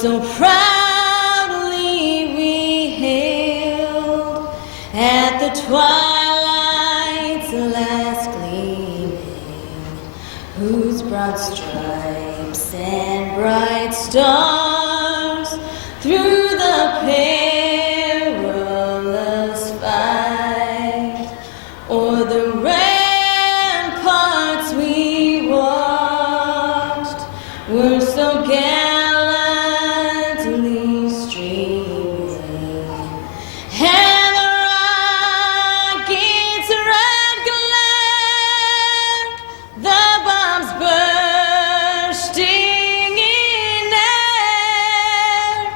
so proudly we hailed at the twilight's last gleaming, whose broad stripes and bright stars through the perilous fight o'er the ramparts we watched were so gallantly streaming, and the rockets' red glare, the bombs bursting in air,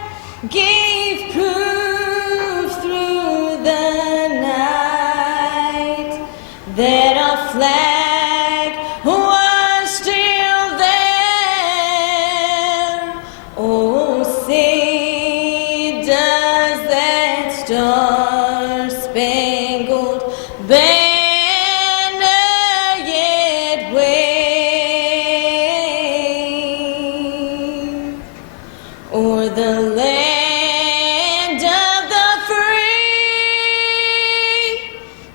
gave proof through the night that our flag was still there. Oh, say does that star-spangled banner yet wave o'er the land of the free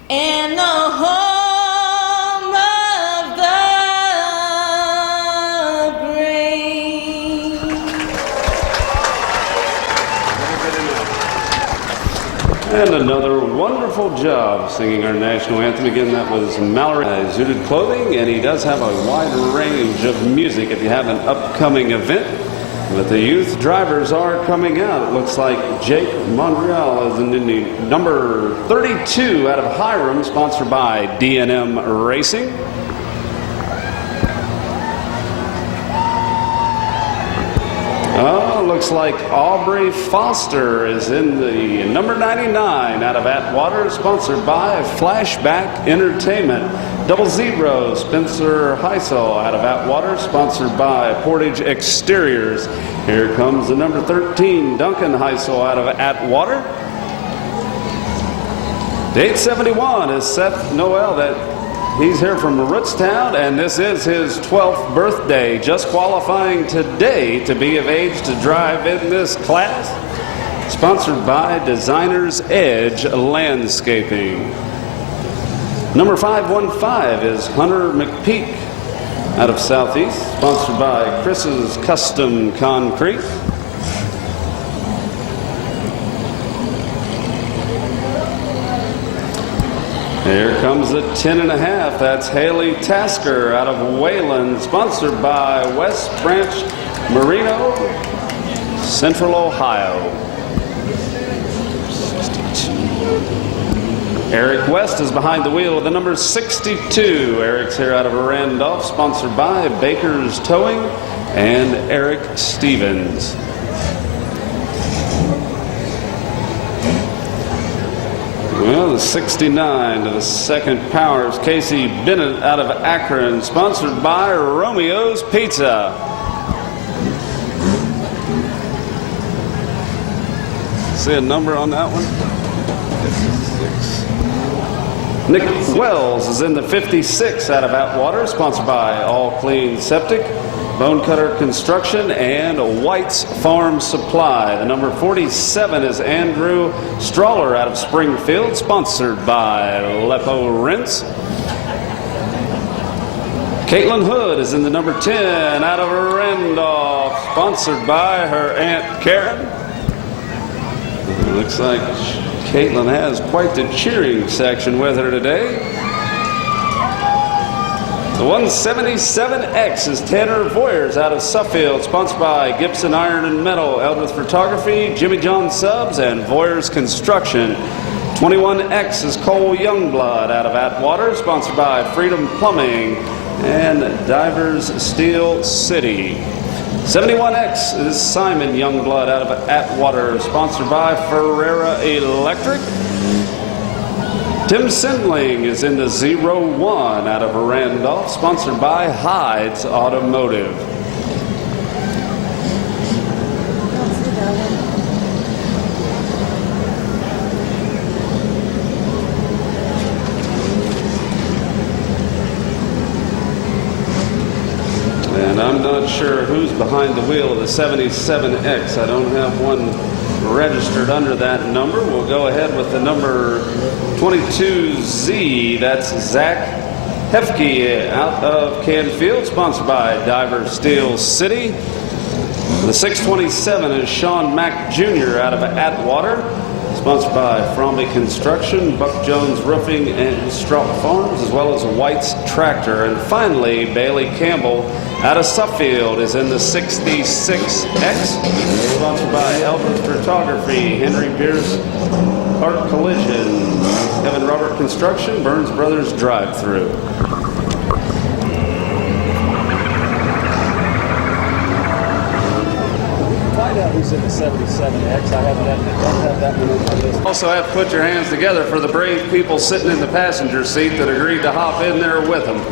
and the home of the brave. And another wonderful job singing our national anthem. Again, that was Mallory. Zooted clothing, and he does have a wide range of music if you have an upcoming event. But the youth drivers are coming out. It looks like Jake Monreal is in the number 32 out of Hiram, sponsored by D&M Racing. Oh, looks like Aubrey Foster is in the number 99 out of Atwater, sponsored by Flashback Entertainment. 00, Spencer Heisel out of Atwater, sponsored by Portage Exteriors. Here comes the number 13, Duncan Heisel out of Atwater. The 871 is Seth Noel. He's here from Rootstown, and this is his 12th birthday, just qualifying today to be of age to drive in this class. Sponsored by Designer's Edge Landscaping. Number 515 is Hunter McPeak out of Southeast, sponsored by Chris's Custom Concrete. Here comes the 10.5. That's Haley Tasker out of Wayland, sponsored by West Branch Merino, Central Ohio. Eric West is behind the wheel of the number 62. Eric's here out of Randolph, sponsored by Baker's Towing and Eric Stevens. Well, the 69 to the second powers, Casey Bennett out of Akron, sponsored by Romeo's Pizza. See a number on that one? 56. Nick Wells is in the 56 out of Atwater, sponsored by All Clean Septic, Bone Cutter Construction, and White's Farm Supply. The number 47 is Andrew Strawler out of Springfield, sponsored by Lepo Rinse. Caitlin Hood is in the number 10 out of Randolph, sponsored by her Aunt Karen. It looks like Caitlin has quite the cheering section with her today. The 177X is Tanner Voyers out of Suffield, sponsored by Gibson Iron and Metal, Eldrith Photography, Jimmy John Subs, and Voyers Construction. 21X is Cole Youngblood out of Atwater, sponsored by Freedom Plumbing and Divers Steel City. 71X is Simon Youngblood out of Atwater, sponsored by Ferrera Electric. Tim Sindling is in the 01 out of Randolph, sponsored by Hyde's Automotive. And I'm not sure who's behind the wheel of the 77X. I don't have one registered under that number. We'll go ahead with the number 22Z. That's Zach Hefke out of Canfield, sponsored by Diver Steel City. The 627 is Sean Mack Jr. out of Atwater, sponsored by Fromby Construction, Buck Jones Roofing, and Straub Farms, as well as White's Tractor. And finally, Bailey Campbell out of Suffield is in the 66X, sponsored by Eldridge Photography, Henry Pierce Art Collision, Kevin Robert Construction, Burns Brothers Drive-Thru. Find out who's in the 77X. I don't have that one on my list. Also have to put your hands together for the brave people sitting in the passenger seat that agreed to hop in there with them.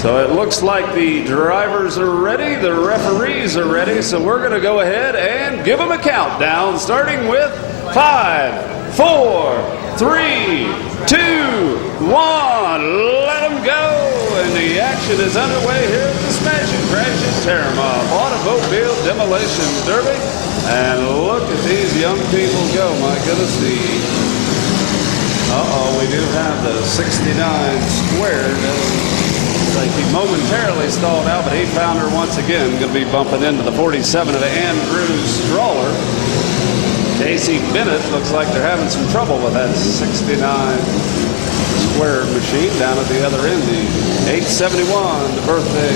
So it looks like the drivers are ready, the referees are ready, so we're going to go ahead and give them a countdown, starting with 5, 4, 3, 2, 1. Let them go! And the action is underway here at the Smash and Crash and Tear 'em Up Automobile Demolition Derby. And look at these young people go. My goodness, we do have the 69 squared. Like he momentarily stalled out, but he found her once again. Going to be bumping into the 47 of Andrew Strawler. Casey Bennett looks like they're having some trouble with that 69 square machine down at the other end. The 871, the birthday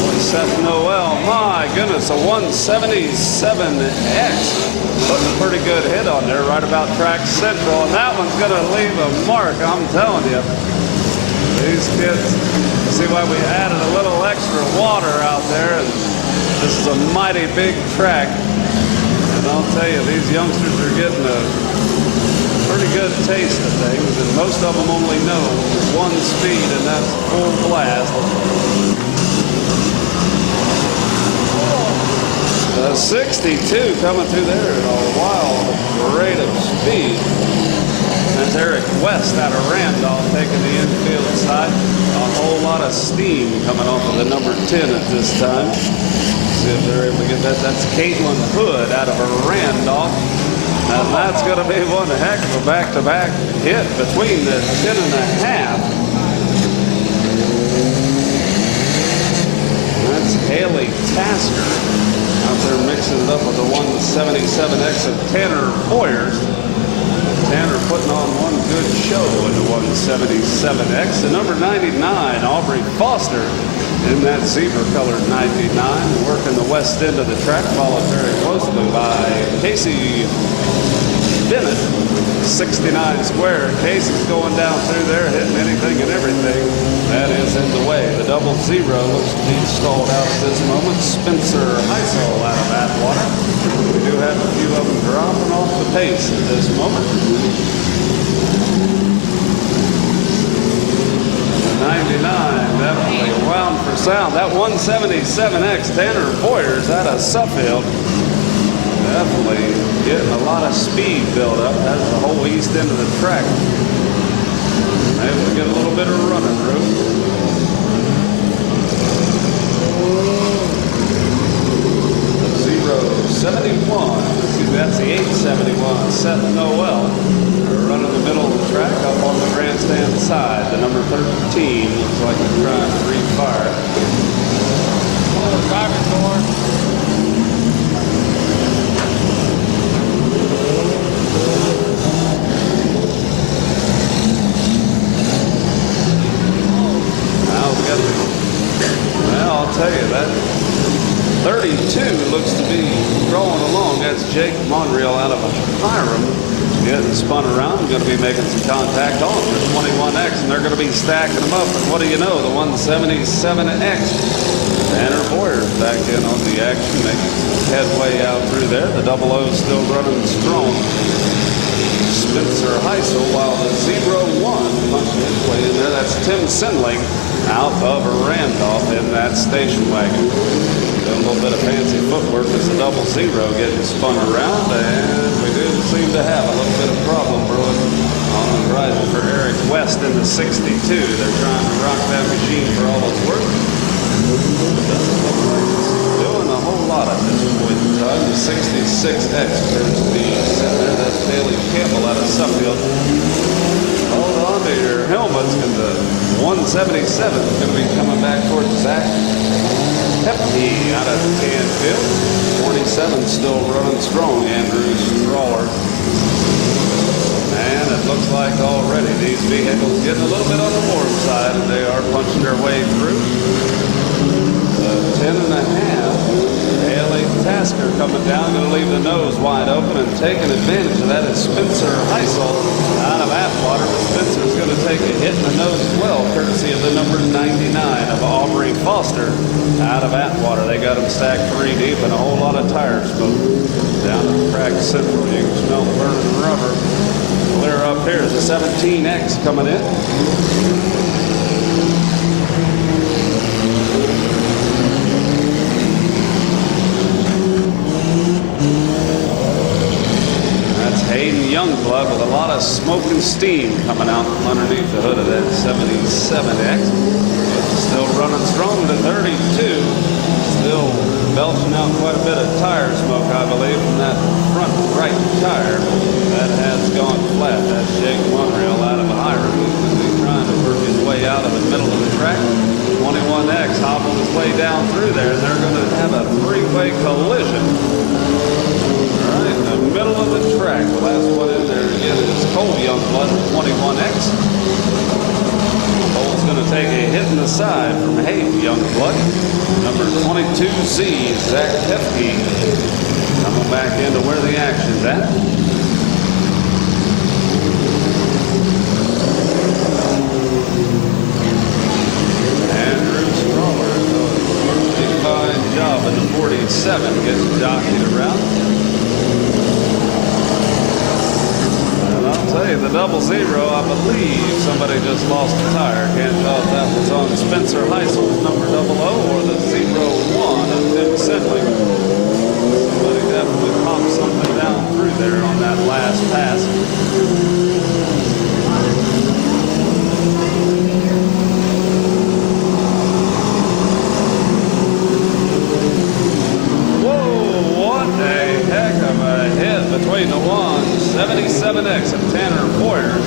boy Seth Noel. My goodness, a 177X. Putting a pretty good hit on there right about track central, and that one's going to leave a mark, I'm telling you. These kids, see why we added a little extra water out there, and this is a mighty big track. And I'll tell you, these youngsters are getting a pretty good taste of things, and most of them only know one speed, and that's full blast. The 62 coming through there at a wild rate of speed. That's Eric West out of Randolph taking the infield side. A whole lot of steam coming off of the number 10 at this time. See if they're able to get that. That's Caitlin Hood out of Randolph. And that's going to be one heck of a back-to-back hit between the 10 and a half. That's Haley Tasker out there mixing it up with the 177X of Tanner Boyers. Tanner putting on one good show in the 177X. The number 99, Aubrey Foster, in that zebra-colored 99, working the west end of the track, followed very closely by Casey Bennett, 69 square. Casey's going down through there, hitting anything and everything that is in the way. The 00 looks to be stalled out at this moment. Spencer Heisel out of Atwater. We do have a few of them dropping off the pace at this moment. 99, definitely wound for sound. That 177X, Tanner Boyers out of Suffield, definitely getting a lot of speed built up. That's the whole east end of the track. Able to get a little bit of running room. 071. That's the 871. Seth Noel running the middle of the track up on the grandstand side. The number 13 looks like they're trying to refire. Driving door. Well, I'll tell you, that 32 looks to be rolling along. That's Jake Monreal out of Hiram. Getting spun around, going to be making some contact on the 21X, and they're going to be stacking them up. And what do you know, the 177X. Tanner Boyer's back in on the action, making some headway out through there. The 00 still running strong. Spencer Heisel, while the 01 punching his way in there. That's Tim Sindling out of Randolph in that station wagon. Doing a little bit of fancy footwork as the 00 getting spun around, and we do seem to have a little bit of problem brewing On the horizon for Eric West in the 62. They're trying to rock that machine for all it's worth. Doesn't look like it's doing a whole lot at this point in time. The 66X appears to be sitting there. That's Bailey Campbell out of Suffield. Hold on to your helmets, because the 177 is going to be coming back towards Zach Hepney out of Canfield. 47 still running strong, Andrew Strawler. And it looks like already these vehicles getting a little bit on the warm side, and they are punching their way through. The 10 and a half. Haley Tasker coming down, going to leave the nose wide open, and taking advantage of that is Spencer Heisel out of Atwater. But Spencer's going to take a hit in the nose as well, courtesy of the number 99 of Aubrey Foster out of Atwater. They got him stacked 3 deep and a whole lot of tire smoke down at the track central. You can smell the burning rubber. Clear up here is the 17X coming in. Hayden Youngblood with a lot of smoke and steam coming out from underneath the hood of that 77X. Still running strong to 32. Still belching out quite a bit of tire smoke, I believe, from that front right tire. That has gone flat. That's Jake Monreal out of Hiram, who's going to be trying to work his way out of the middle of the track. 21X hobbled his way down through there, and they're going to have a 3-way collision. Middle of the track. The last one in there again is Cole Youngblood, 21X. Cole's going to take a hit in the side from Hayden Youngblood. Number 22Z, Zach Hefke, coming back into where the action's at. Andrew Strawler doing a big fine job in the 47, getting jockeyed around. Say the 00, I believe somebody just lost a tire. Can't tell if that was on Spencer Heisel's number 00 or the 01 of Tim Sidley. Somebody definitely popped something down through there on that last pass. Whoa, what a heck of a hit between the 177X of Tanner Boyers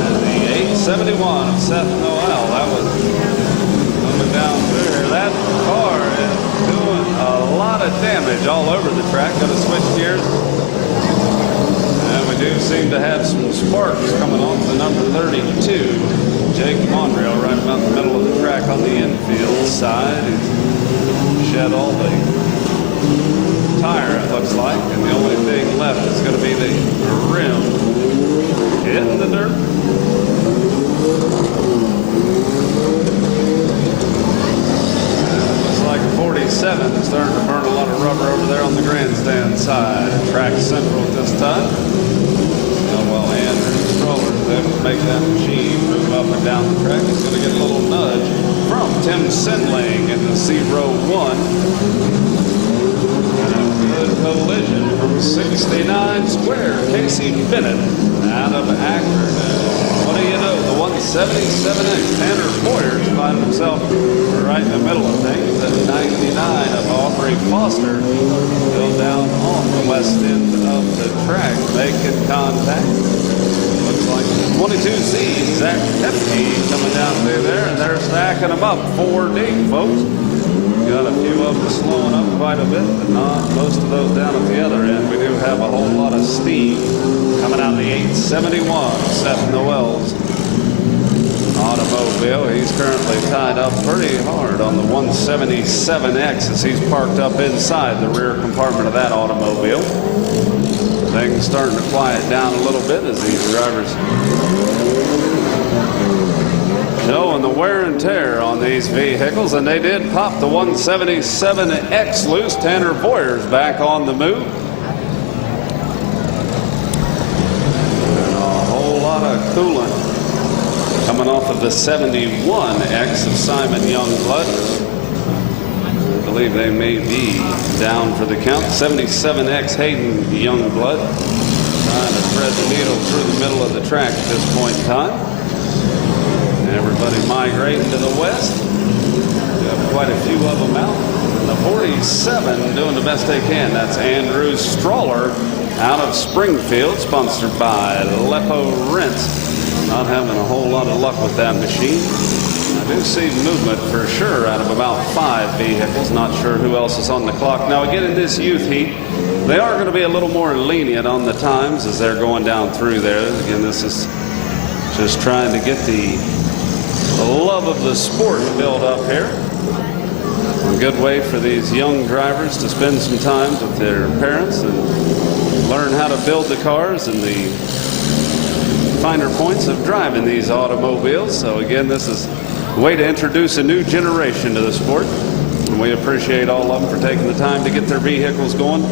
and the 871 of Seth Noel. That was coming down through here. That car is doing a lot of damage all over the track. Going to switch gears. And we do seem to have some sparks coming off the number 32. Jake Monreal right about the middle of the track on the infield side. He's shed all the tire, it looks like, and the only thing left is going to be the rim hitting the dirt. And it looks like 47 is starting to burn a lot of rubber over there on the grandstand side. Track central at this time. Well, Andrew Stroller is able to make that machine move up and down the track. He's going to get a little nudge from Tim Sindling in the 01. Collision from 69 square. Casey Bennett out of Akron. What do you know? The 177X Tanner Boyers finds himself right in the middle of things at 99 of Aubrey Foster. Still down on the west end of the track, making contact. Looks like 22Z Zach Hefke coming down through there, and they're stacking them up 4 deep, folks. Got a few of them slowing up quite a bit, but not most of those down at the other end. We do have a whole lot of steam coming out of the 871, Seth Noel's automobile. He's currently tied up pretty hard on the 177X as he's parked up inside the rear compartment of that automobile. Things starting to quiet down a little bit as these drivers showing the wear and tear on these vehicles, and they did pop the 177X loose. Tanner Boyers back on the move. And a whole lot of coolant coming off of the 71X of Simon Youngblood. I believe they may be down for the count. 77X Hayden Youngblood. Trying to thread the needle through the middle of the track at this point in time. Everybody migrating to the west. We have quite a few of them out. And the 47 doing the best they can. That's Andrew Strawler out of Springfield, sponsored by Lepo Rents. Not having a whole lot of luck with that machine. I do see movement for sure out of about 5 vehicles. Not sure who else is on the clock. Now again, in this youth heat, they are going to be a little more lenient on the times as they're going down through there. Again, this is just trying to get the love of the sport built up here. A good way for these young drivers to spend some time with their parents and learn how to build the cars and the finer points of driving these automobiles. So again, this is a way to introduce a new generation to the sport. And we appreciate all of them for taking the time to get their vehicles going.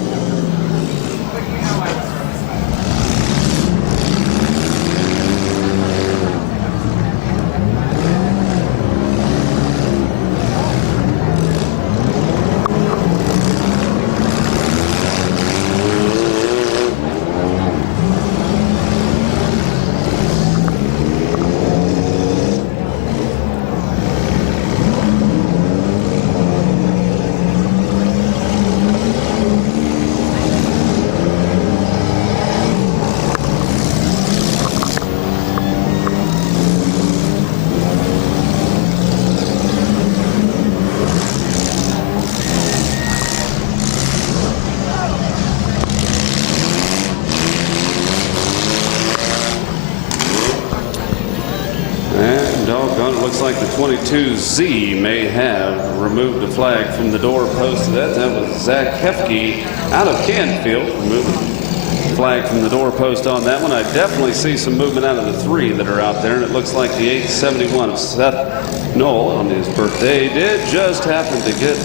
Looks like the 22Z may have removed the flag from the door post of that. That was Zach Hefke out of Canfield, removing the flag from the door post on that one. I definitely see some movement out of the 3 that are out there, and it looks like the 871 of Seth Knoll on his birthday did just happen to get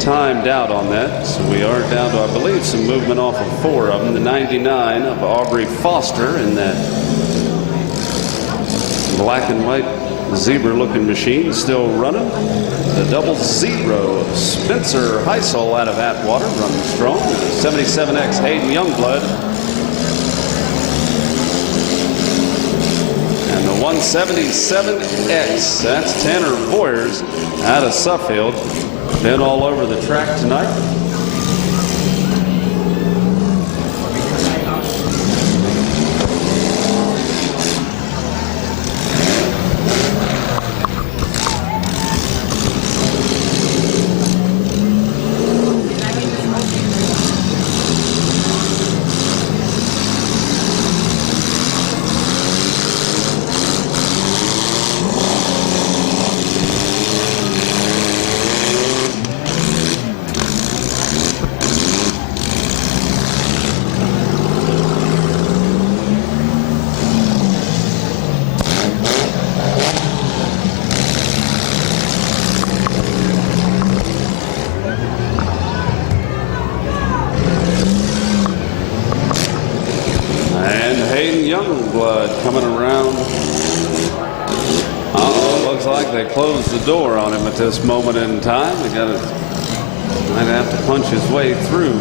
timed out on that. So we are down to, I believe, some movement off of 4 of them. The 99 of Aubrey Foster in that black and white zebra looking machine still running. The 00 Spencer Heisel out of Atwater running strong. 77X Hayden Youngblood. And the 177X, that's Tanner Boyers out of Suffield. Been all over the track tonight. Youngblood coming around. Looks like they closed the door on him at this moment in time. He might have to punch his way through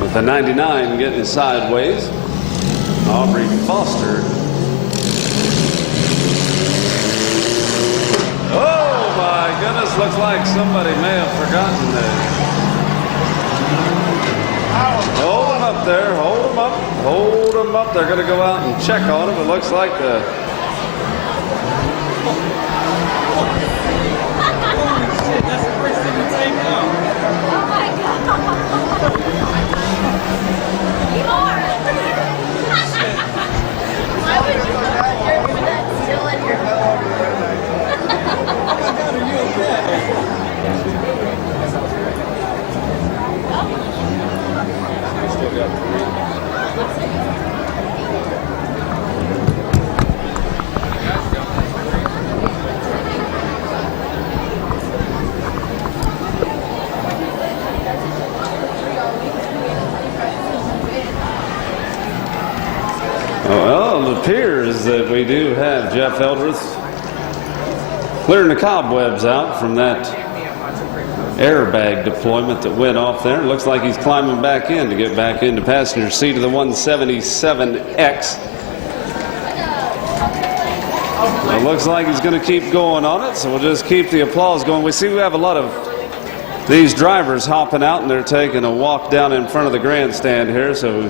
with the 99 getting sideways. Aubrey Foster. Oh my goodness, looks like somebody may have forgotten that. Hold them up there, hold them up, hold them up. They're going to go out and check on them. It looks like the... That's the first thing to take now. Oh my God. You are. Why would you put your that still in your phone? Are you okay? Still got 3. Well, it appears that we do have Jeff Eldredge clearing the cobwebs out from that airbag deployment that went off there. It looks like he's climbing back in to get back into passenger seat of the 177X. It looks like he's going to keep going on it, so we'll just keep the applause going. We see we have a lot of these drivers hopping out, and they're taking a walk down in front of the grandstand here, so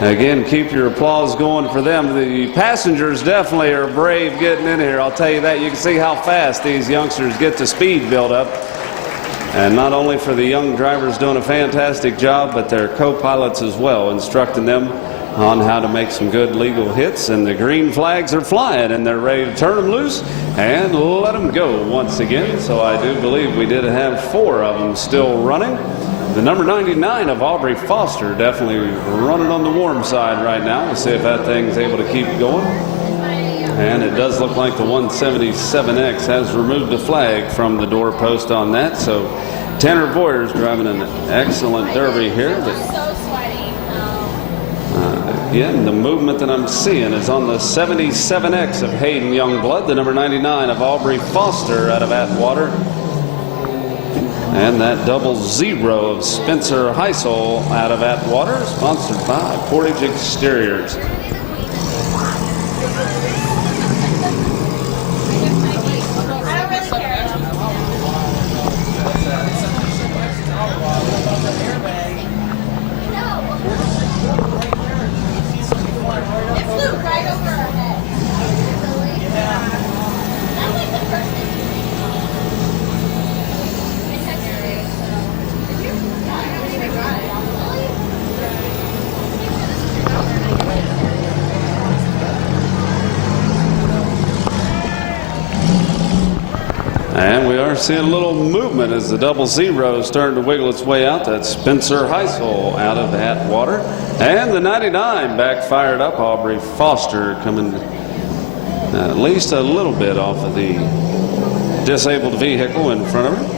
again, keep your applause going for them. The passengers definitely are brave getting in here, I'll tell you that. You can see how fast these youngsters get the speed build up. And not only for the young drivers doing a fantastic job, but their co-pilots as well, instructing them on how to make some good legal hits. And the green flags are flying, and they're ready to turn them loose and let them go once again. So I do believe we did have 4 of them still running. The number 99 of Aubrey Foster definitely running on the warm side right now. We'll see if that thing's able to keep going. And it does look like the 177X has removed the flag from the doorpost on that. So Tanner Voyer's driving an excellent derby here. Again, the movement that I'm seeing is on the 77X of Hayden Youngblood, the number 99 of Aubrey Foster out of Atwater, and that 00 of Spencer Heisel out of Atwater, sponsored by Portage Exteriors. And we are seeing a little movement as the 00 is starting to wiggle its way out. That's Spencer Heisel out of Atwater. And the 99 back fired up. Aubrey Foster coming at least a little bit off of the disabled vehicle in front of her.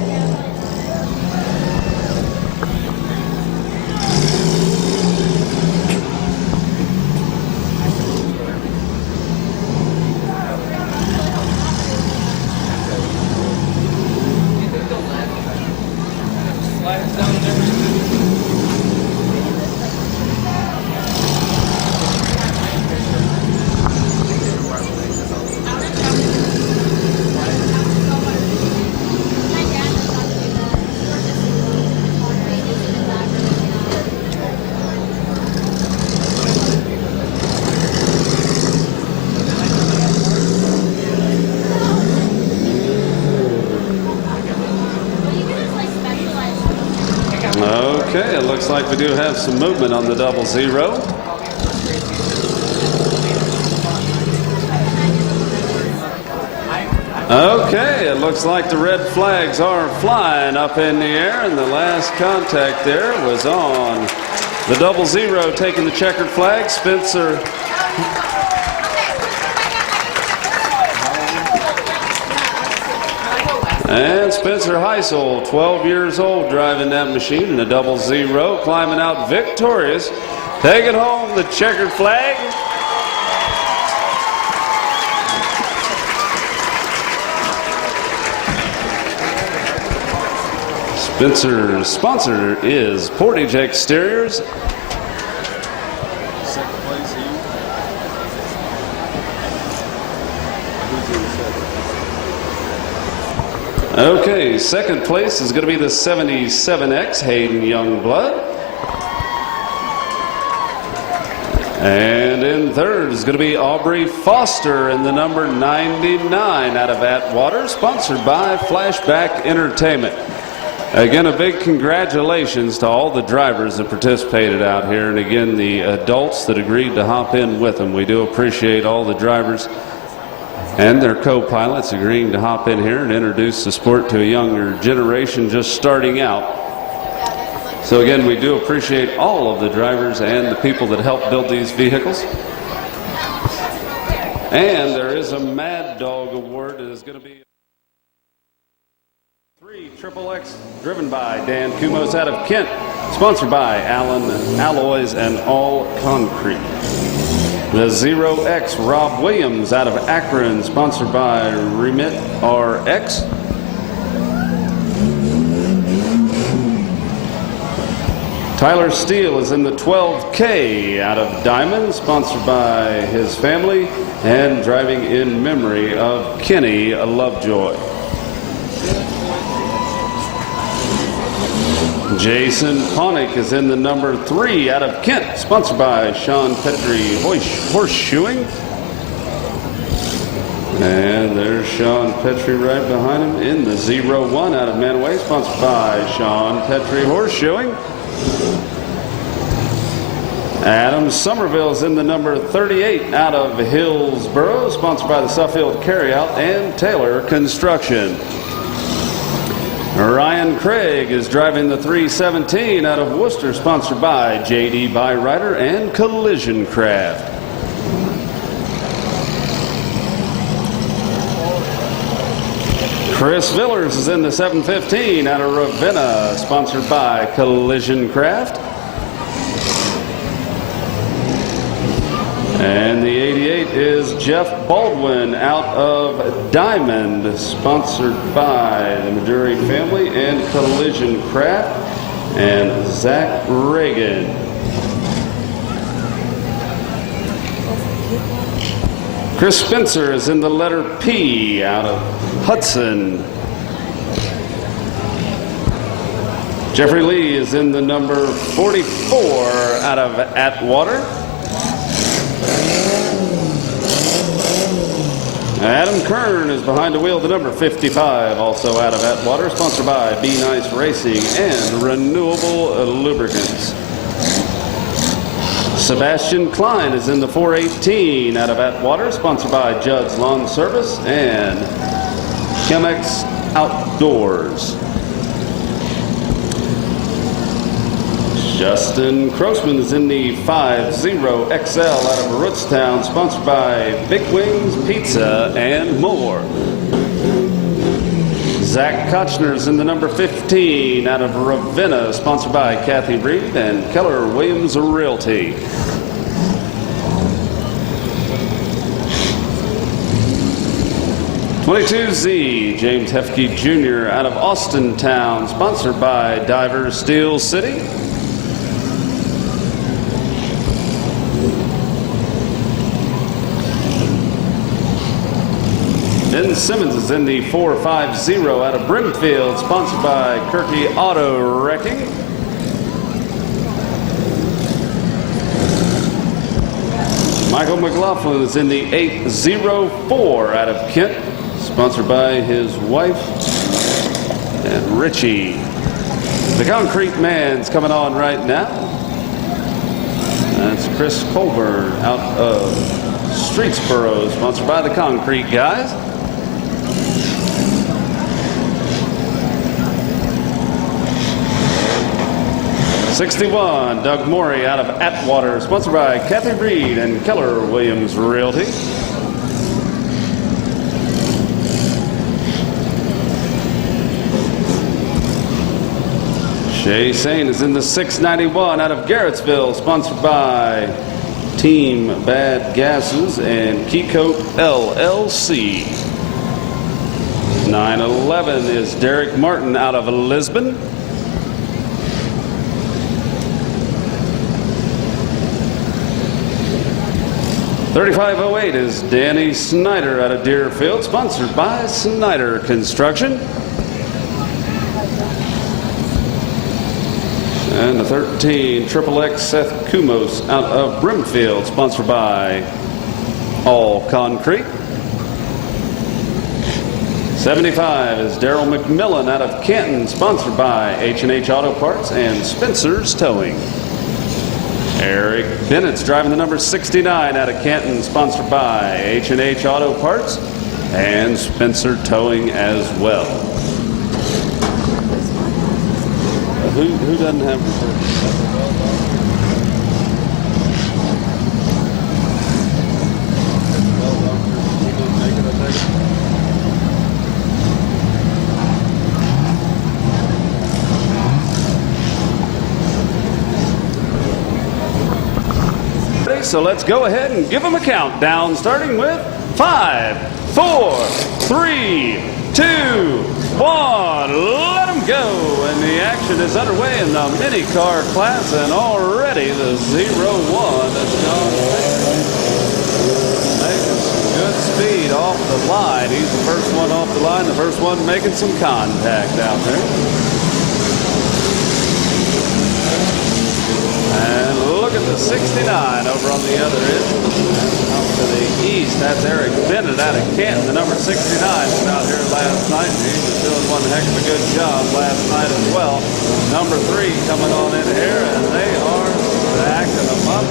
Okay, it looks like we do have some movement on the 00. Okay, it looks like the red flags are flying up in the air, and the last contact there was on the 00 taking the checkered flag. Spencer and Spencer Heisel, 12 years old, driving that machine in the 00, climbing out victorious, taking home the checkered flag. Spencer's sponsor is Portage Exteriors. Second place here. Okay, second place is going to be the 77X Hayden Youngblood. And in third is going to be Aubrey Foster in the number 99 out of Atwater, sponsored by Flashback Entertainment. Again, a big congratulations to all the drivers that participated out here, and again, the adults that agreed to hop in with them. We do appreciate all the drivers and their co-pilots agreeing to hop in here and introduce the sport to a younger generation just starting out. So again, we do appreciate all of the drivers and the people that helped build these vehicles. And there is a Mad Dog Award that is going to be 3 XXX, driven by Dan Kumos out of Kent, sponsored by Allen Alloys and All Concrete. The 0X Rob Williams out of Akron, sponsored by Remit RX. Tyler Steele is in the 12K out of Diamond, sponsored by his family and driving in memory of Kenny Lovejoy. Jason Ponick is in the number 3 out of Kent, sponsored by Sean Petrie Horseshoeing. And there's Sean Petrie right behind him in the 01 out of Manaway, sponsored by Sean Petrie Horseshoeing. Adam Somerville's in the number 38 out of Hillsboro, sponsored by the Suffield Carryout and Taylor Construction. Ryan Craig is driving the 317 out of Worcester, sponsored by J.D. Byrider and Collision Craft. Chris Villers is in the 715 out of Ravenna, sponsored by Collision Craft. And the 88 is Jeff Baldwin out of Diamond, sponsored by the Maduri family and Collision Craft and Zach Reagan. Chris Spencer is in the letter P out of Hudson. Jeffrey Lee is in the number 44 out of Atwater. Adam Kern is behind the wheel of the number 55, also out of Atwater, sponsored by Be Nice Racing and Renewable Lubricants. Sebastian Klein is in the 418 out of Atwater, sponsored by Judd's Lawn Service and Chemex Outdoors. Justin Crossman is in the 50XL out of Rootstown, sponsored by Big Wings Pizza and more. Zach Kochner is in the number 15 out of Ravenna, sponsored by Kathy Reed and Keller Williams Realty. (22Z) James Hefke Jr. out of Austintown, sponsored by Divers Steel City. Ben Simmons is in the 450 out of Brimfield, sponsored by Kirky Auto Wrecking. Michael McLaughlin is in the 804 out of Kent, sponsored by his wife and Richie. The Concrete Man's coming on right now. That's Chris Colburn out of Streetsboro, sponsored by the Concrete Guys. (61) Doug Morey out of Atwater, sponsored by Kathy Reed and Keller Williams Realty. Shay Sane is in the 691 out of Garrettsville, sponsored by Team Bad Gases and Keycoat LLC. 911 is Derek Martin out of Lisbon. (3508) is Danny Snyder out of Deerfield, sponsored by Snyder Construction. And the 13 XXX Seth Kumos out of Brimfield, sponsored by All Concrete. 75 is Daryl McMillan out of Canton, sponsored by H&H Auto Parts and Spencer's Towing. Eric Bennett's driving the number 69 out of Canton, sponsored by H&H Auto Parts and Spencer Towing as well. Who doesn't have So let's go ahead and give them a countdown, starting with 5, 4, 3, 2, 1. Let them go. And the action action is underway in the mini car class, and already the 0-1 has gone making some good speed off the line. He's the first one off the line, the first one making some contact out there. And look at the 69 over on the other end. Up to the east, that's Eric Bennett out of Canton. The number 69 was out here last night. He was doing one heck of a good job last night as well. Number 3 coming on in here, and they are stacking them up.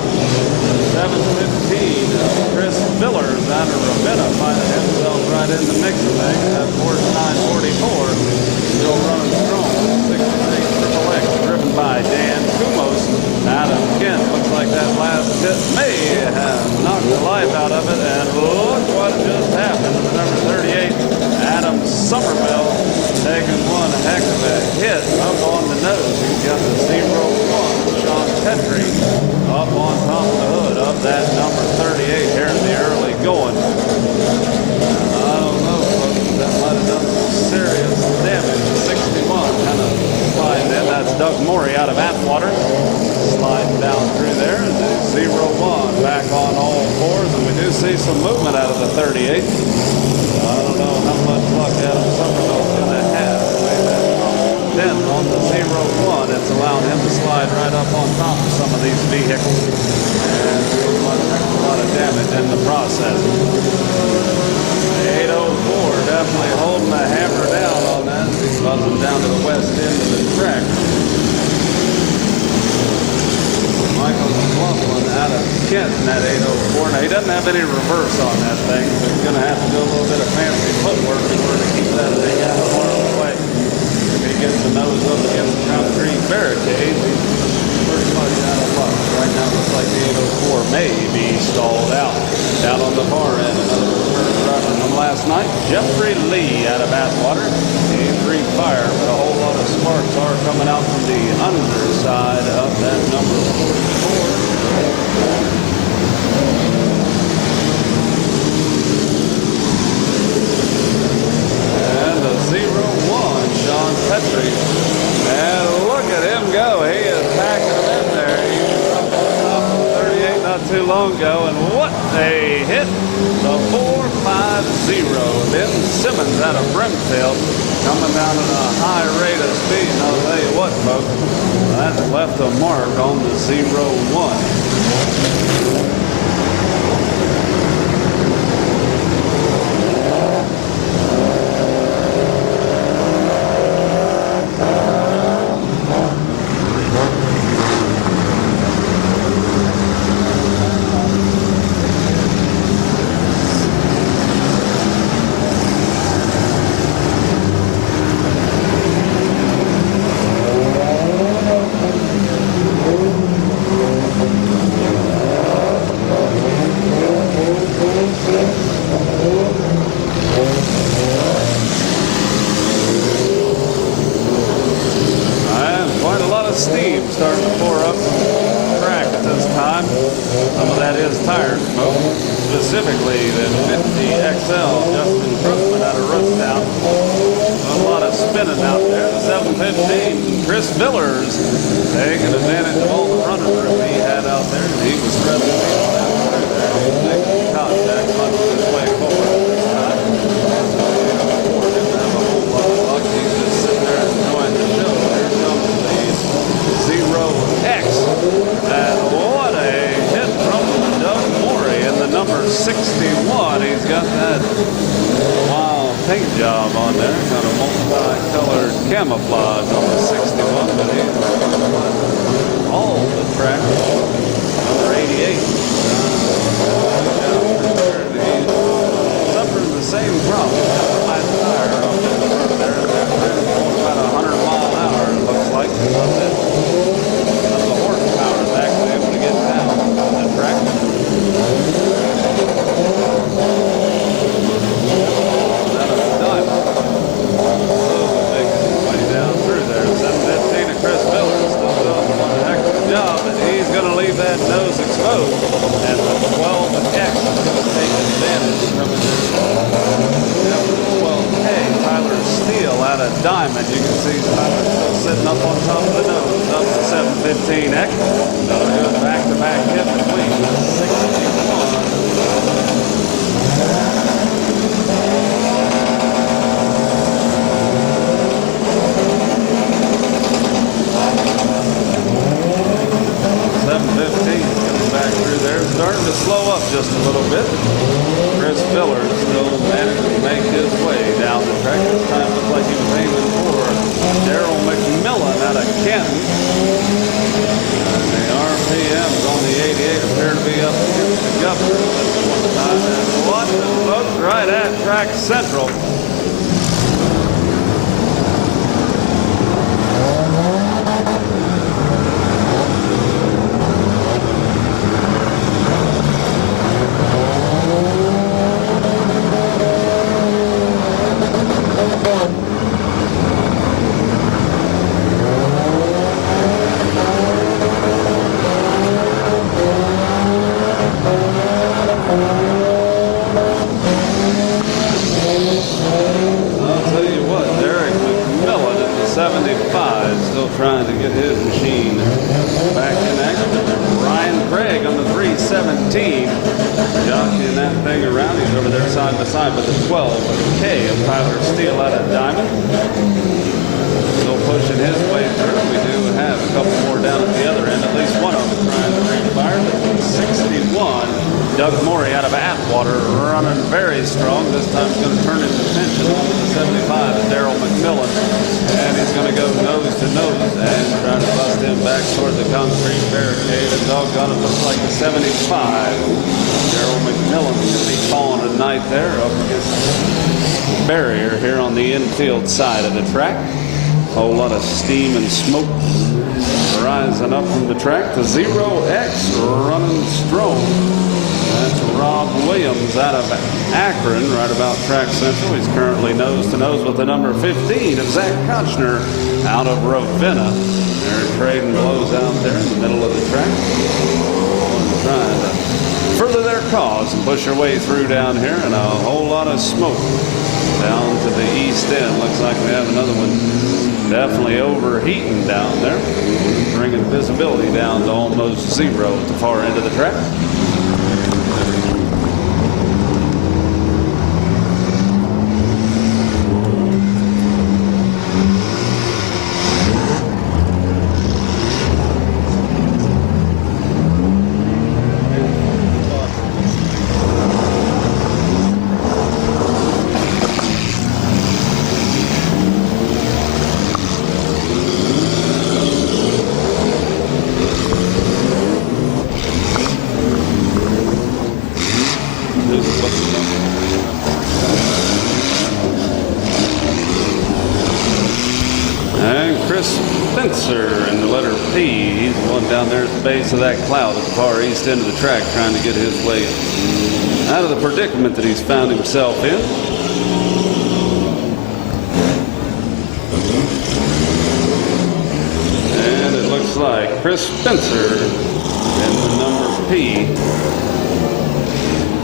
7:15. Chris Villers out of Ravenna finding himself right in the mix of things. That Porsche 944 still running strong. 63 Triple X driven by Dan Kumos out of Kent. Looks like that last hit may have knocked the life out of it, and look what just happened. The number 38, Adam Somerville, taking one heck of a hit up on the nose. He's got the 0-1, Sean Petrie, up on top of the hood of that number 38 here in the early going. I don't know, folks, that might have done some serious damage. 61 kind of sliding in. That's Doug Morey out of Atwater. Sliding down through there. The 0-1 back on all fours, and we do see some movement out of the 38. I don't know how much luck Adam Somerville's going to have. Then on the 0-1, it's allowing him to slide right up on top of some of these vehicles. And a lot of damage in the process. 804 definitely holding the hammer down on that. He's buzzing down to the west end of the track. Michael McLaughlin out of Kent in that 804. Now, he doesn't have any reverse on that thing, so he's going to have to do a little bit of fancy footwork in order to keep that thing out of harm's way. If he gets the nose up against the concrete barricade, he's pretty much out of luck. Right now, it looks like the 804 may be stalled out. Down on the far end, another return driver from last night, Jeffrey Lee out of Atwater. He's re-fired, but a whole lot of sparks are coming out from the underside of that number 44. And the 0-1, Sean Petrie. And look at him go. He is packing them in there. He was up on top of 38 not too long ago, and what a hit. The 450. Ben Simmons out of Brimfield coming down at a high rate of speed. And I'll tell you what, folks, that left a mark on the 0-1. Steam starting to pour up the track at this time. Some of that is tire smoke, specifically the 50XL Justin Krugman out of Rusttown. A lot of spinning out there. The 715, Chris Villers taking advantage of all the running room he had out there. He was spreading the wheel out through there. He was making contact, punching his way forward. Didn't have a whole lot of luck. He's just sitting there enjoying the show. Here comes the 0X, and what a hit from Doug Morey in the number 61. He's got that wild paint job on there, kind of multicolored camouflage on the 61, but he's all the track. Number 88. He's suffering the same problem. High tire up in the front there. They're going about 100 miles an hour, it looks like. That nose exposed, and the 12X taking advantage coming in. The 12K, Tyler Steele out of Diamond. You can see Tyler still sitting up on top of the nose, up to 715X. Another good back-to-back hit between 715 coming back through there, starting to slow up just a little bit. Chris Filler still managed to make his way down the track. This time looked like he was aiming for Daryl McMillan out of Canton. The RPMs on the 88 appear to be up against the governor at this one time. And watch this, folks, right at Track Central. Trying to get his machine back in action. Ryan Craig on the 317, jockeying that thing around. He's over there side by side with the 12K of Tyler Steele out of Diamond. Still pushing his way through. We do have a couple more down at the other end. At least one of them trying to bring fire. The 61, Doug Morey out of Atwater, running very strong. This time he's going to turn his attention on the 75 is Daryl McMillan. And he's going to go nose to nose and try to bust him back toward the concrete barricade. And doggone it, looks like the 75. Daryl McMillan going to be calling a night there up against the barrier here on the infield side of the track. A whole lot of steam and smoke rising up from the track. The 0X running strong. That's Rob Williams out of Akron, right about Track Central. He's currently nose-to-nose with the number 15 of Zach Kochner out of Ravenna. They're trading blows out there in the middle of the track. Trying to further their cause and push their way through down here, and a whole lot of smoke down to the east end. Looks like we have another one definitely overheating down there, bringing visibility down to almost zero at the far end of the track. And the letter P, he's the one down there at the base of that cloud at the far east end of the track trying to get his way out of the predicament that he's found himself in. And it looks like Chris Spencer in the number P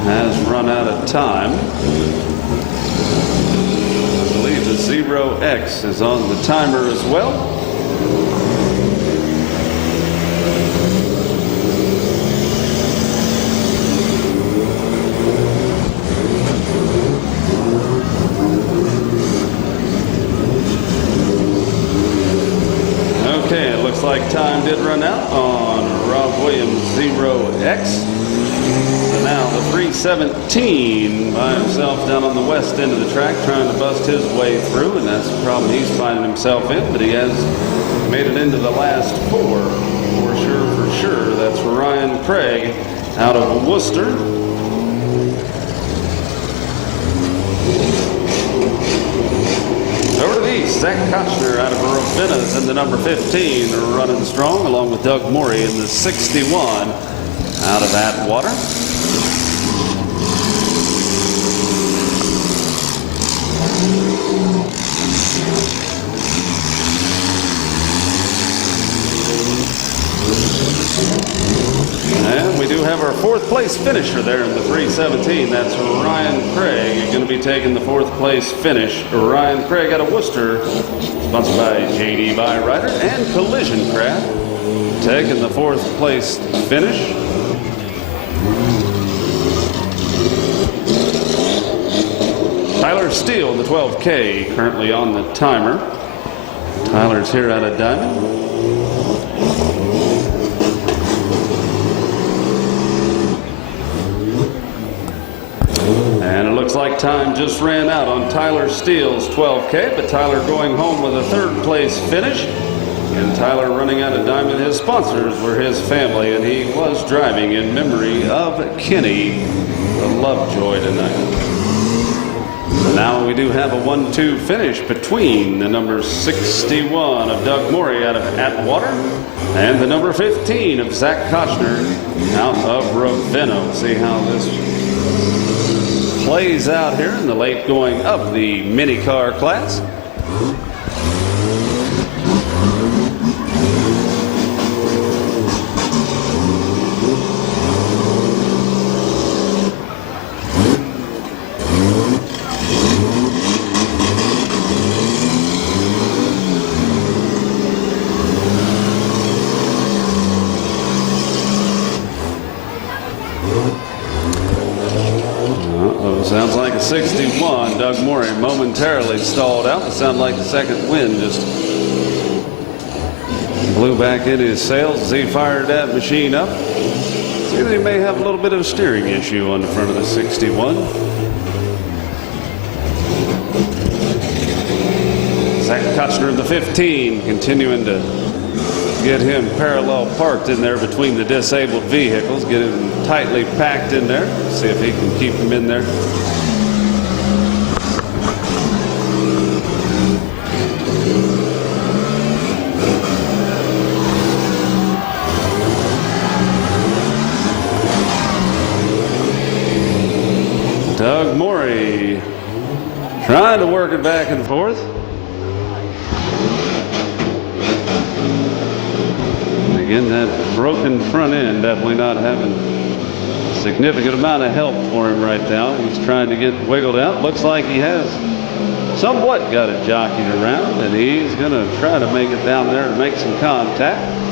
has run out of time. I believe the 0X is on the timer as well. Okay, it looks like time did run out on Rob Williams 0X. So now the 317 by himself down on the west end of the track trying to bust his way through, and that's the problem he's finding himself in, but he has made it into the last four for sure. That's Ryan Craig out of Worcester. Over to the east, Zach Kochner out of Ravenna is in the number 15, running strong, along with Doug Morey in the 61 out of Atwater. And we do have our fourth place finisher there in the 317. That's Ryan Craig. You're going will be taking the 4th place finish. Ryan Craig out of Worcester, sponsored by JD Byrider and Collision Craft, taking the 4th place finish. Tyler Steele in the 12K, currently on the timer. Tyler's here out of Diamond. And it looks like time just ran out on Tyler Steele's 12K, but Tyler going home with a 3rd place finish. And Tyler running out of Diamond. His sponsors were his family, and he was driving in memory of Kenny, the Lovejoy, tonight. So now we do have a 1-2 finish between the number 61 of Doug Morey out of Atwater and the number 15 of Zach Kochner out of Ravenna. We'll see how this plays out here in the late going of the mini car class. Sounds like a 61. Doug Morey momentarily stalled out. It sounded like the second wind just blew back into his sails as he fired that machine up. See, they may have a little bit of a steering issue on the front of the 61. Zach Kochner in the 15, continuing to get him parallel parked in there between the disabled vehicles, get him tightly packed in there. See if he can keep him in there. Doug Morey trying to work it back and forth. And again, that broken front end definitely not having a significant amount of help for him right now. He's trying to get wiggled out. Looks like he has somewhat got it jockeyed around, and he's going to try to make it down there and make some contact.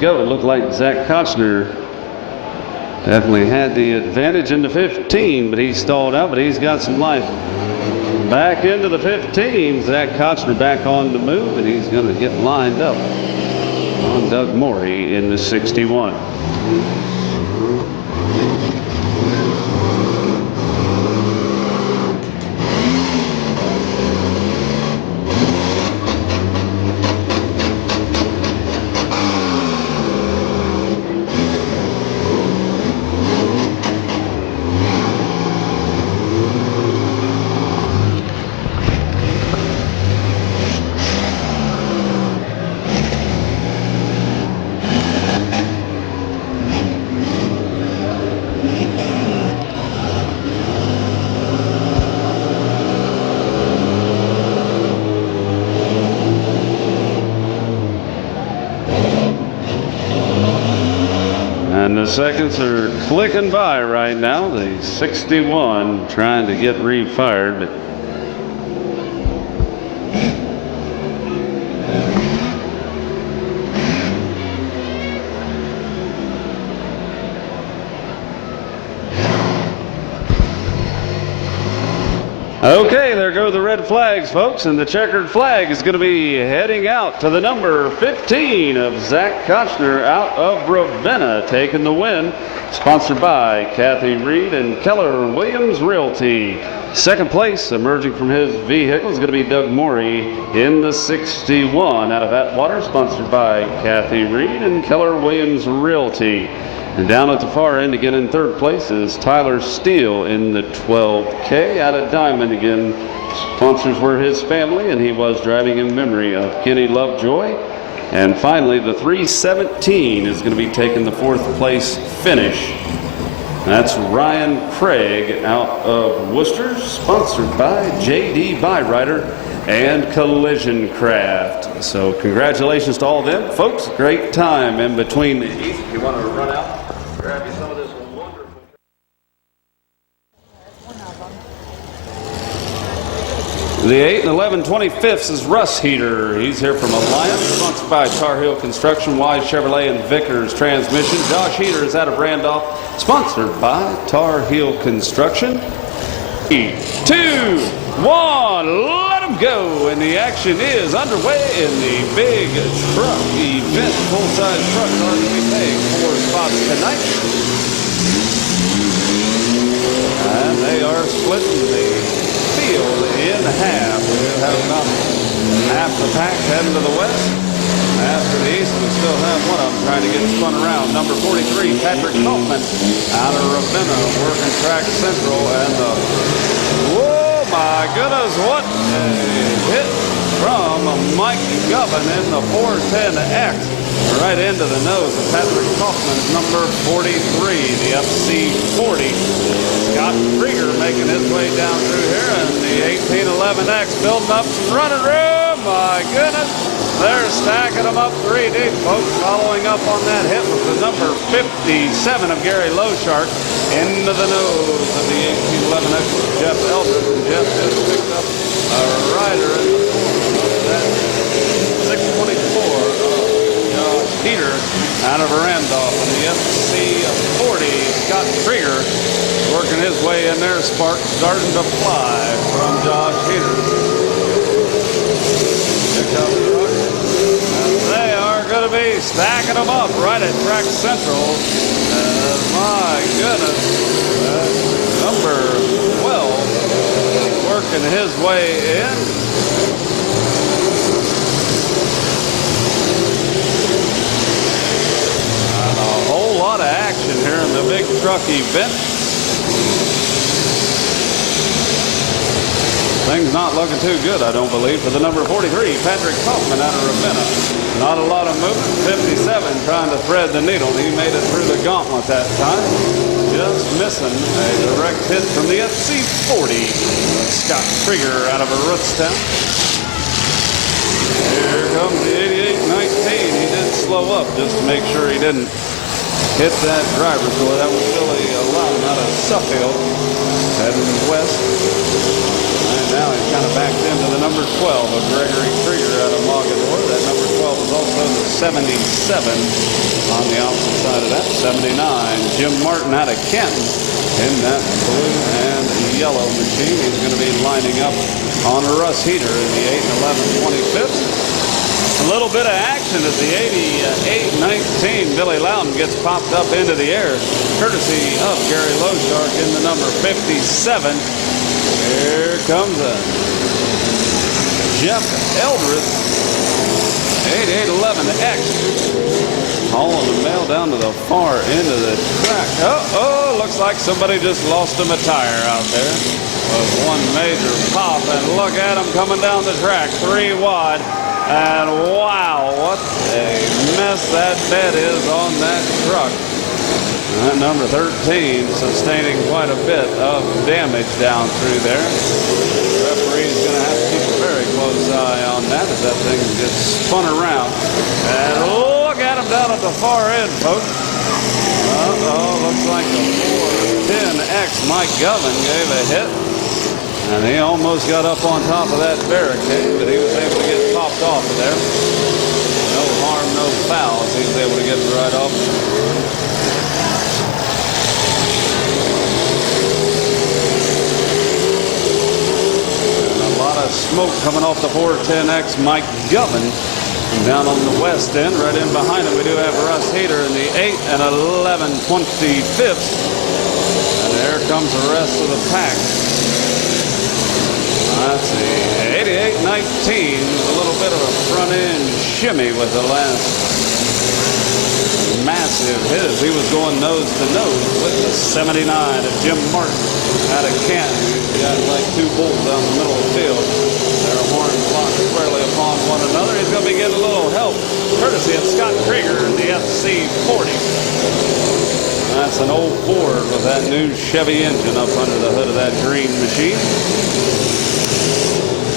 Go. It looked like Zach Kochner definitely had the advantage in the 15, but he stalled out, but he's got some life. Back into the 15, Zach Kochner back on the move, and he's going to get lined up on Doug Morey in the 61. And the seconds are clicking by right now. The 61 trying to get refired, but okay, there go the red flags, folks, and the checkered flag is going to be heading out to the number 15 of Zach Kochner out of Ravenna, taking the win, sponsored by Kathy Reed and Keller Williams Realty. Second place, emerging from his vehicle, is going to be Doug Morey in the 61 out of Atwater, sponsored by Kathy Reed and Keller Williams Realty. And down at the far end, again in third place, is Tyler Steele in the 12K out of Diamond. Again, sponsors were his family, and he was driving in memory of Kenny Lovejoy. And finally, the 317 is going to be taking the 4th place finish. That's Ryan Craig out of Worcester, sponsored by J.D. Byrider and Collision Craft. So congratulations to all of them. Folks, great time in between the heats. If you want to run out, grab you some of this wonderful. The 8 and 11 25ths is Russ Heater. He's here from Alliance, sponsored by Tar Heel Construction, Wise Chevrolet, and Vickers Transmission. Josh Heater is out of Randolph, sponsored by Tar Heel Construction. 3, 2, 1, let them go. And the action is underway in the big truck event. Full-size trucks are going to be paying 4 spots tonight. And they are splitting the field in half. We have about half the pack heading to the west. Half to the east, we still have one of them trying to get spun around. Number 43, Patrick Kaufman out of Ravenna, working track central. And whoa, my goodness, what a hit from Mike Govan in the 410X. Right into the nose of Patrick Kaufman's number 43, the FC40. Scott Krieger making his way down through here, and the 1811X building up some running room. My goodness, they're stacking them up 3 deep, folks. Following up on that hit was the number 57 of Gary Lowshark into the nose of the 1811X with Jeff Eldridge. And Jeff just picked up a rider in the form of that 624. Peter out of Randolph, and the FC40, Scott Krieger, working his way in there. Spark starting to fly from Josh Heater. And they are going to be stacking them up right at track central. My goodness, number 12 working his way in. A lot of action here in the big truck event. Things not looking too good, I don't believe, for the number 43, Patrick Kaufman out of Ravenna. Not a lot of movement. 57 trying to thread the needle. He made it through the gauntlet that time. Just missing a direct hit from the FC40. Scott Krieger out of Rootstown. Here comes the 8819. He did slow up just to make sure he didn't hit that driver's door. That was Billy Loudon out of Suffield, heading west. And now he's kind of backed into the number 12 of Gregory Krieger out of Mogador. That number 12 is also the 77 on the opposite side of that. 79, Jim Martin out of Kenton in that blue and yellow machine. He's going to be lining up on Russ Heater in the 8 and 11 25th. A little bit of action as the 88-19 Billy Loudon gets popped up into the air, courtesy of Gary Lowshark in the number 57. Here comes a Jeff Eldredge, 8811X, hauling the mail down to the far end of the track. Oh, looks like somebody just lost him a tire out there with one major pop. And look at him coming down the track, 3 wide. And wow, what a mess that bed is on that truck. And that number 13 sustaining quite a bit of damage down through there. The referee's going to have to keep a very close eye on that as that thing gets spun around. And look at him down at the far end, folks. Looks like the 410X Mike Govan gave a hit. And he almost got up on top of that barricade, but he was able to get popped off of there. No harm, no foul, as he was able to get it right off. And a lot of smoke coming off the 410X Mike Govan. And down on the west end, right in behind him, we do have Russ Heater in the 8 and 11 25ths. And there comes the rest of the pack. Let's see, 88-19, a little bit of a front end shimmy with the last massive hit as he was going nose to nose with the 79 of Jim Martin out of Canton. He got like 2 bulls down the middle of the field. Their horns locked squarely upon one one another. He's going to be getting a little help courtesy of Scott Krieger in the FC40. That's an old Ford with that new Chevy engine up under the hood of that green machine.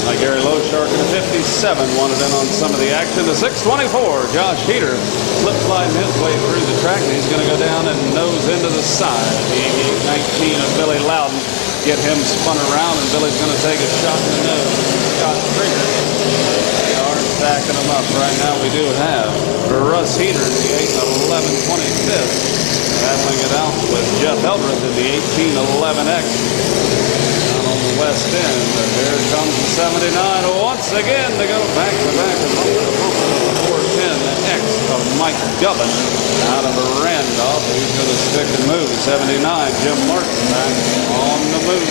Like Gary Loshark in the 57 wanted in on some of the action. The 624, Josh Heater, flip sliding his way through the track. And he's going to go down and nose into the side. The 8819 of Billy Loudon. Get him spun around, and Billy's going to take a shot in the nose. Scott Krieger. They are stacking them up. Right now we do have Russ Heater in the 811 25th. Battling it out with Jeff Eldredge in the 1811X. West End, but here comes the 79 once again to go back to back and bumper to bumper with the 410X of Mike Gubbin out of a Randolph. He's going to stick and move. 79, Jim Martin back on the move.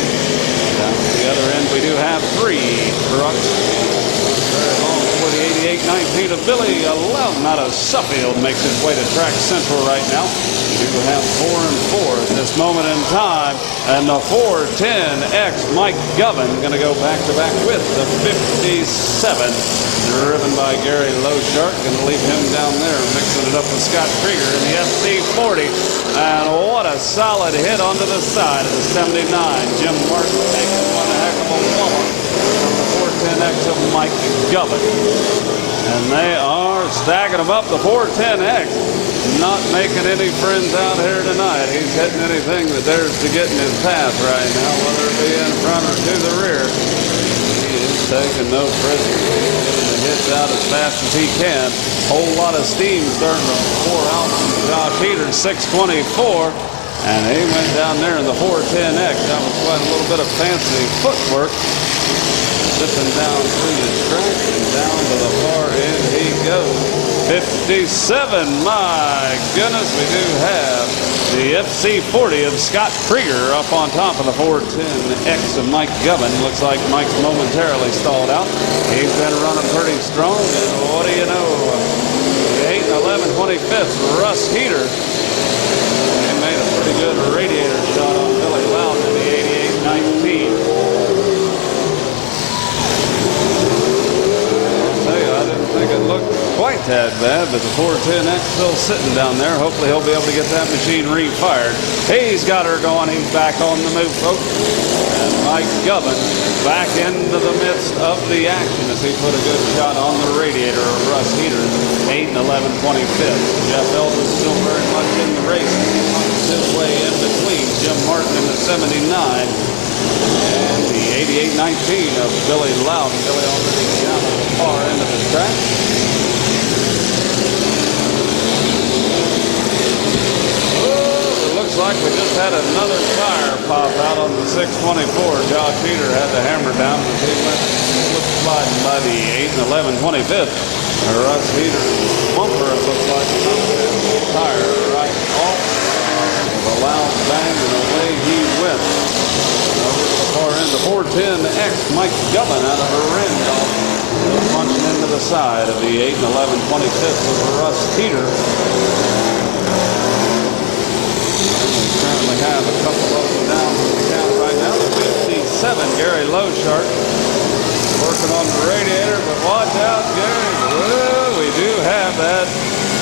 Down to the other end, we do have 3 trucks. Very long for the 8819 of Billy Loudon out of Suffield makes his way to Track Central right now. We do have 4 and 4 at this moment in time. And the 410X Mike Gubbin going to go back-to-back with the 57. Driven by Gary Loshark. Going to leave him down there mixing it up with Scott Krieger in the FC40. And what a solid hit onto the side of the 79. Jim Martin taking one heck of a woman from the 410X of Mike Gubbin. And they are stacking them up. The 410X not making any friends out here tonight. He's hitting anything that dares to get in his path right now, whether it be in front or to the rear. He is taking no prisoners. He's getting the hits out as fast as he can. Whole lot of steam starting to pour out from Josh Heater's 624. And he went down there in the 410X. That was quite a little bit of fancy footwork. Zipping down through the track and down to the far end he goes. 57, my goodness, we do have the FC40 of Scott Krieger up on top of the 410X of Mike Gubbin. Looks like Mike's momentarily stalled out. He's been running pretty strong, and what do you know? The 8 11 25th, Russ Heater. He made a pretty good radiator shot on Billy Loudon in the 8819. I didn't think it looked quite that bad, but the 410X still sitting down there. Hopefully he'll be able to get that machine refired. He's got her going. He's back on the move, folks. And Mike Gubbin back into the midst of the action as he put a good shot on the radiator of Russ Heater. 8 11 25th. Jeff Eldredge still very much in the race. He punches his way in between Jim Martin in the 79 and the 8819 of Billy Loudon. Billy already down at the far end of the track. Oh, it looks like we just had another tire pop out on the 624. Josh Heater had the hammer down as he went sliding by the 8 11 25th. Russ Heater's bumper, it looks like, the tire right off. With a loud bang, and away he went. Over to the far end, the 410X Mike Gubbin out of a Randolph. Punching into the side of the 8 11 25th with Russ Heater. We currently have a couple of them down for the count right now. The 57, Gary Loshark, working on the radiator, but watch out, Gary. Well, we do have that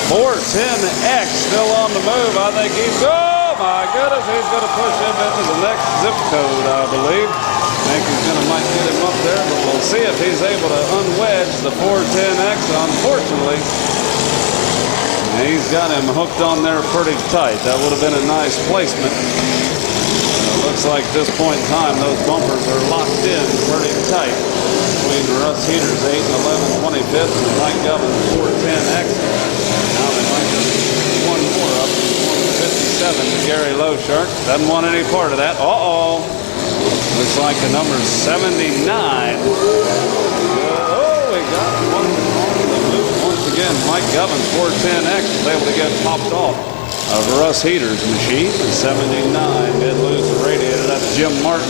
410X still on the move. I think he's, oh my goodness, he's going to push him into the next zip code, I believe. I think he's going to might get him up there, but we'll see if he's able to unwedge the 410X. Unfortunately, he's got him hooked on there pretty tight. That would have been a nice placement. It looks like at this point in time, those bumpers are locked in pretty tight between Russ Heater's 8 11 25th and Mike Gubbin's 410X. Now they might just one more up. 57 to Gary Loshark. Doesn't want any part of that. Uh-oh. Looks like the number 79. Oh, we got one on the move. Once again, Mike Gubbin's 410X was able to get popped off of Russ Heater's machine. The 79 did lose the radiator. That's Jim Martin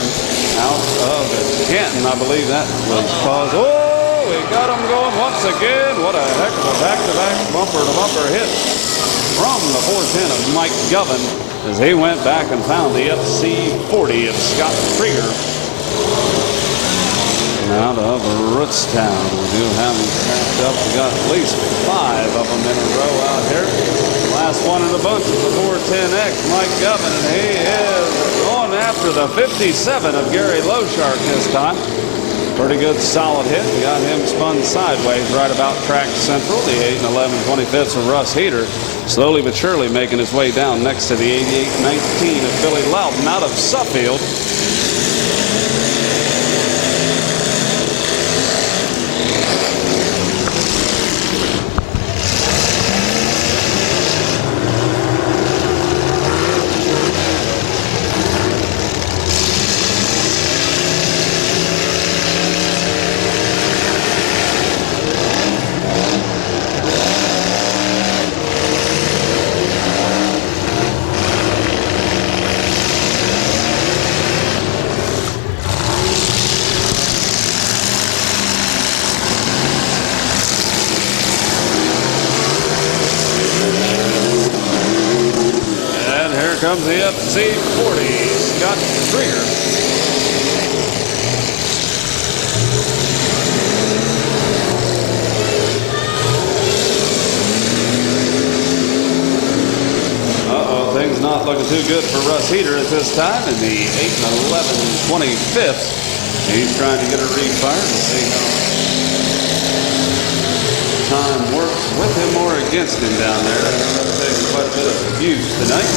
out of Canton. I believe that was caused. Oh, we got him going once again. What a heck of a back-to-back bumper-to-bumper hit from the 410 of Mike Gubbin as he went back and found the FC40 of Scott Krieger. out of Rootstown. We do have them stacked up. We got at least 5 of them in a row out here. Last one in the bunch is the 410X, Mike Govin, and he is going after the 57 of Gary Loshark this time. Pretty good solid hit. We got him spun sideways right about track central. The 8 and 11 25ths of Russ Heater, slowly but surely making his way down next to the 88-19 of Billy Loudon out of Suffield. Comes the FC40, Scott Krieger. Things not looking too good for Russ Heater at this time in the 8 and 11 25ths. He's trying to get a refire and see how time works with him or against him down there. That's taking quite a bit of abuse tonight.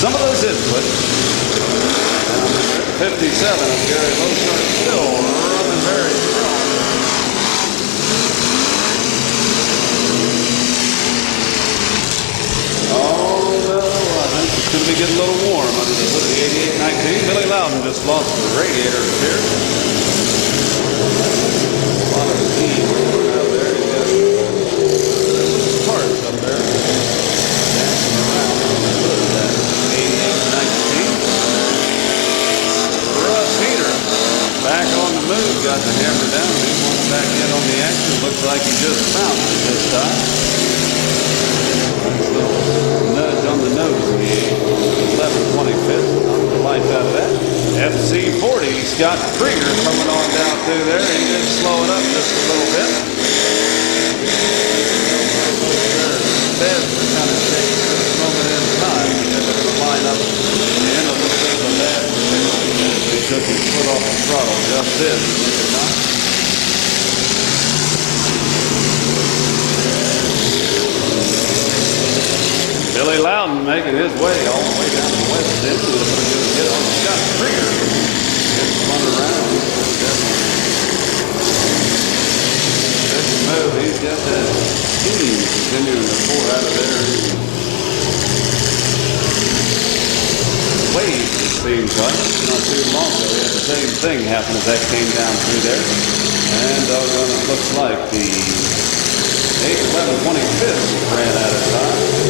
Some of those input. 57 of Gary Loshark still running very strong. Oh, no, I think it's going to be getting a little warm under the hood of the 88-19. Billy Loudon just lost the radiator here. A lot of steam out there. He's got parts up there. Dancing around on the hood of that 88-19. Russ Heater back on the move. Got the hammer down. He wants back in on the action. Looks like he just found it this time. Nudge on the nose of the 11-25th. Knocked the life out of that. FC40, Scott Krieger coming on down through there. He did slow it up just a little bit. Beds were kind of shaking at this moment in time. They're going to line up in a little bit of a bad position. He took his foot off the throttle just then. Billy Loudon making his way all the way down the west end. With a pretty good hit on Scott Krieger. Gets spun around. Good move. He's got that steam continuing to pour out of there. Wave, it seems like. Not too long ago, we had the same thing happen as that came down through there. And doggone, it looks like the 8-11-25 ran out of time.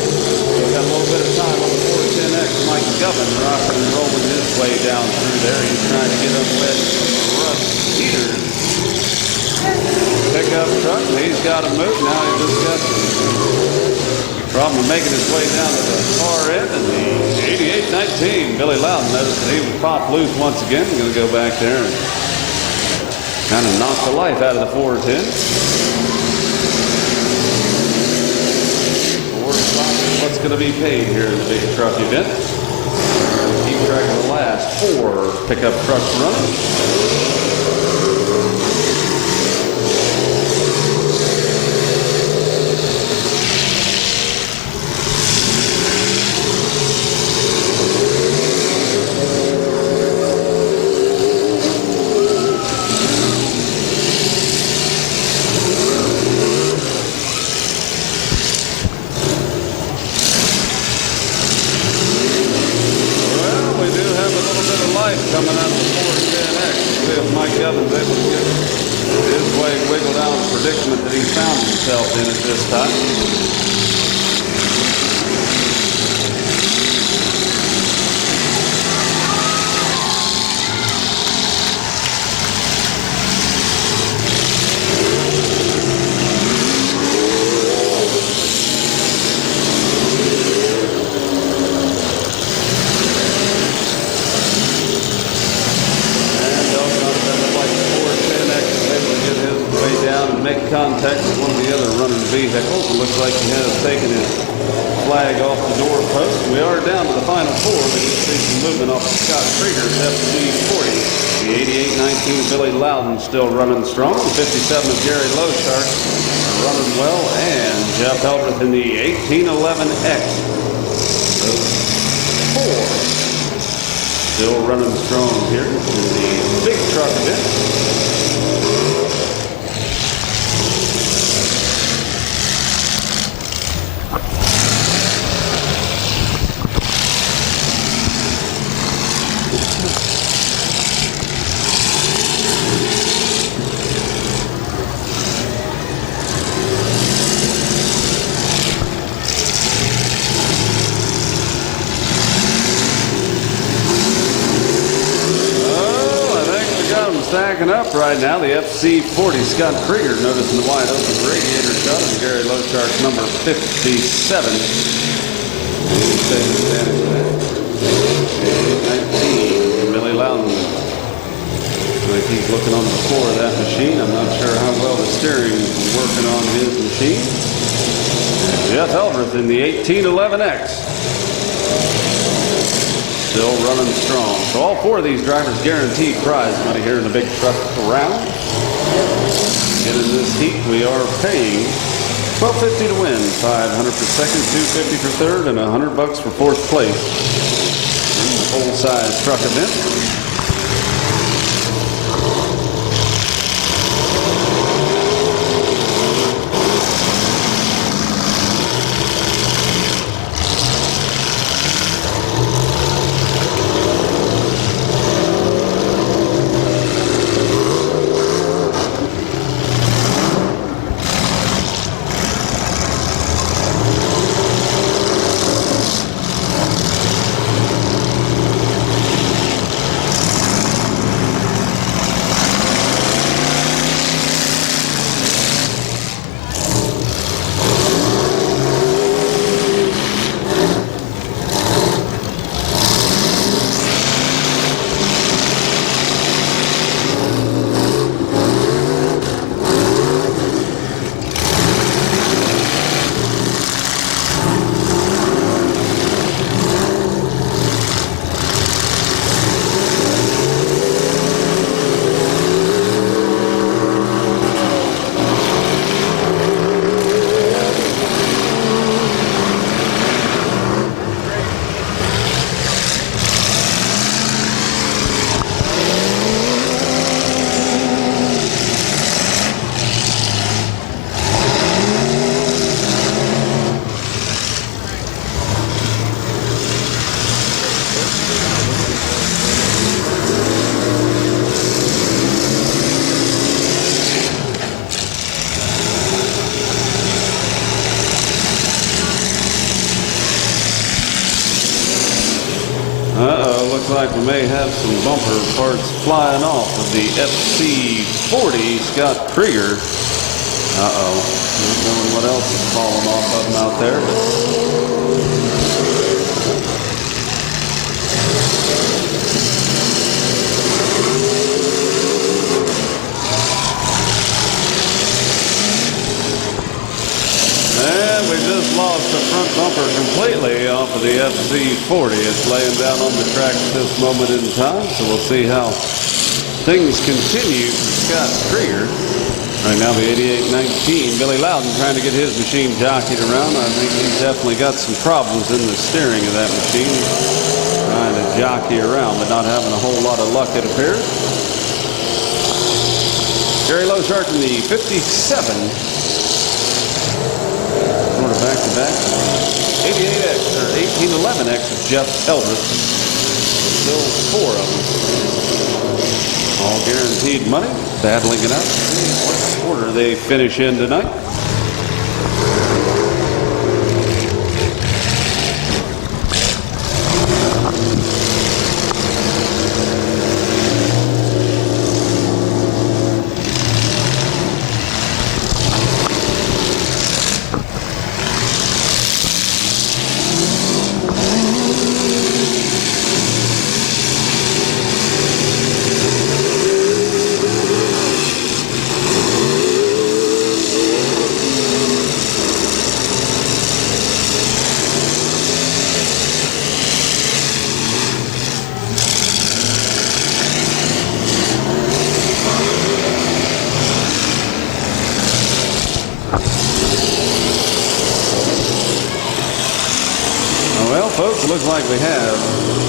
We've got a little bit of time on the 410X. Mike Govin rocking and rolling his way down through there. He's trying to get up with Russ Heater. Pickup truck. He's got to move now. He just got the problem of making his way down to the far end. And the 88-19, Billy Loudon noticed that he would pop loose once again. He's going to go back there and kind of knock the life out of the 410. What's going to be paid here in the big truck event? Keep track of the last 4 pickup trucks running. predicament that he found himself in at this time. Contact with one of the other running vehicles. It looks like he has taken his flag off the door post. We are down to the final four. We can see some movement off of Scott Krieger's FC40. The 88-19 Billy Loudon still running strong. The 57 of Gary Loshark running well. And Jeff Eldrith in the 1811X. Those four still running strong here in the big truck event. Stacking up right now, the FC40 Scott Krieger noticing the wide open radiator shot of Gary Loshark's number 57. 19, Billy Loudon. Like he's looking on the floor of that machine. I'm not sure how well the steering is working on his machine. And Jeff Eldrith in the 1811X. Still running strong. So all four of these drivers guaranteed prize money here in the big truck round. And in this heat, we are paying $12.50 to win, $500 for second, $250 for third, and $100 for fourth place in the full-size truck event. Looks like we may have some bumper parts flying off of the FC40 Scott Krieger. Not knowing what else is falling off of them out there. And we just lost the front bumper completely off of the FC40. It's laying down on the track at this moment in time, so we'll see how things continue for Scott Krieger. Right now, the 88-19, Billy Loudon trying to get his machine jockeyed around. I think he's definitely got some problems in the steering of that machine. Trying to jockey around, but not having a whole lot of luck, it appears. Gary Loshark in the 57. Back-to-back 88X or 1811X of Jeff Eldrith. Still four of them. All guaranteed money. Battling it out. order they finish in tonight. Well, folks, it looks like we have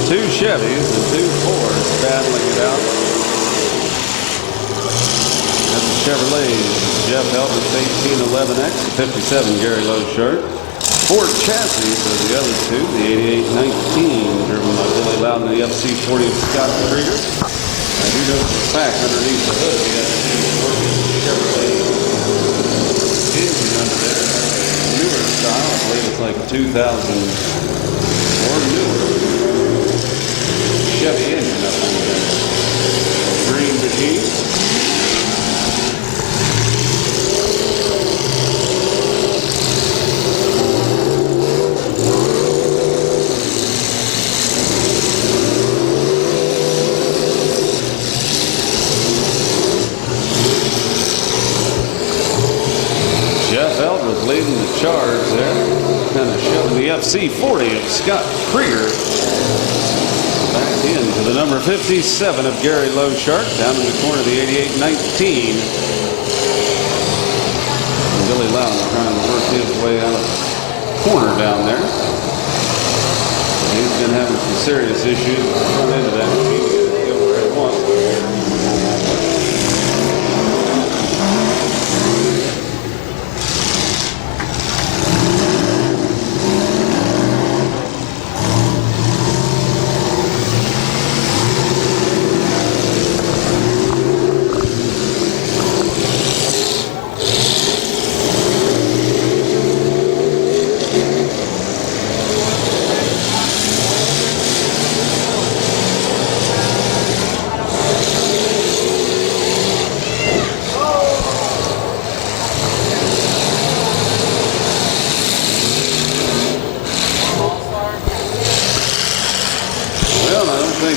two Chevys and two Fords battling it out. That's the Chevrolet Jeff Elvis 1811X, the 57 Gary Lowe shirt. Ford chassis are the other two, the 8819 driven by Billy Loudon and the FC40 of Scott Krieger. I do know for a fact underneath the hood we got the Chevrolet engine under there. Newer style, I believe it's like 2000 or newer Chevy engine up on the green bikini. Jeff Eldredge leading the charge there. Kind of shoving the FC40 of Scott Krieger back into the number 57 of Gary Lowe Shark, down in the corner of the 8819. And Billy Loudon trying to work his way out of the corner down there. He's been having some serious issues with the front end of that machine to get it to go where it wants.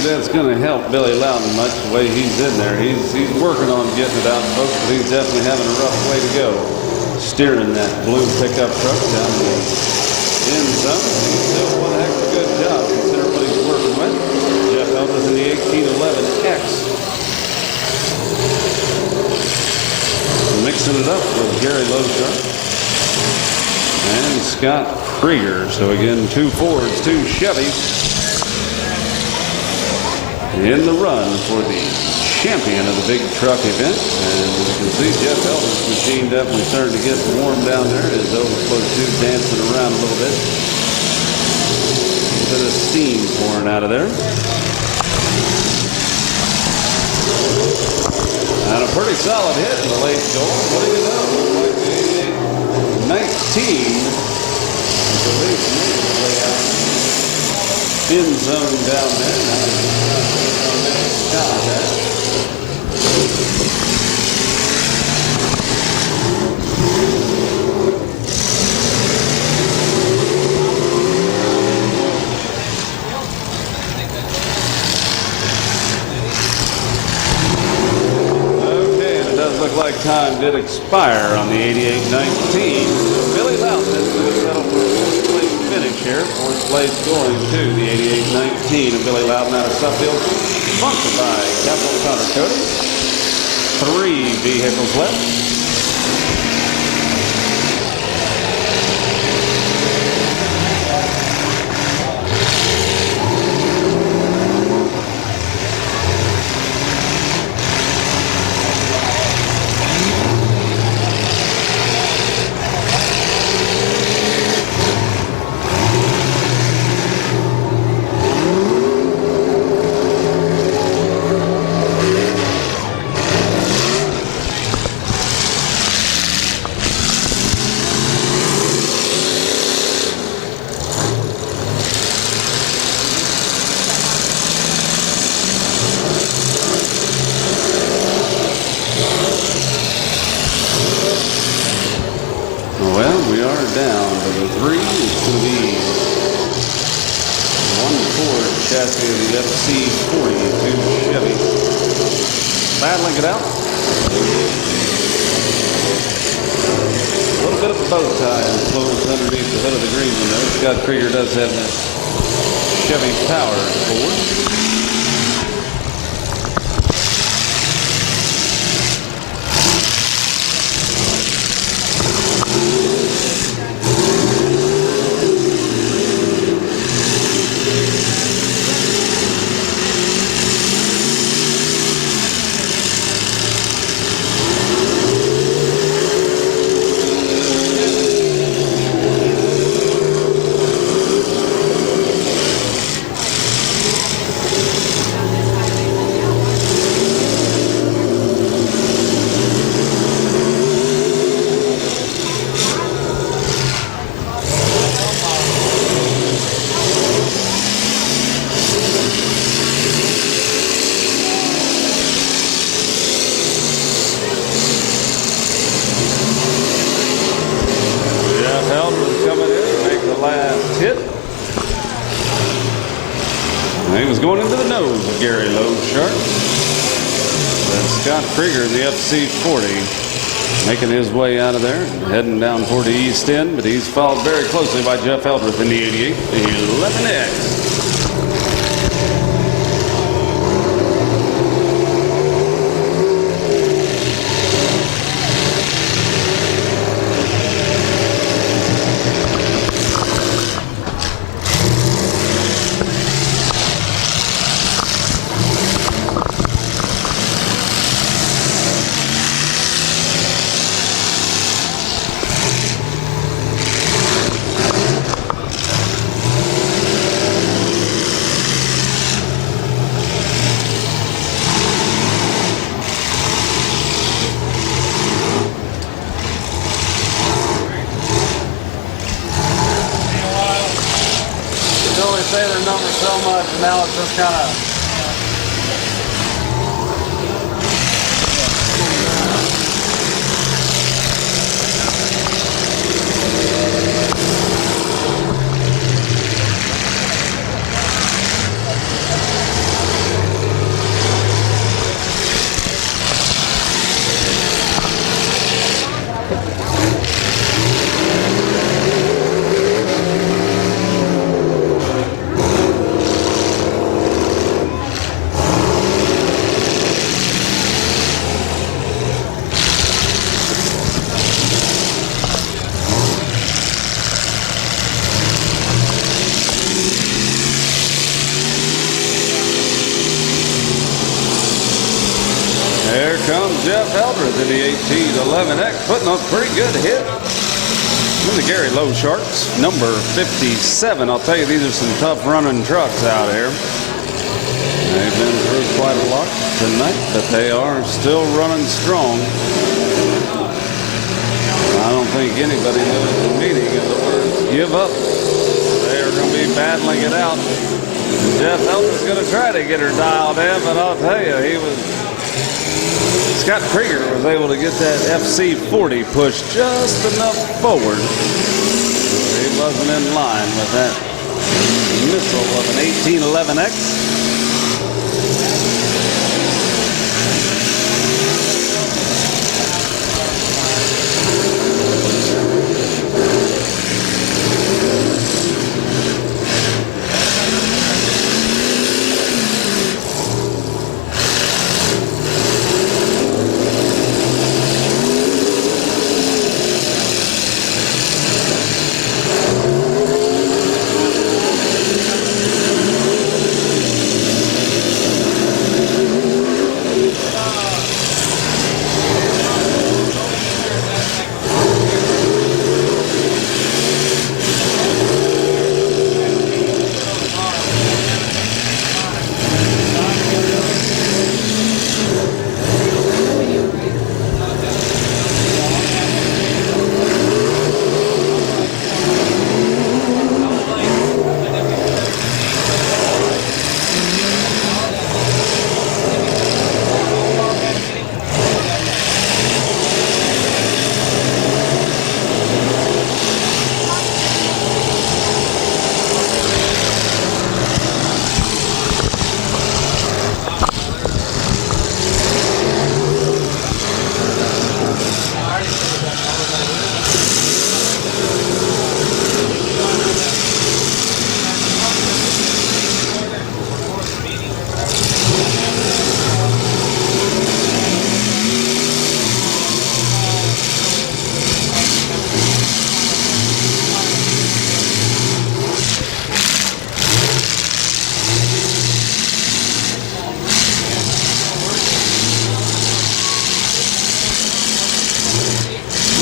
That's going to help Billy Loudon much the way he's in there. He's working on getting it out, folks, but he's definitely having a rough way to go steering that blue pickup truck down the end zone. He's still one heck of a good job considering what he's working with. Jeff Eldredge in the 1811X. Mixing it up with Gary Lowe Shark and Scott Krieger. So again, two Fords, two Chevys in the run for the champion of the big truck event. And you can see Jeff Eldredge's machine definitely starting to get warm down there. His overflow tube dancing around a little bit. A bit of steam pouring out of there. And a pretty solid hit in the late goal. Putting it up like the 19. The least made its way out. End zone down there. Okay, and it does look like time did expire on the 8819. Billy Loudon is going to settle for a fourth place finish here. Fourth place going to the 8819 of Billy Loudon out of Suffield. Sponsored by Capital Powder Coating. 3 vehicles left. are down to the 3. It's going to be one Ford chassis of the FC40, 2 Chevy. Battling it out. A little bit of a bow tie enclosed underneath the hood of the green one there. Scott Krieger does have that Chevy powered Ford. Last hit. And he was going into the nose of Gary Loebsharp. That's Scott Krieger in the FC40 making his way out of there, heading down toward the east end, but he's followed very closely by Jeff Eldredge in the 88, the 11X. Say their number so much, and now it's just kind of. There comes Jeff Eldredge in the 1811X, putting on a pretty good hit. And the Gary Loebsharps, number 57. I'll tell you, these are some tough running trucks out here. They've been through quite a lot tonight, but they are still running strong. I don't think anybody knows the meaning of the word give up. They're going to be battling it out. Jeff Eldredge is going to try to get her dialed in, but I'll tell you, Scott Krieger was able to get that FC40 pushed just enough forward. He wasn't in line with that missile of an 1811X.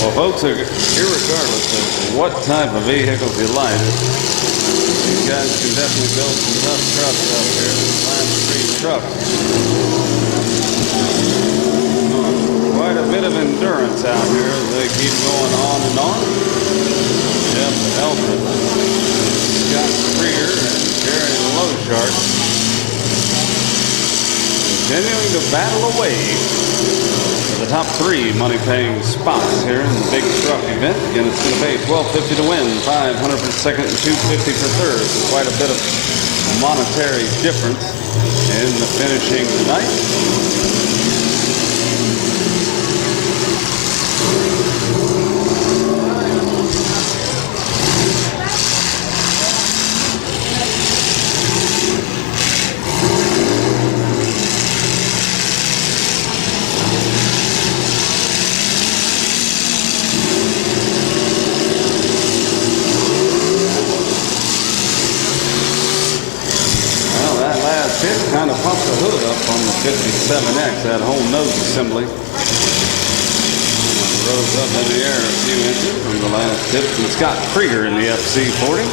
Well, folks, irregardless of what type of vehicles you like, these guys can definitely build some tough trucks up here. These last 3 trucks. Quite a bit of endurance out here as they keep going on and on. Jeff Eldred, Scott Krieger, and Jerry Lowshark continuing to battle away for the top 3 money-paying spots here in the big truck event. Again, it's going to pay $12.50 to win, $500 for second, and $250 for third. So quite a bit of monetary difference in the finishing tonight. Kind of popped the hood up on the 57X, that whole nose assembly. Rose up in the air a few inches from the last tip from Scott Krieger in the FC40.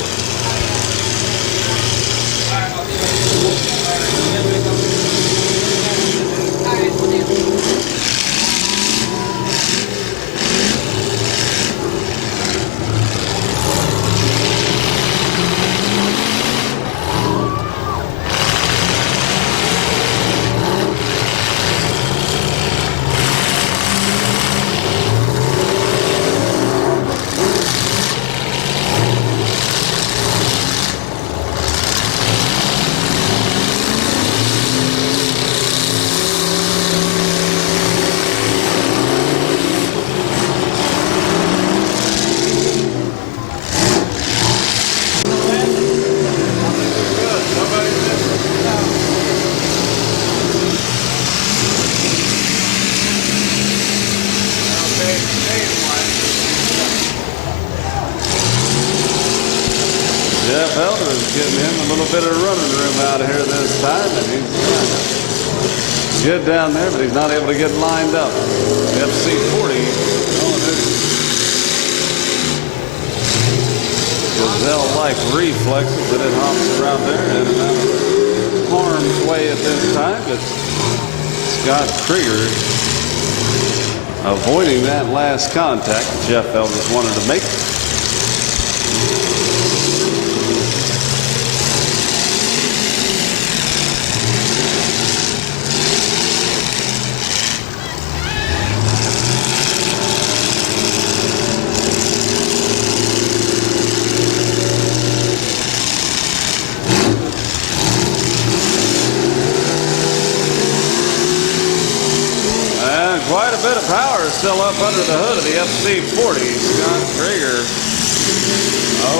Jeff Elder is getting him a little bit of running room out here this time, and he's trying to get down there, but he's not able to get lined up. FC40 gazelle-like reflexes that it hops around there and out of harm's way at this time, but Scott Krieger avoiding that last contact Jeff Elders wanted to make. Quite a bit of power is still up under the hood of the FC40. Scott Krieger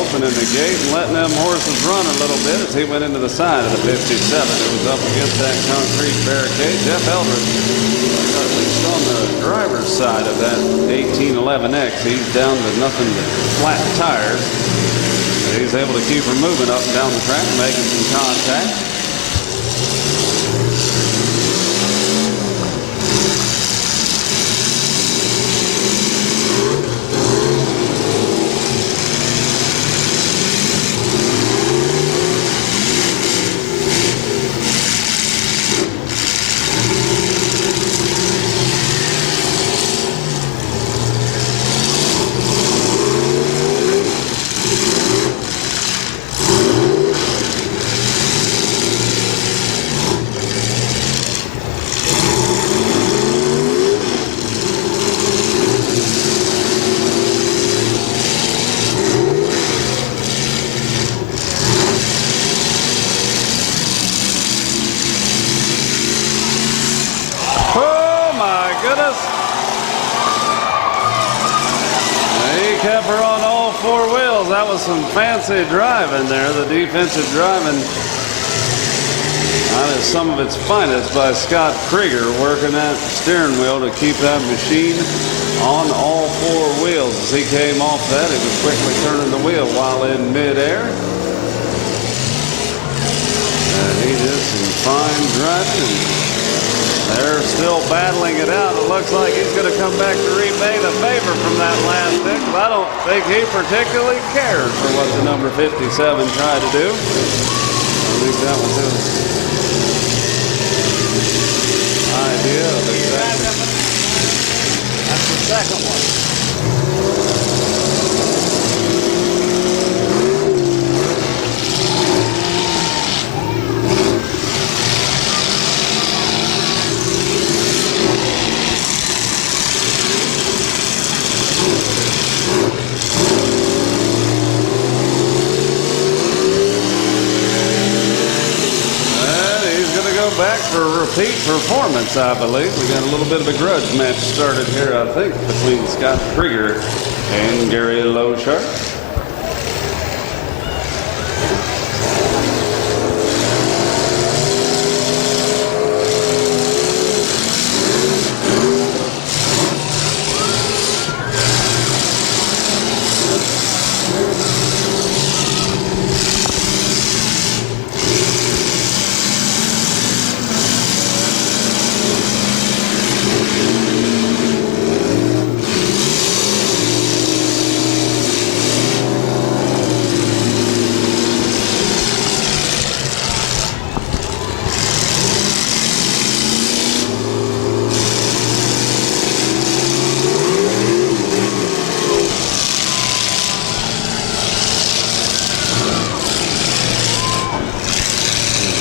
opening the gate and letting them horses run a little bit as he went into the side of the 57. It was up against that concrete barricade. Jeff Eldred, at least on the driver's side of that 1811X, he's down to nothing but flat tires. He's able to keep her moving up and down the track, making some contact. He kept her on all 4 wheels. That was some fancy driving there. The defensive driving that is some of its finest by Scott Krieger, working that steering wheel to keep that machine on all 4 wheels. As he came off that, he was quickly turning the wheel while in midair. And he did some fine driving. They're still battling it out. It looks like he's going to come back to repay the favor from that last hit. I don't think he particularly cares for what the number 57 tried to do. I think that was his idea of exactly. That's the second one. Back for a repeat performance, I believe. We got a little bit of a grudge match started here, I think, between Scott Krieger and Gary Lowshark.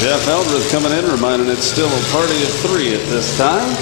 Jeff Eldredge coming in, reminding it's still a party of 3 at this time.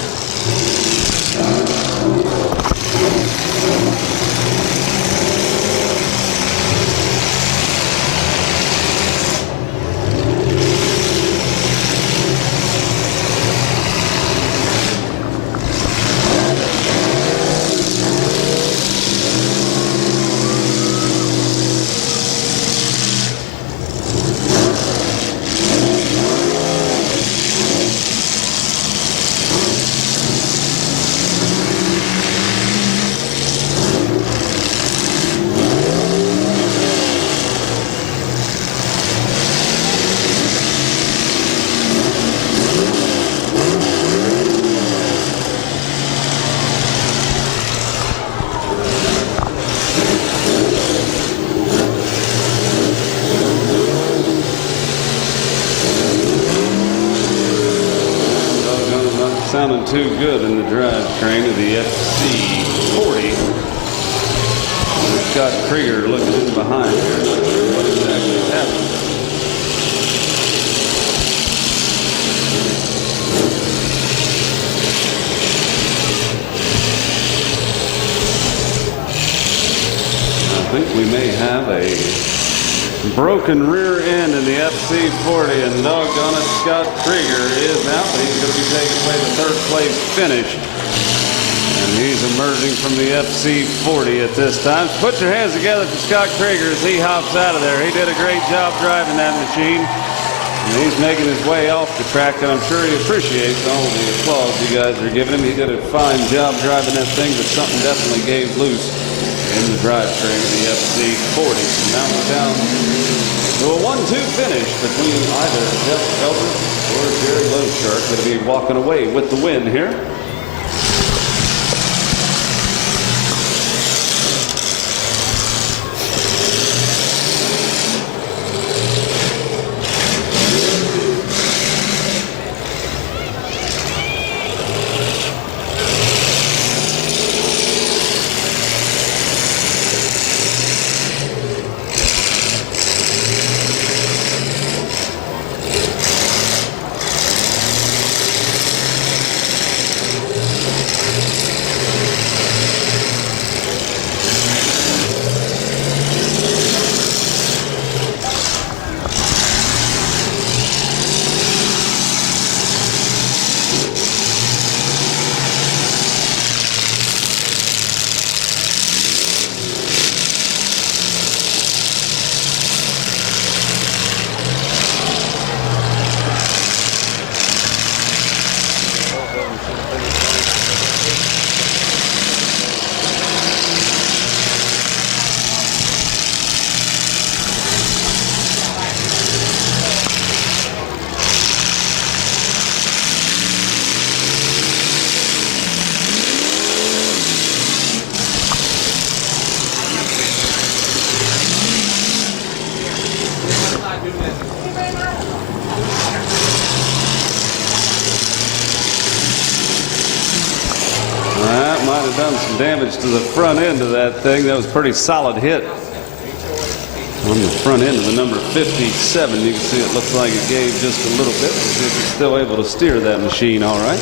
Sounding too good in the drivetrain of the FC40. Scott Krieger looking in behind here. What exactly happened? I think we may have a broken rear end in the FC40, and doggone it, Scott Krieger is out, but he's going to be taking away the 3rd place finish. And he's emerging from the FC40 at this time. Put your hands together for Scott Krieger as he hops out of there. He did a great job driving that machine. And he's making his way off the track, and I'm sure he appreciates all the applause you guys are giving him. He did a fine job driving that thing, but something definitely gave loose in the drivetrain of the FC40. So now we're down to a 1-2 finish between either Jeff Eldredge or Jerry Lowshark. Going to be walking away with the win here. done some damage to the front end of that thing. That was a pretty solid hit on the front end of the number 57. You can see it looks like it gave just a little bit. We'll see if it's still able to steer that machine all right.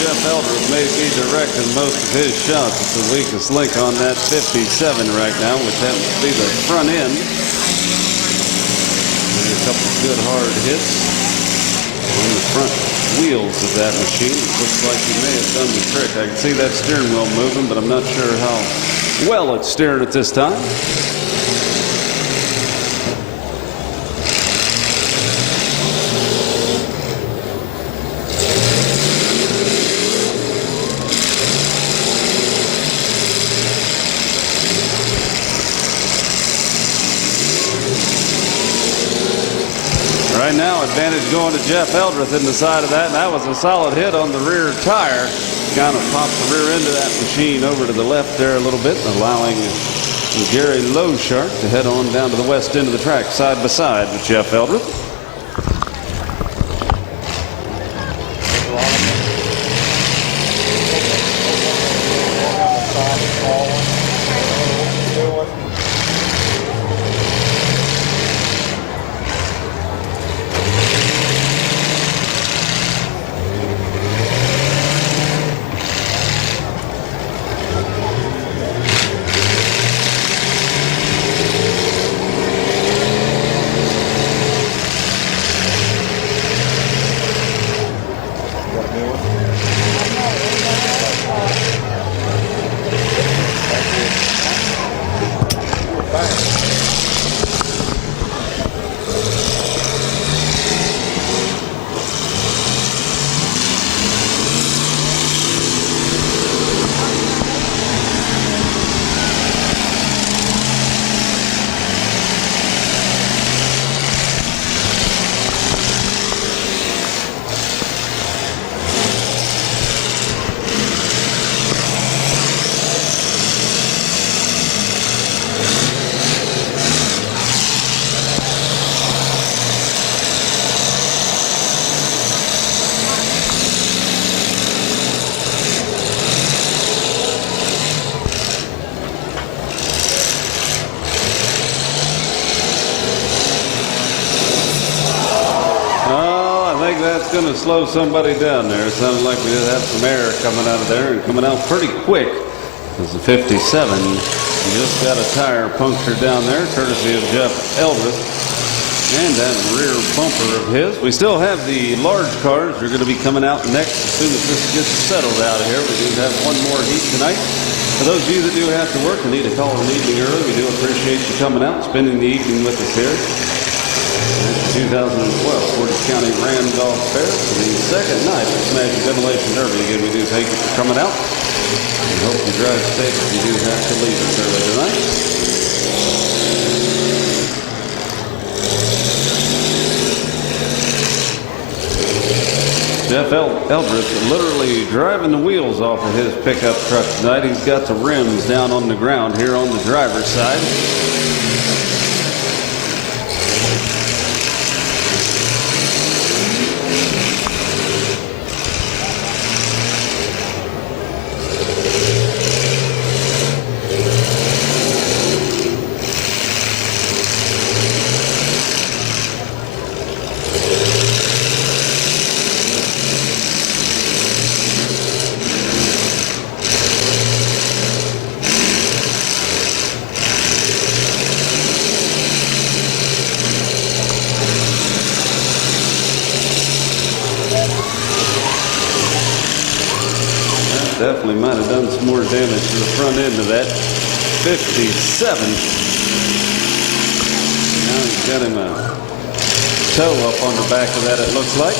Jeff Eldredge may be directing most of his shots. It's the weakest link on that 57 right now, which happens to be the front end. Maybe a couple of good hard hits on the front wheels of that machine. It looks like he may have done the trick. I can see that steering wheel moving, but I'm not sure how well it's steering at this time. Right now, advantage going to Jeff Eldredge in the side of that, and that was a solid hit on the rear tire. Kind of popped the rear end of that machine over to the left there a little bit, allowing Gary Lowshark to head on down to the west end of the track, side by side with Jeff Eldredge. That's going to slow somebody down there. It sounded like we did have some air coming out of there and coming out pretty quick. As the 57 just got a tire puncture down there, courtesy of Jeff Eldredge. And that rear bumper of his. We still have the large cars. They're going to be coming out next as soon as this gets settled out of here. We do have one more heat tonight. For those of you that do have to work and need to call an evening early, we do appreciate you coming out and spending the evening with us here. 2012 Portage County Randolph Fair for the second night of Smash Ventilation Derby. Again, we do thank you for coming out. We hope you drive safe if you do have to leave us early tonight. Jeff Eldredge literally driving the wheels off of his pickup truck tonight. He's got the rims down on the ground here on the driver's side. probably might have done some more damage to the front end of that 57. Now he's got him a toe up on the back of that, it looks like.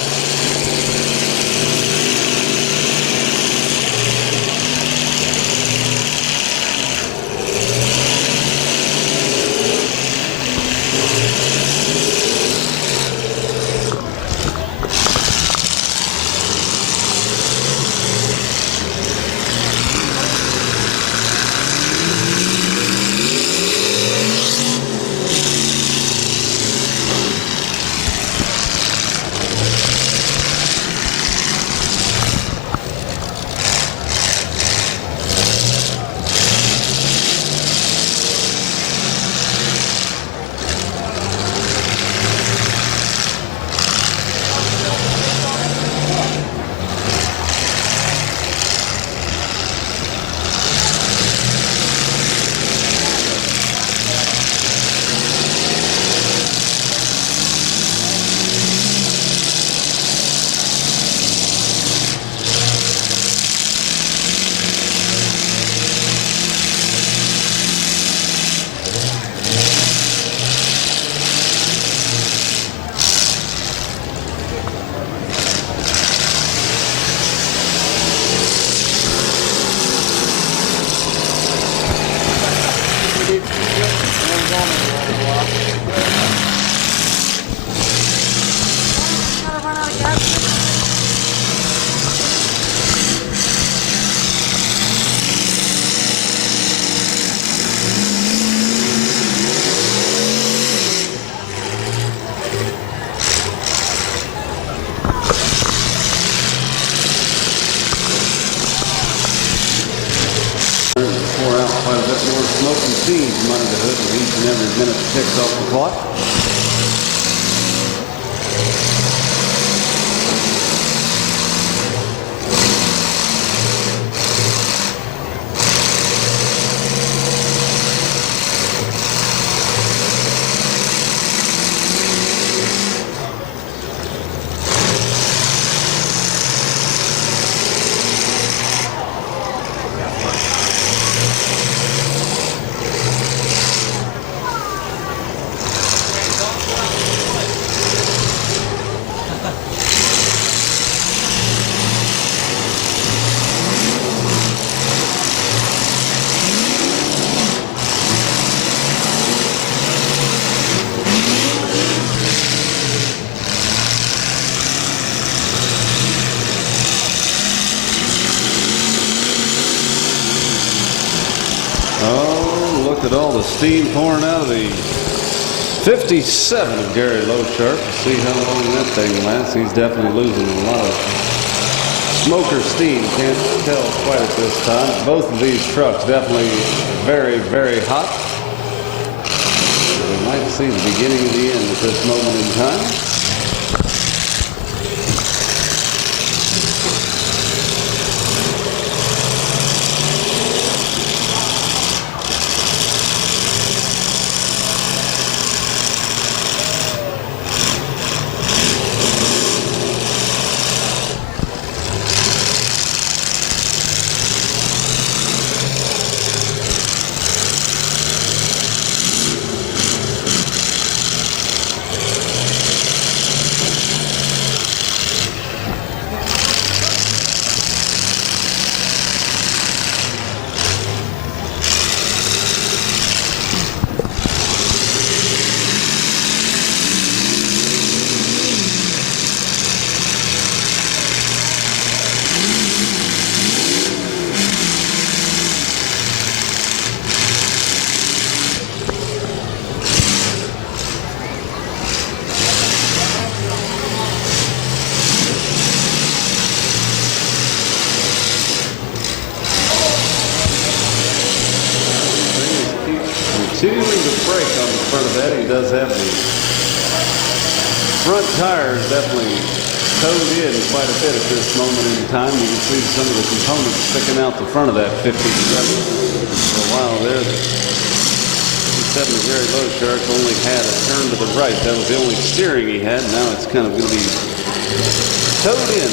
Pour out quite a bit more smoke and steam from under the hood with each and every minute that ticks off the clock. Oh, look at all the steam pouring out of the 57 of Gary Lowsharp. See how long that thing lasts. He's definitely losing a lot of smoke or steam. Can't tell quite at this time. Both of these trucks definitely very, very hot. We might see the beginning of the end at this moment in time. Continuing to brake on the front of that. He does have the front tires definitely towed in quite a bit at this moment in time. You can see some of the components sticking out the front of that 57. For a while there, the 57 of Gary Lowsharp only had a turn to the right. That was the only steering he had. Now it's kind of going to be towed in.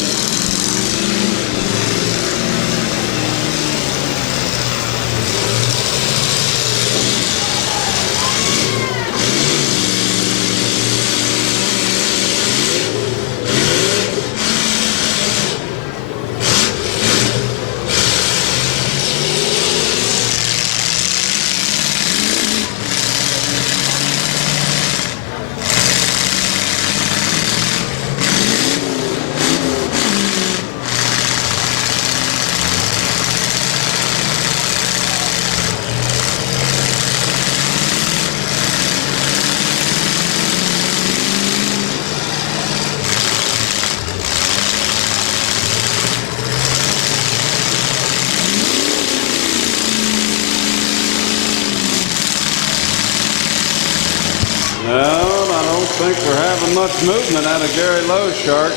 Well, I don't think we're having much movement out of Gary Lowe's shark.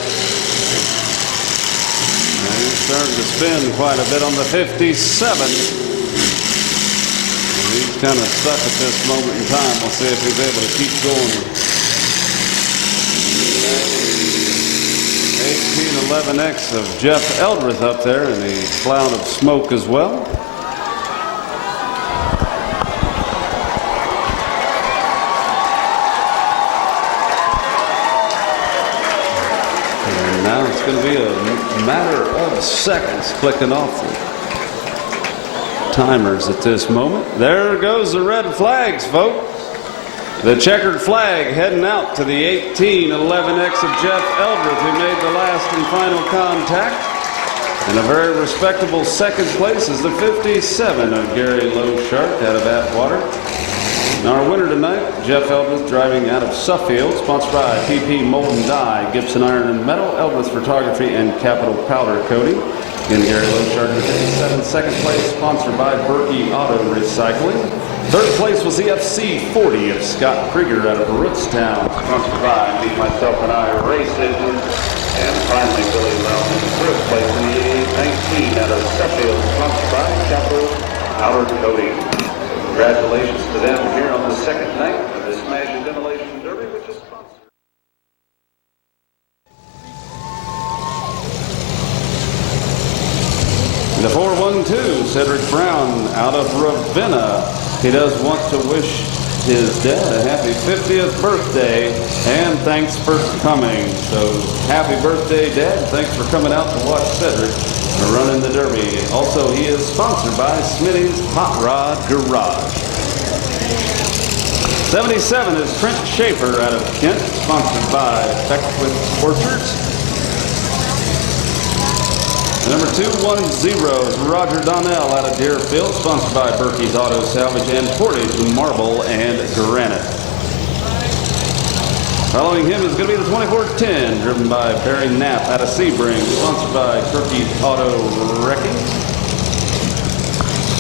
He's starting to spin quite a bit on the 57. He's kind of stuck at this moment in time. We'll see if he's able to keep going. 1811X of Jeff Eldredge up there in the cloud of smoke as well. And now it's going to be a matter of seconds clicking off the timers at this moment. There goes the red flags, folks. The checkered flag heading out to the 1811X of Jeff Eldredge, who made the last and final contact. In a very respectable second place is the 57 of Gary Lowe's shark out of Atwater. And our winner tonight, Jeff Eldredge, driving out of Suffield, sponsored by PP Mold and Die, Gibson Iron and Metal, Eldredge Photography, and Capital Powder Coating. In Gary Lowe's shark at 57, second place, sponsored by Berkey Auto Recycling. Third place was the FC40 of Scott Krieger out of Rootstown, sponsored by Me, Myself, and I Race Engine. And finally, Billy Lowe in first place in the 8819 out of Suffield, sponsored by Capital Powder Coating. Congratulations to them here on the second night of the Smash and Demolition Derby, which is sponsored. The 412, Cedric Brown out of Ravenna. He does want to wish his dad a happy 50th birthday and thanks for coming. So happy birthday, Dad. Thanks for coming out to watch Cedric running the Derby. Also, he is sponsored by Smitty's Hot Rod Garage. 77 is Trent Schaefer out of Kent, sponsored by Beckwith Orchards. Number 210 is Roger Donnell out of Deerfield, sponsored by Berkey's Auto Salvage and Portage Marble and Granite. Following him is going to be the 2410, driven by Barry Knapp out of Sebring, sponsored by Berkey's Auto Wrecking.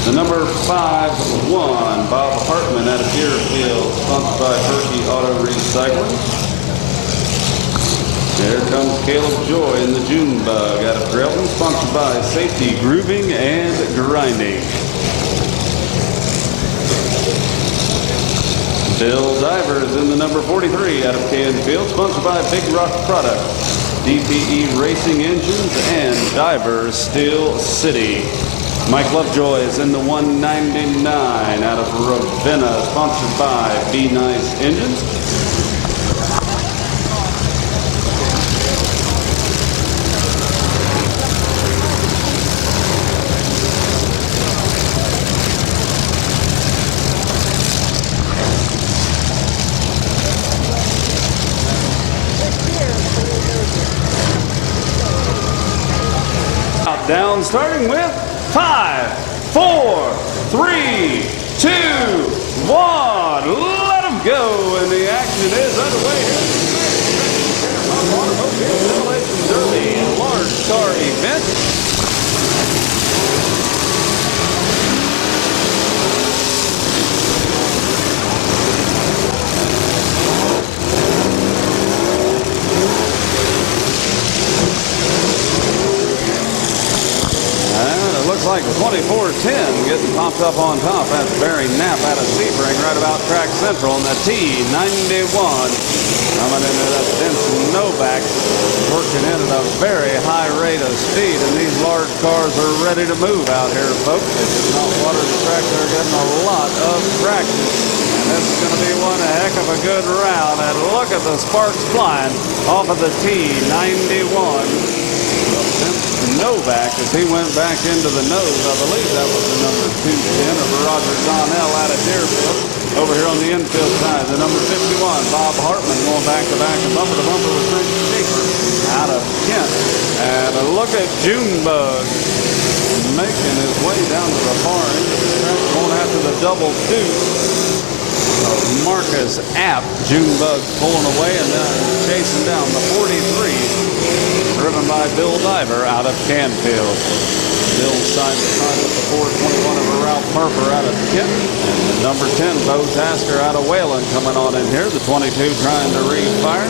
The number 51, Bob Hartman out of Deerfield, sponsored by Berkey Auto Recycling. There comes Caleb Joy in the June Bug out of Grelton, sponsored by Safety Grooving and Grinding. Bill Divers in the number 43 out of Canfield, sponsored by Big Rock Products, DPE Racing Engines, and Divers Steel City. Mike Lovejoy is in the 199 out of Ravenna, sponsored by Be Nice Engines. Down, starting with 5, 4, 3, 2, 1. Let them go, and the action is underway here. Automobile Demolition Derby, large car event. Like 2410 getting popped up on top. That's Barry Knapp out of Sebring right about track central. And the T91 coming into that Denson Novak, working in at a very high rate of speed. And these large cars are ready to move out here, folks. They just not water the track. They're getting a lot of traction. And this is going to be one heck of a good round. And look at the sparks flying off of the T91. Novak as he went back into the nose. I believe that was the number 210 of Roger Donnell out of Deerfield. Over here on the infield side, the number 51, Bob Hartman, going back to back and bumper to bumper with Trent Schaefer out of Kent. And look at Junebug making his way down to the far end of the track, going after the double deuce of Marcus App. Junebug pulling away and then chasing down the 43. Driven by Bill Diver out of Canfield. Still side to side with the 421 of a Ralph Harper out of Kent. And the number 10, Bo Tasker out of Whalen coming on in here. The 22 trying to refire.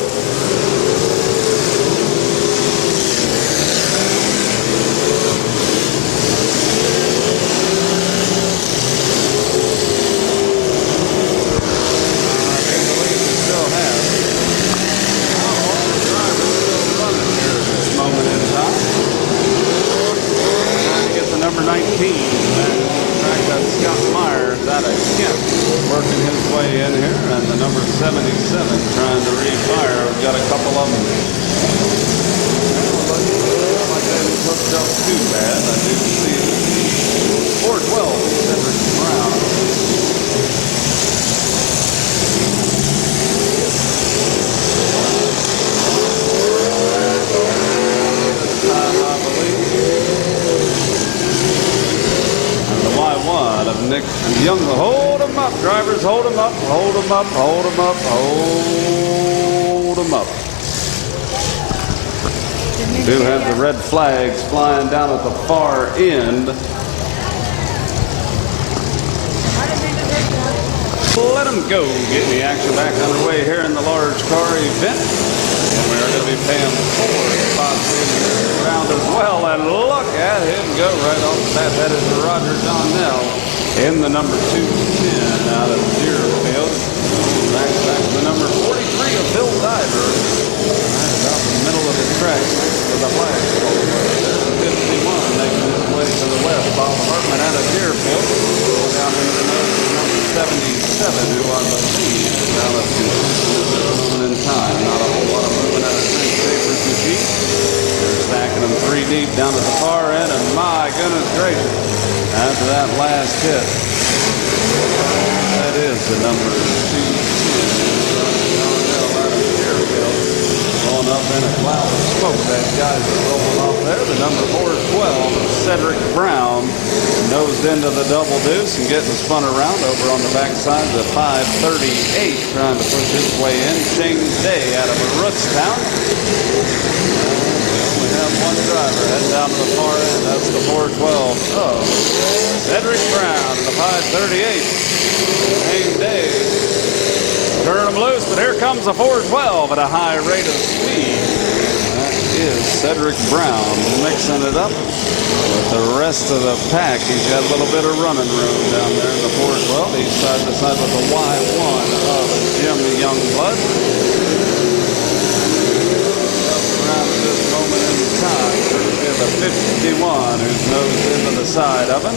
Number 19, track that Scott Myers out of Kent, working his way in here, and the number 77 trying to refire. We've got a couple of them. Like they didn't hooked up too bad. I do see 412, Cedric Brown. This time, I believe. Y1 of Nick Young. Hold him up, drivers. Hold him up. Hold him up. Hold him up. Hold him up. We do have the red flags flying down at the far end. Let them go. Getting the action back underway here in the large car event. And we're going to be paying 4 spots in this round as well. And look at him go right off the bat. That is Roger Donnell in the number 210 out of Deerfield. Back to the number 43 of Bill Diver. Right about the middle of the track with the flag. There's 51 making his way to the west. Bob Hartman out of Deerfield. Down into the nose of number 77, who I believe is out of in time. Not a whole lot of movement out of St. Saber's machine. They're stacking them 3 deep down at the far end, and my goodness gracious, after that last hit, that is the number 210. Going up in a cloud of smoke. That guy's rolling off there. The number 412, Cedric Brown, nosed into the double deuce and getting spun around over on the backside. The 538 trying to push his way in. Shane Day out of Rootstown. We only have one driver heading down to the far end. That's the 412 of Cedric Brown. The 538. Shane Day. Turn them loose, but here comes the 412 at a high rate of speed. That is Cedric Brown mixing it up with the rest of the pack. He's got a little bit of running room down there in the 412. He's side by side with the Y1 of Jim Youngblood. Around at this moment in time, the 51 who's nosed into the side of him.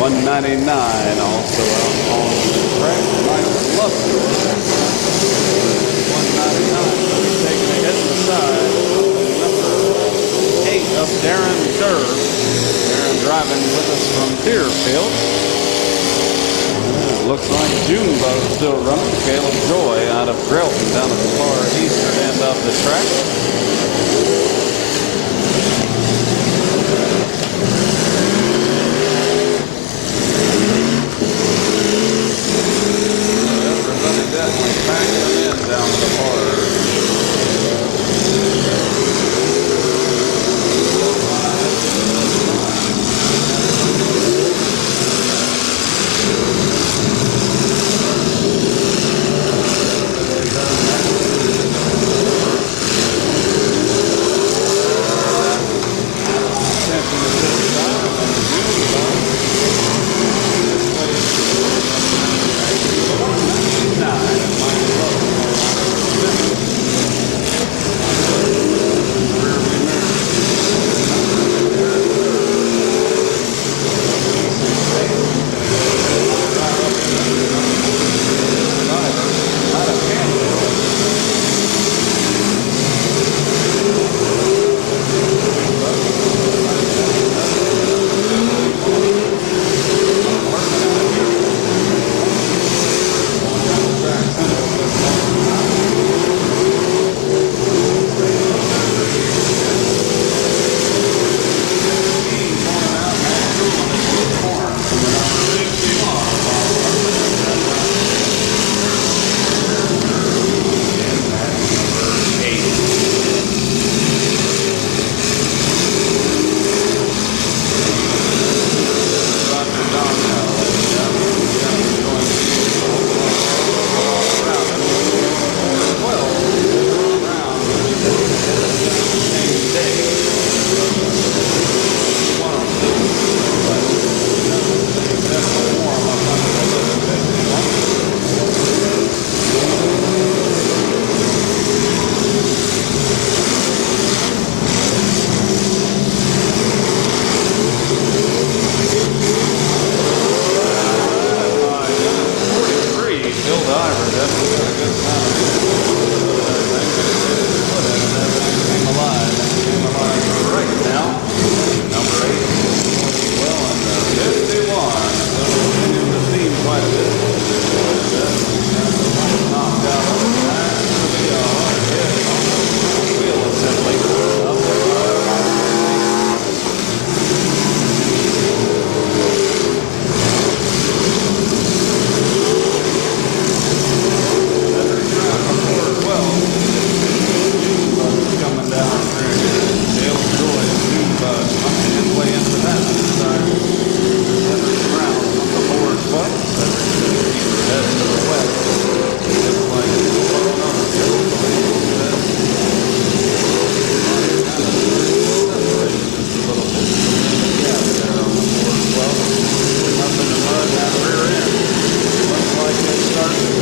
199 also out on the track. Michael Lovejoy. 199 taking a hit to the side. Number 8 of Darren Durr. Darren driving with us from Deerfield. Looks like Junebo's still running. Caleb Joy out of Grelton down at the far eastern end of the track. Definitely packing them in down to the border.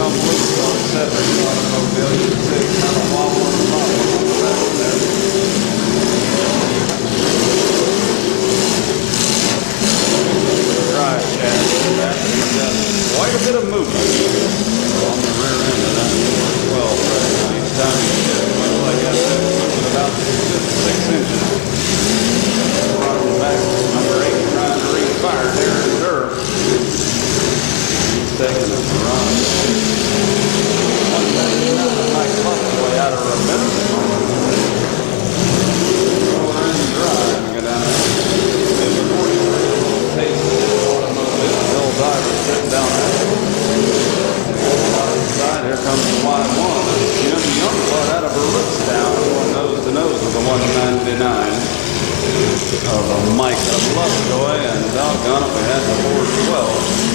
come loose on Cedric's automobile. You can see it's kind of wobbling and wobbling on the back there. Drive shaft in the back. It's got quite a bit of movement on the rear end of that 12 right now. Each time you shift, it looks like that's moving about 6 inches. Front and back, number 8 trying to refire here in Durham. He's taking it for run. Mike Buffalo out of Ravenna. Over in drive and go down there. In the 43, takes the automobile. Bill Diver sitting down there. Side, here comes the wide one. Jim Youngblood out of Rootstown going nose to nose with the 199 of Mike Lovejoy, and doggone it, we had the 412.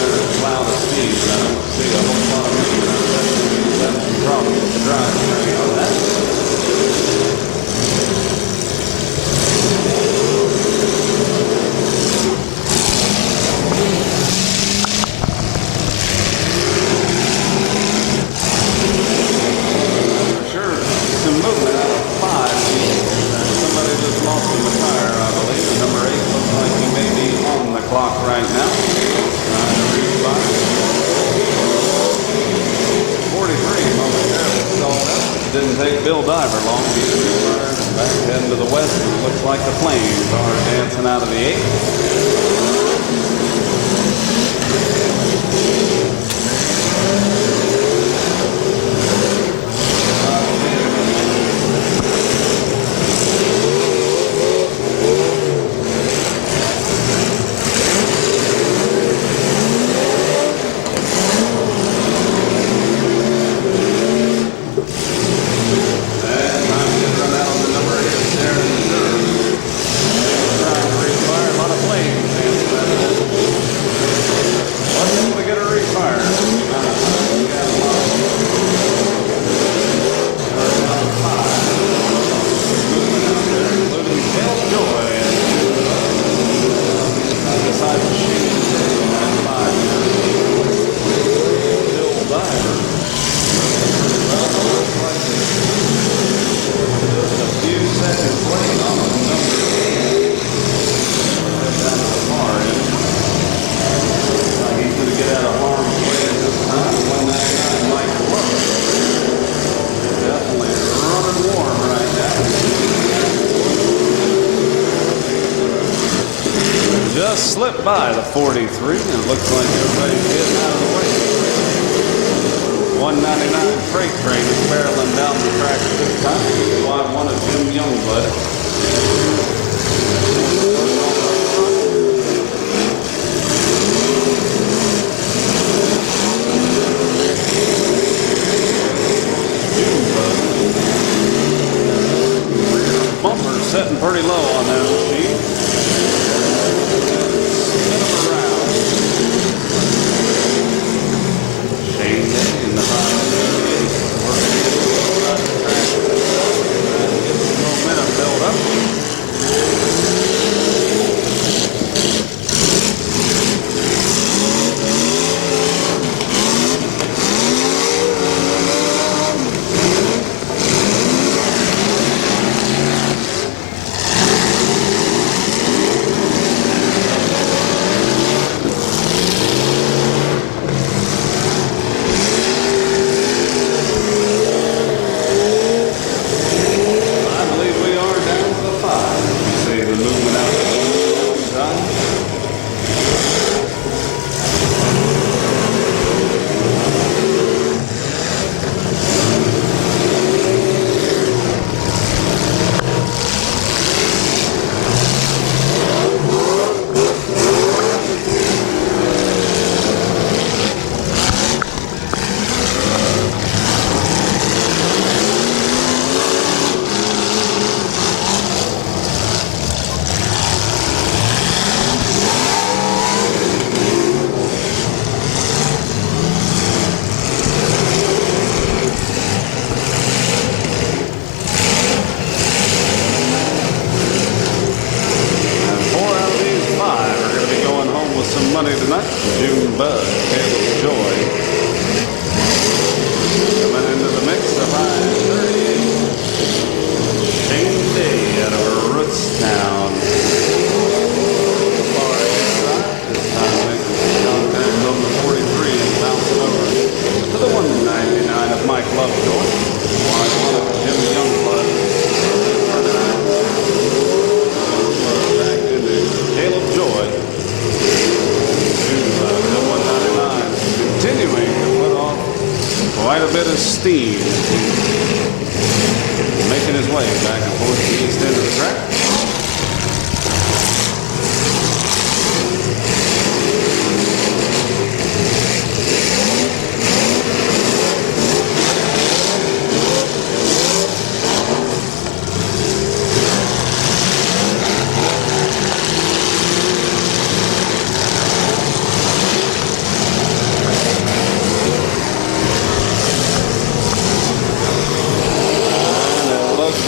There's a cloud of steam, and I don't see a whole lot of movement. That's some problem with the drive train on that. Sure, some movement out of 5. Somebody just lost him a tire, I believe. And number 8 looks like he may be on the clock right now. Trying to refire. 43 momentarily stalled out. Didn't take Bill Diver long. He refired back heading to the west. It looks like the Flames are dancing out of the 8. Just slipped by the 43, and it looks like everybody's getting out of the way. 199 freight train is barreling down the track at this time. Wide one of Jim Youngblood. Bumper setting pretty low on that machine. money tonight. June Bud, Caleb Joy, quite a bit of steam. Making his way back and forth to the east end of the track.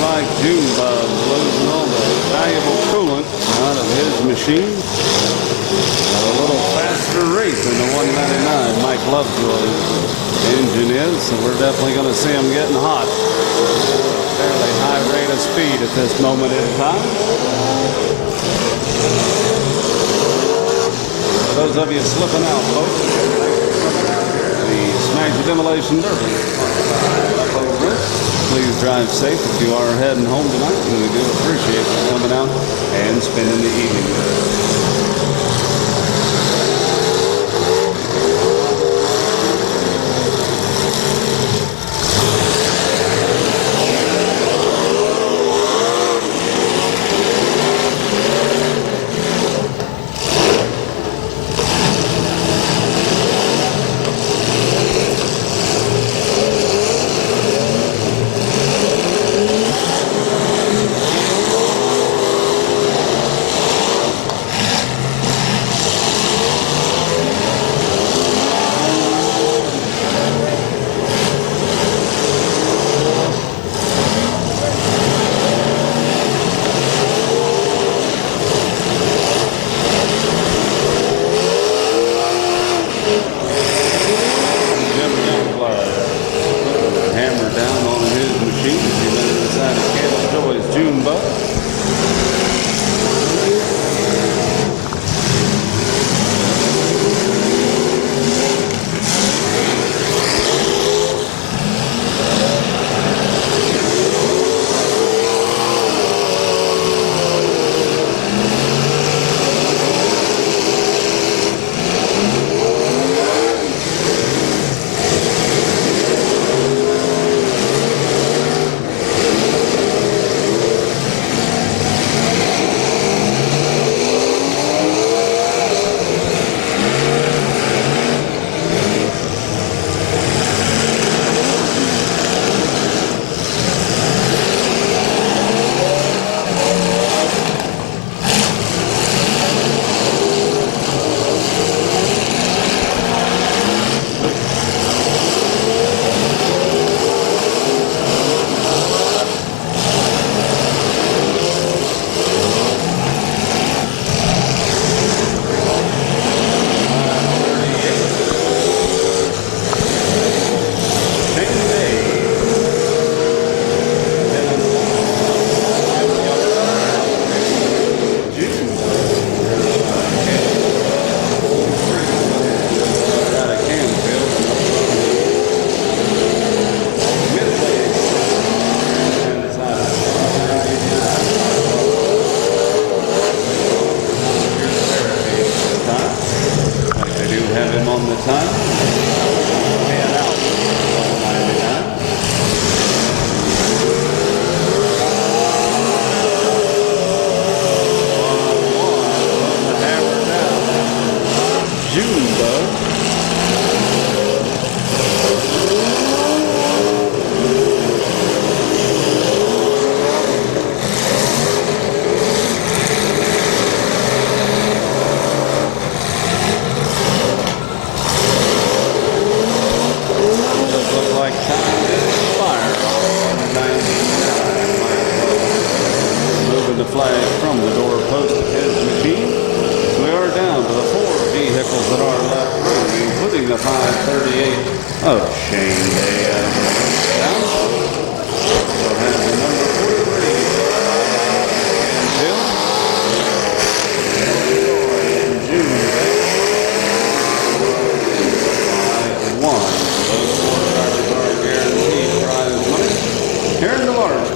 Like June Bug losing all the valuable coolant out of his machine. A little faster race than the 199 Mike Lovejoy's engine is, so we're definitely going to see him getting hot. Fairly high rate of speed at this moment in time. For those of you slipping out, folks, the Smash the Demolition Derby. Please drive safe if you are heading home tonight, and we do appreciate you coming out and spending the evening with us.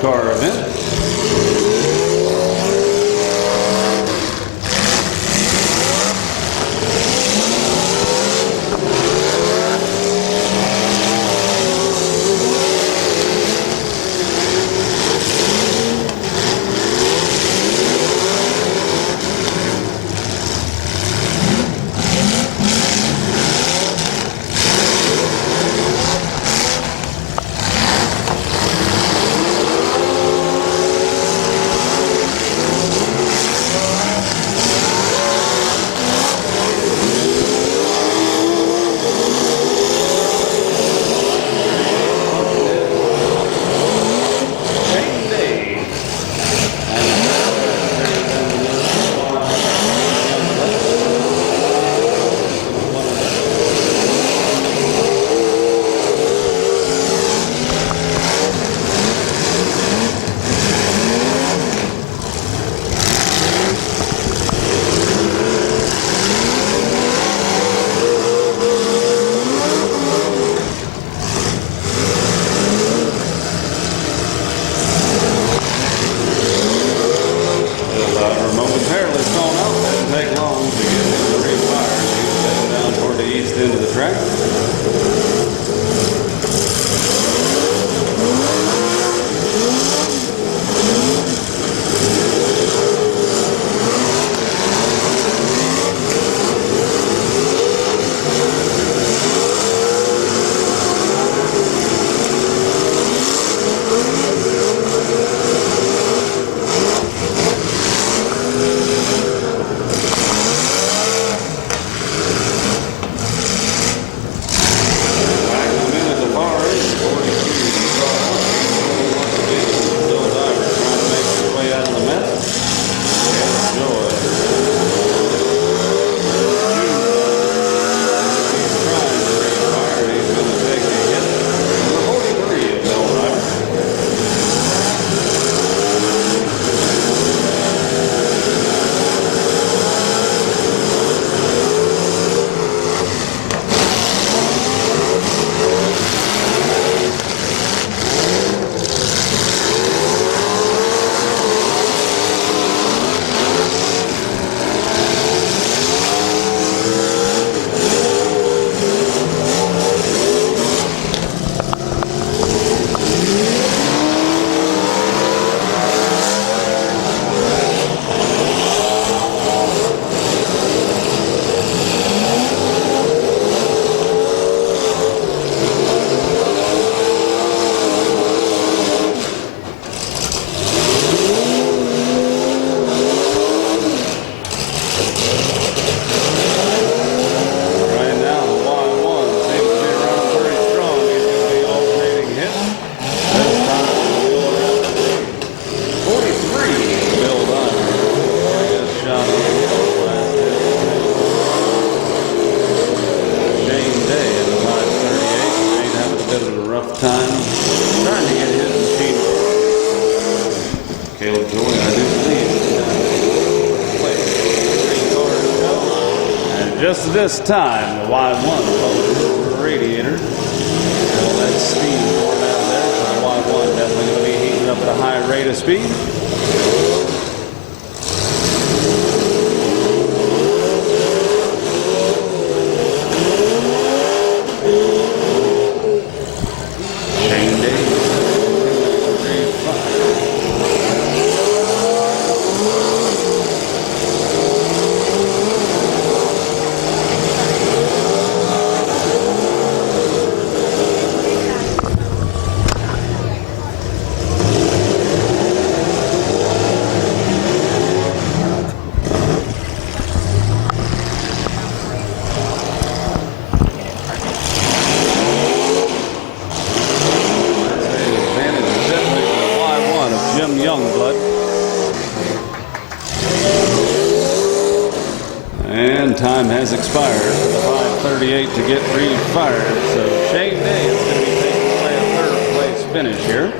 car event. raced into the track. Just this time, the Y1 the radiator. All that steam pouring out there. So the Y1 definitely going to be heating up at a high rate of speed. Shane Davis. And time has expired for the 538 to get refired. So Shane Day is going to be taking away a third place finish here.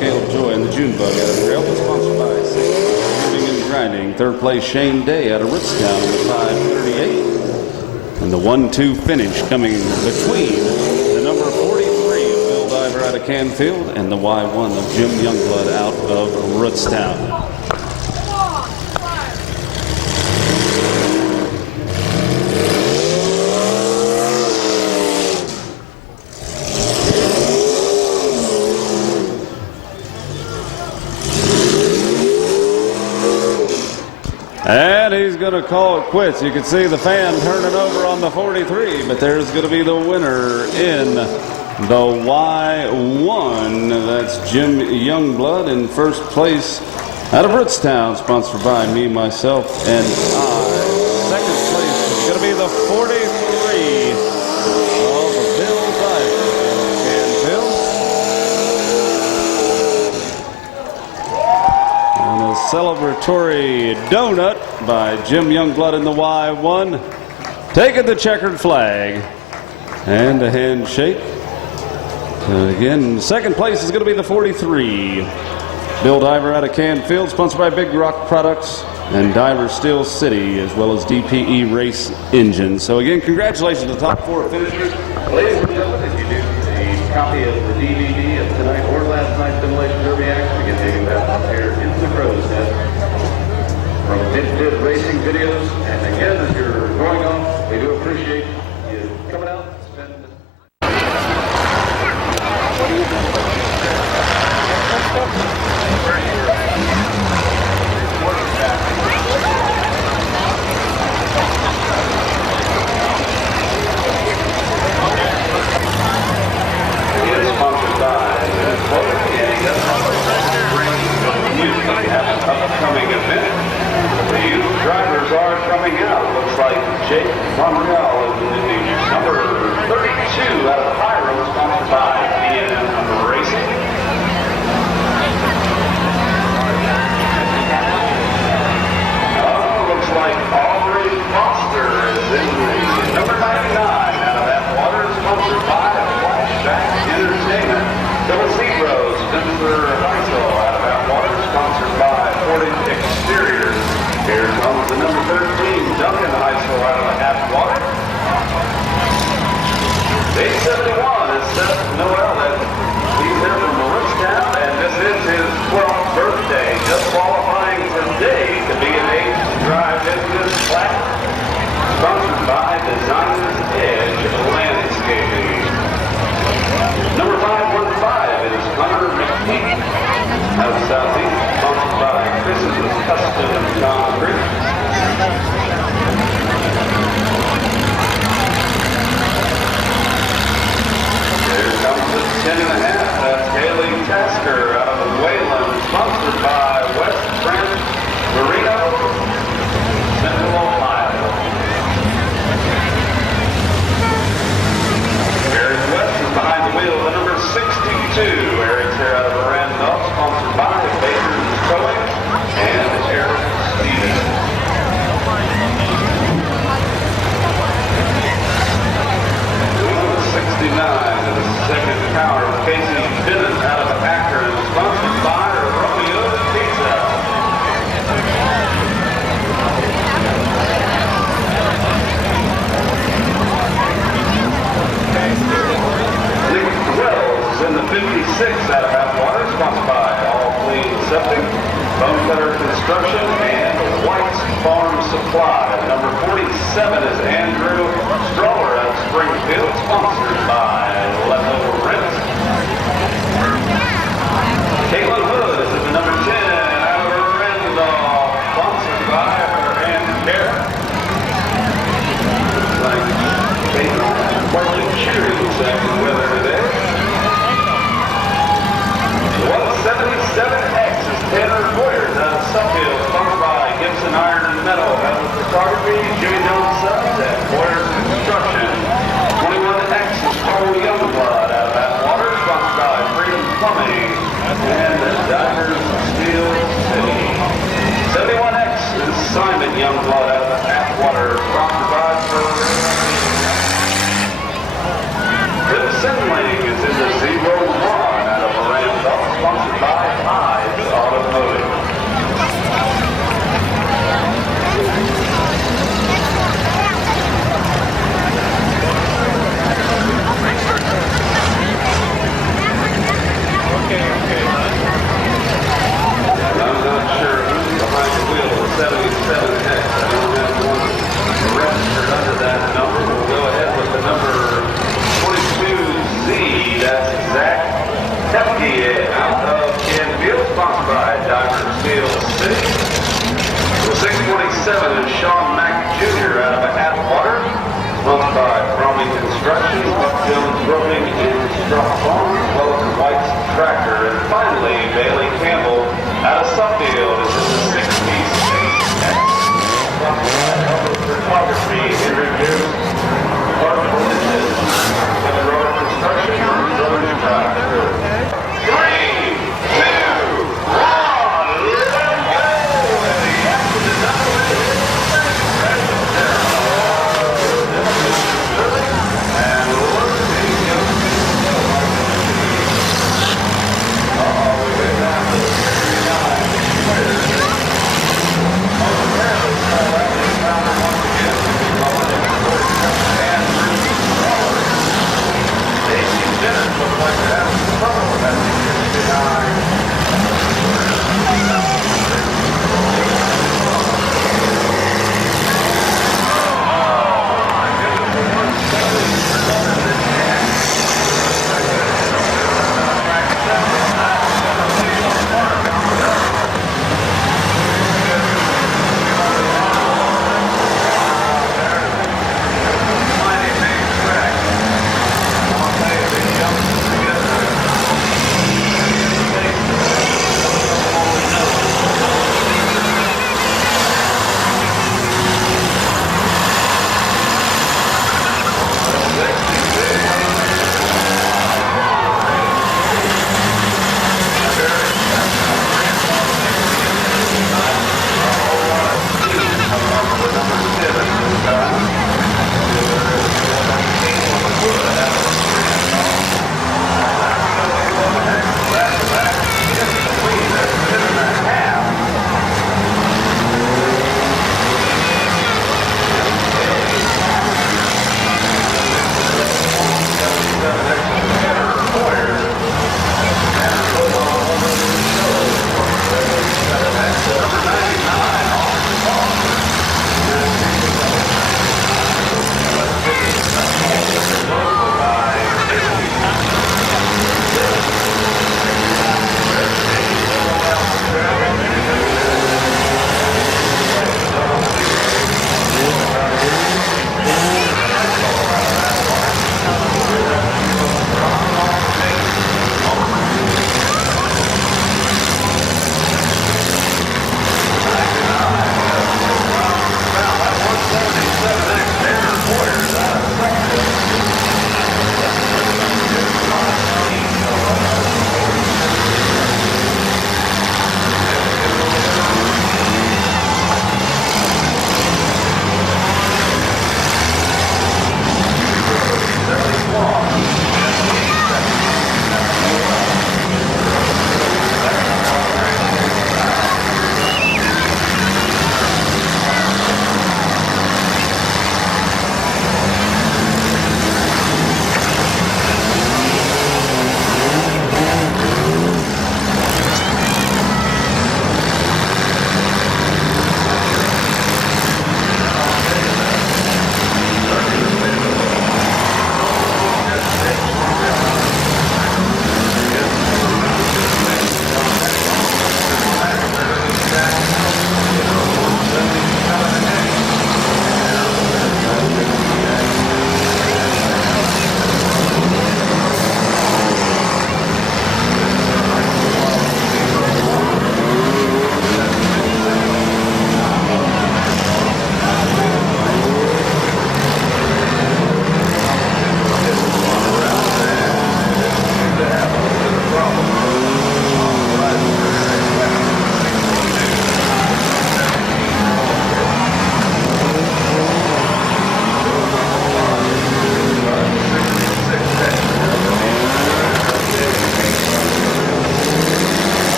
Caleb Joy in the June bug out of Rail, sponsored by Shooting and Grinding. Third place Shane Day out of Ritztown in the 538. And the 1-2 finish coming between the number 43 of Bill Diver out of Canfield and the Y1 of Jim Youngblood out of Rootstown. And he's going to call it quits. You can see the fan turning over on the 43, but there's going to be the winner in the Y1. That's Jim Youngblood in first place out of Rootstown, sponsored by me, myself, and I. Second place is going to be the 43 of Bill Diver in Canfield. And a celebratory donut by Jim Youngblood in the Y1. Taking the checkered flag and a handshake. Again, second place is going to be the 43. Bill Diver out of Canfield, sponsored by Big Rock Products and Diver Steel City, as well as DPE Race Engine. So again, congratulations to the top four finishers. Ladies and gentlemen, if you do a copy of the DVD of tonight or last night's Mid-Vid racing videos. And again, as you're going off, we do appreciate you coming out and spending. Upcoming event. The youth drivers are coming out. Looks like Jake Monreal is in the number 32 out of Pyro, sponsored by B&M Racing. Looks like Aubrey Foster is in the number 99 out of Atwater, sponsored by Flashback Entertainment. Double Zero, Spencer Heisel out of Atwater, sponsored by Portage Exteriors. Here comes the number 13, Duncan Heisel out of Atwater. 871 is Seth Noel. He's here from Morristown, and this is his 12th birthday. Just qualifying today to be an age to drive into this flat. Sponsored by Designer's Edge Landscaping. Number 515 is Hunter McKee out of Southeast, sponsored by Chris's Custom Concrete. Here comes the 10.5. That's Haley Tasker out of Wayland, sponsored by West Brent Marino, Central Ohio. Eric West is behind the wheel, the number 62. Eric's here out of Randolph, sponsored by Baker's Towing and Eric Stevens. Number 69 to the second power of Casey Bennett out of Akron, sponsored by Romeo Pizza. In the 56 out of Atwater, sponsored by All Clean Septic, Bone Cutter Construction, and White's Farm Supply. Number 47 is Andrew Stroller out of Springfield, sponsored by Leftover Rent. Caitlin Hood is at the number 10 out of Randolph, sponsored by her Aunt Kara. Looks like Caitlin had quite a cheery second weather today. 177X is Tanner Boyers out of Suffield, sponsored by Gibson Iron and Metal, Metal Photography, Jimmy Jones Subs, and Boyers Construction. 21X is Paul Youngblood out of Atwater, sponsored by Freedom Plumbing and Divers Steel City. 71X is Simon Youngblood out of Atwater, sponsored by Phil Sinling is in the 01 out of Randolph, sponsored by Hides Automotive. I'm not sure who's behind the wheel of 77X. I don't have one registered under that number. We'll go ahead with the number 22Z. That's Zach Tepke out of Canfield, sponsored by Divers Steel City. The 647 is Sean Mack Jr. out of Atwater, sponsored by Cromie Construction, Buck Jones Roofing, and Struck Farm, as well as White's Tractor. And finally, Bailey Campbell out of Suffield is in the 66X, sponsored by Elvis Photography, introduced Park Collision, and Road Construction, and Road Tractor. 3, 2, 1, let them go! And the accident is underway. And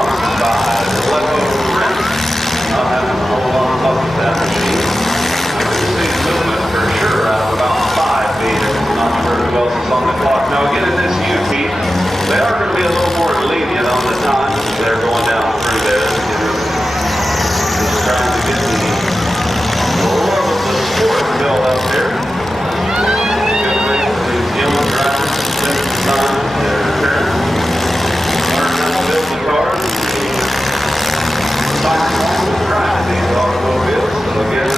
sponsored by Level Rent. Not having a whole lot of luck with that machine. I can see movement for sure out of about 5 feet. Not sure who else is on the clock. Now again, in this UP, they are going to be a little more lenient on the time. They're going down through there. Just trying to get the love of the sport built up here. Good way for these young drivers to spend some time with their parents. Learn how to build the cars. Find along with driving these automobiles. So again,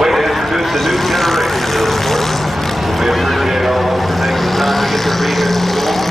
way to introduce a new generation to the sport. We appreciate all of them taking the time to get their vehicles going.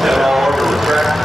Head all over the track.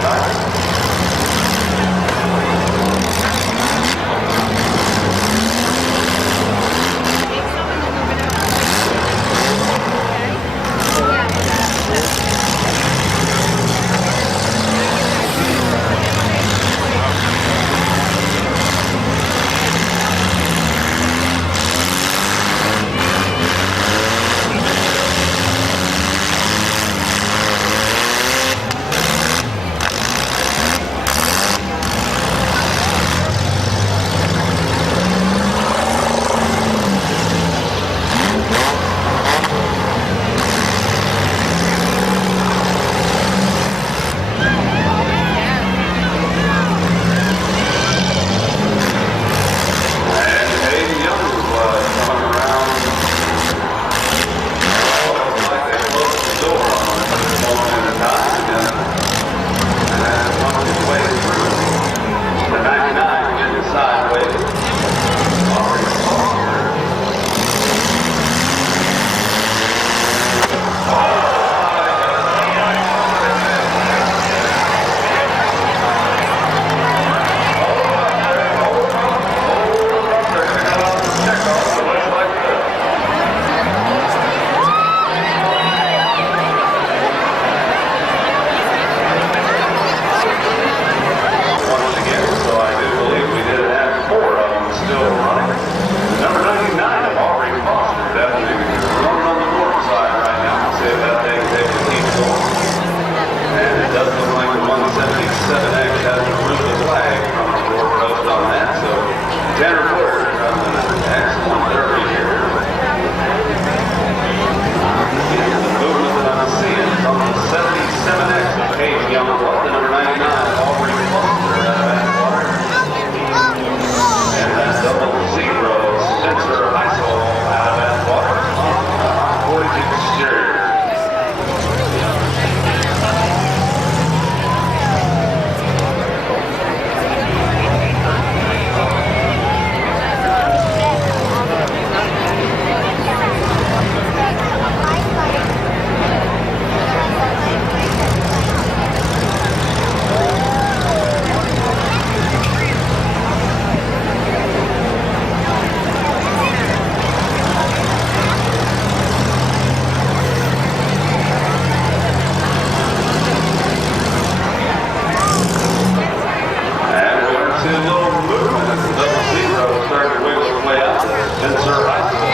Spencer High School.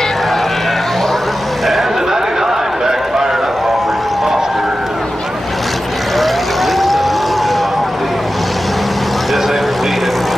And the 99 backfired up off Reese Foster. Disabled vehicle.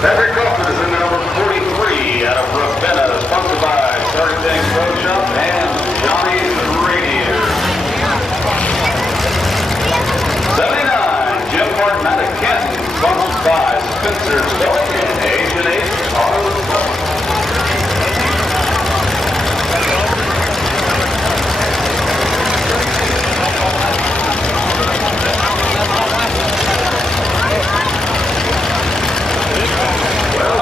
Patrick Crawford is in number 43 out of Ravenna, sponsored by Starting Things Pro Shop and Johnny's Radiator. 79, Jim Martin out of Canton, sponsored by Spencer Sewing and Asian Ace Auto Supply. Well,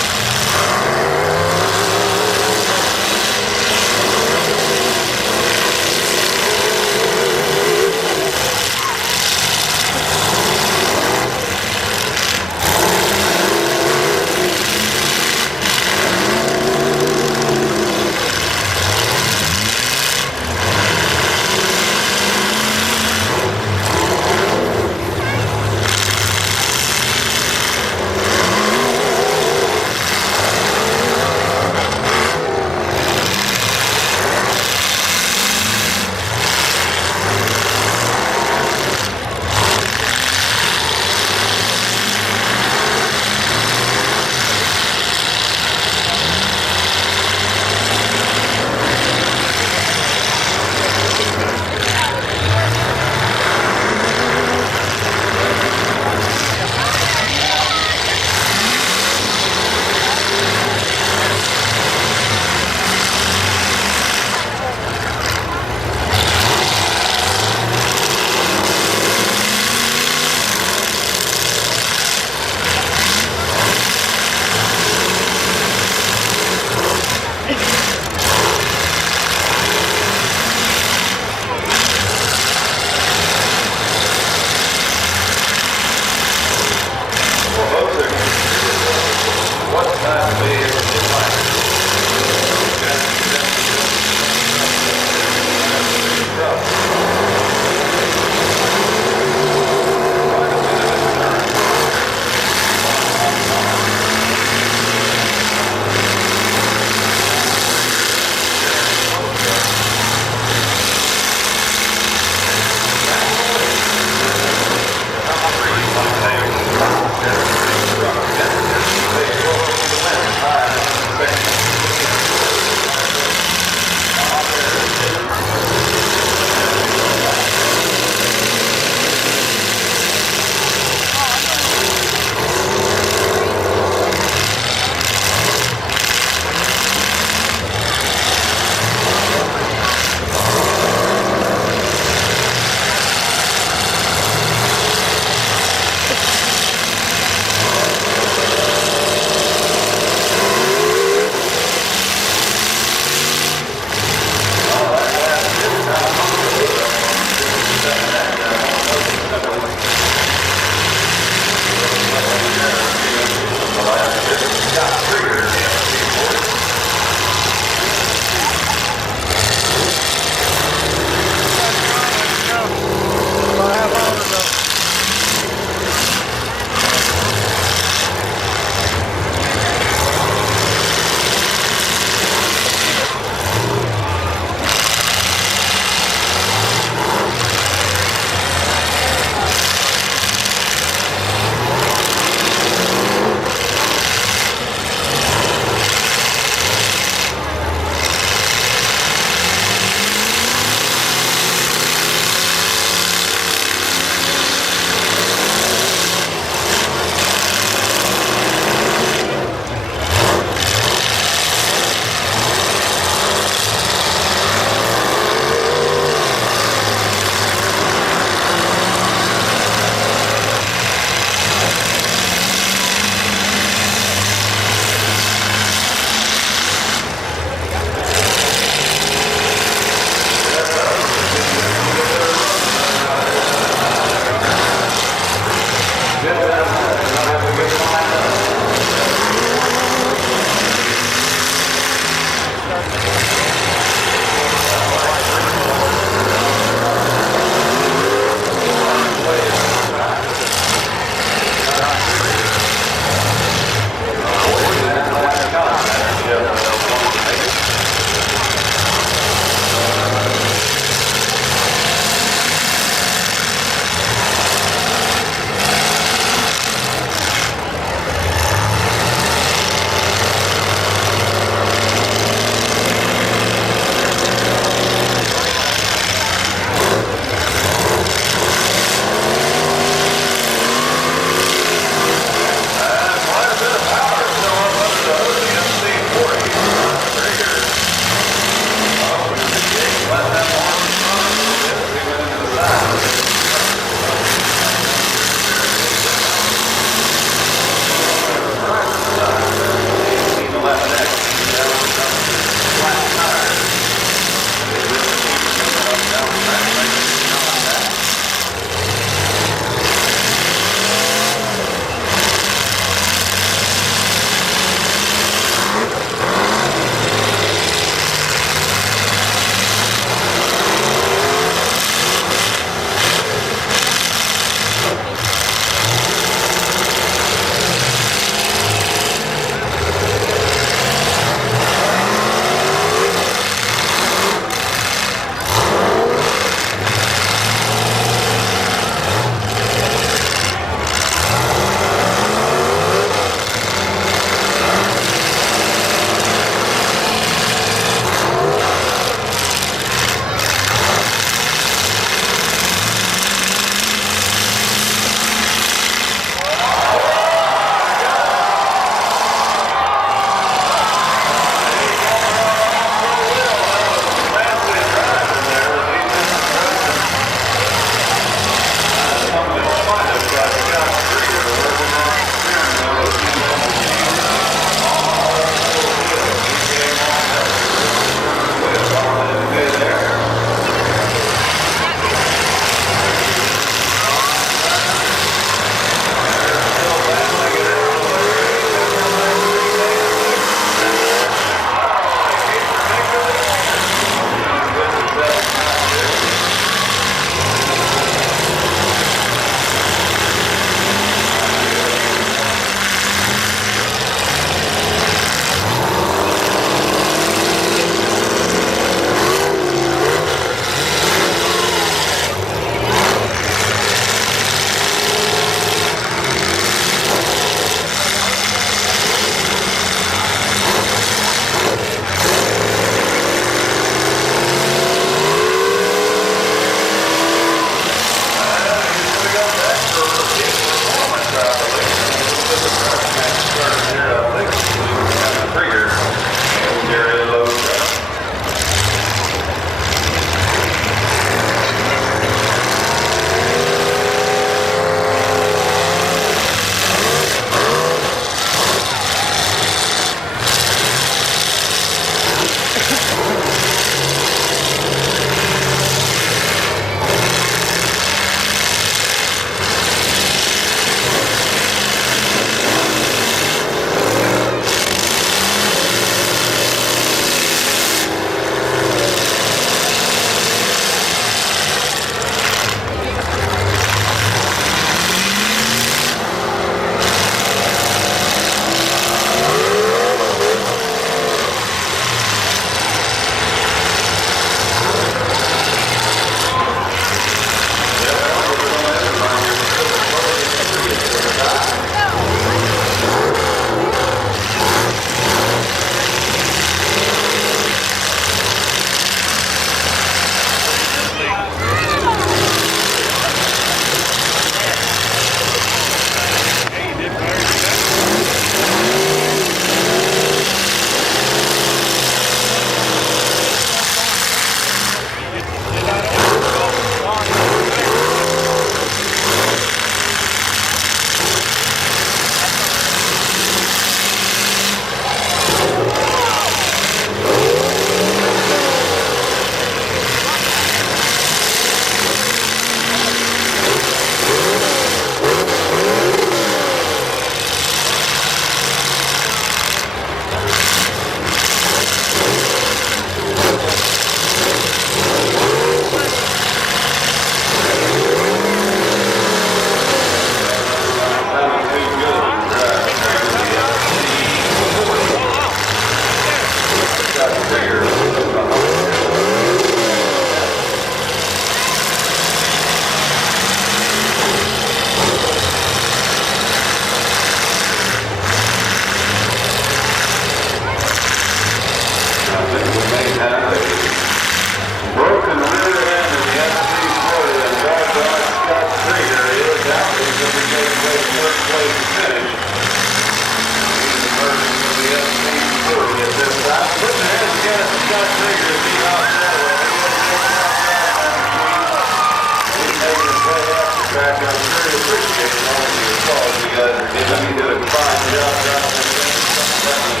back. I really appreciate all of your calls you guys are giving. You did a fine job driving this thing.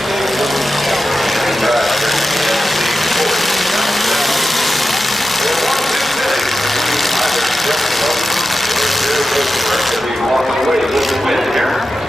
Walking away with the win here.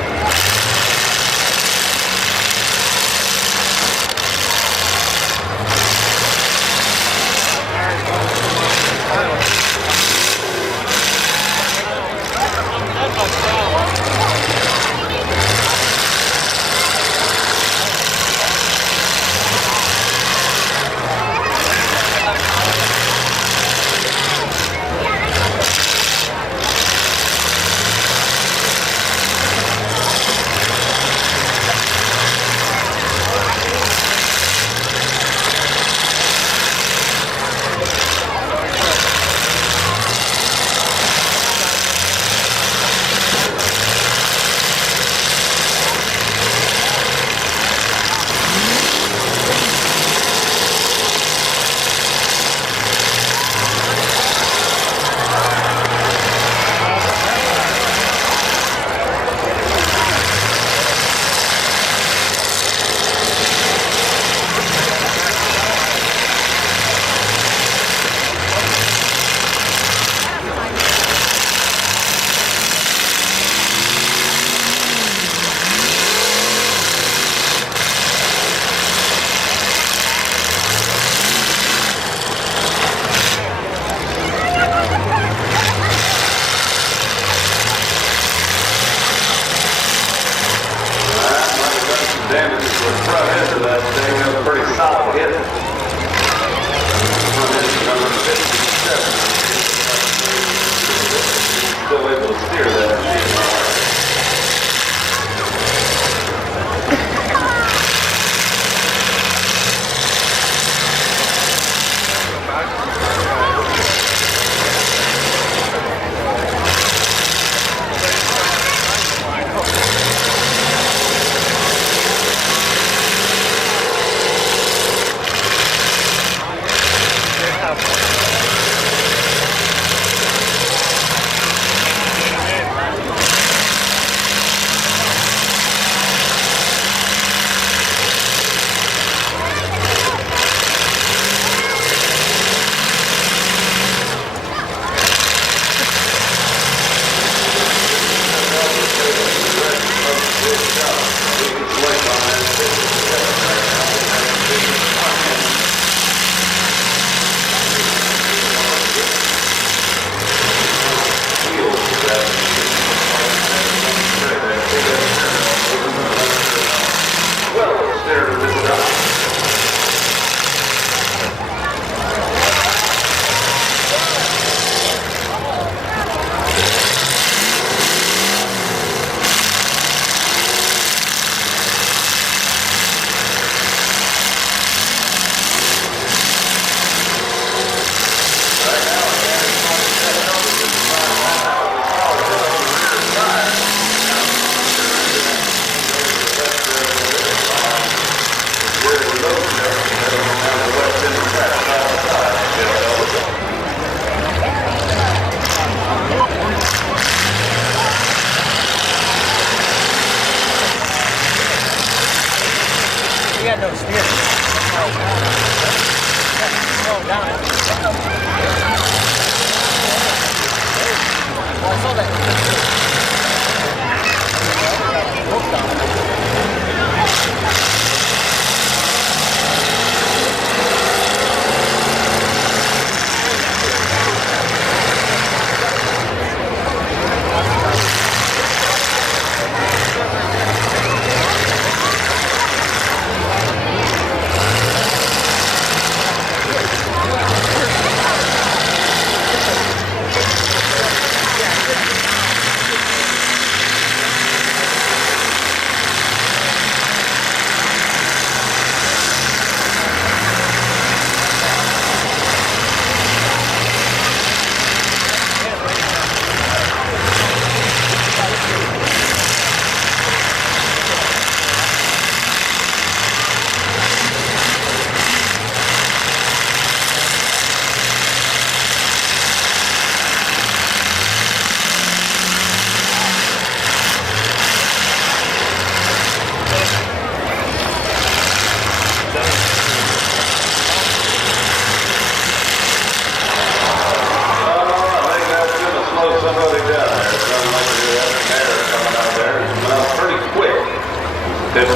Got a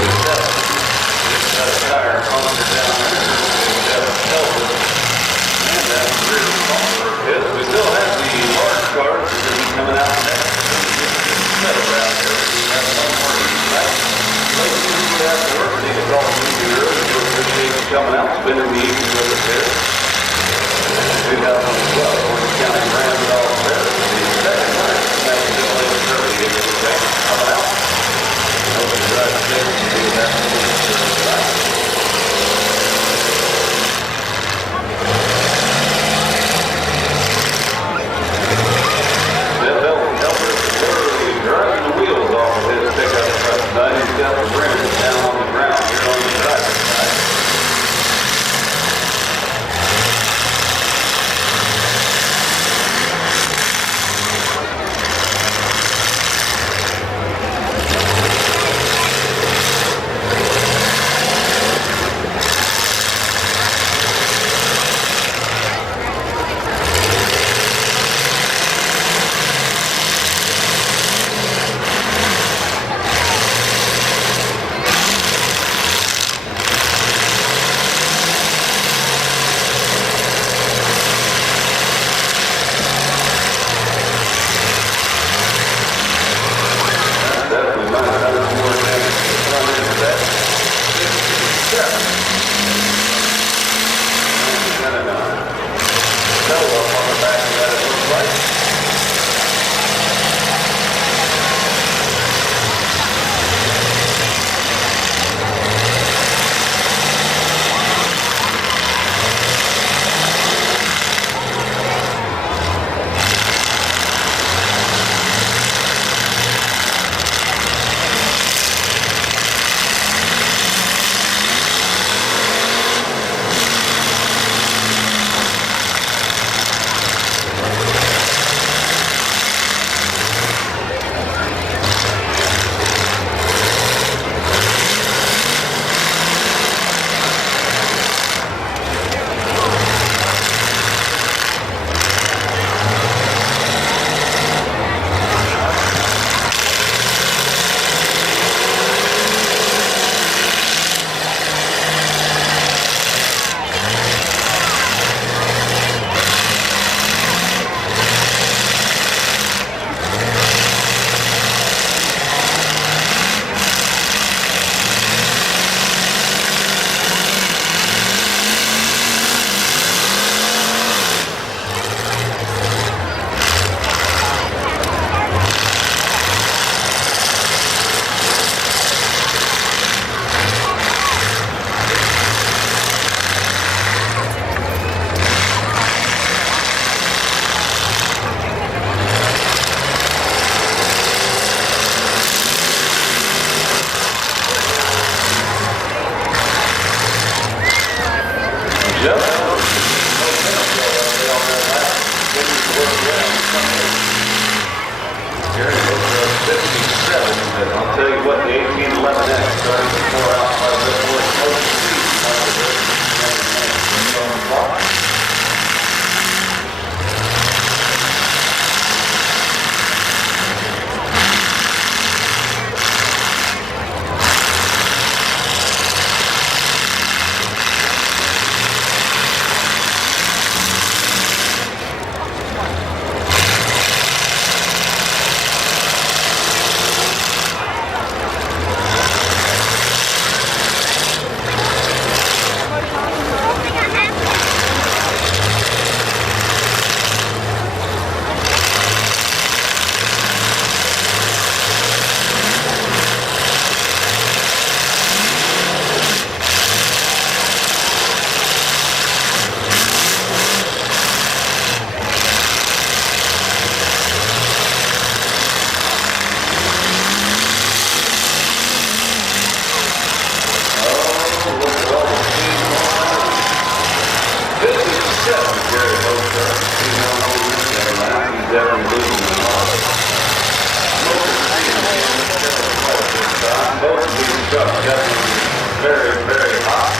tire punctured down there. We got a pellet. And that rear bumper. Yes, we still have the large cars that are going to be coming out next. Set around here. We have one more tonight. Ladies and gentlemen, after work, we need to call the meeting early. We appreciate you coming out, spending the evening with us here. 2012, Orange County Grand All Fair. The second night, National Ladies Service coming out. Hope you drive safe and do that tonight. Bill Helper is literally driving the wheels off of his pickup truck tonight. He's got the rims down on the ground here on the driver's side. I'll tell you what, the 1811X started before out by the very, very hot.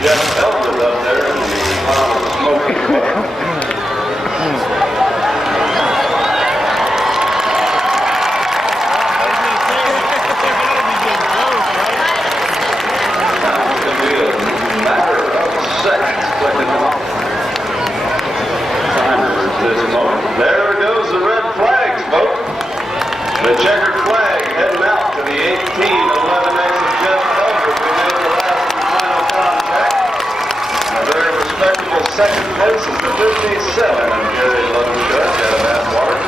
Jeff Elder up there in the smoking bar. It'll be a matter of seconds clicking off. Timers this moment. There goes the red flags, folks. The checkered flag heading out to the 18-11X of Jeff Elder. We made the last and final contact. A very respectable second place is the 57 and Gary Lovenshut out of Atwater.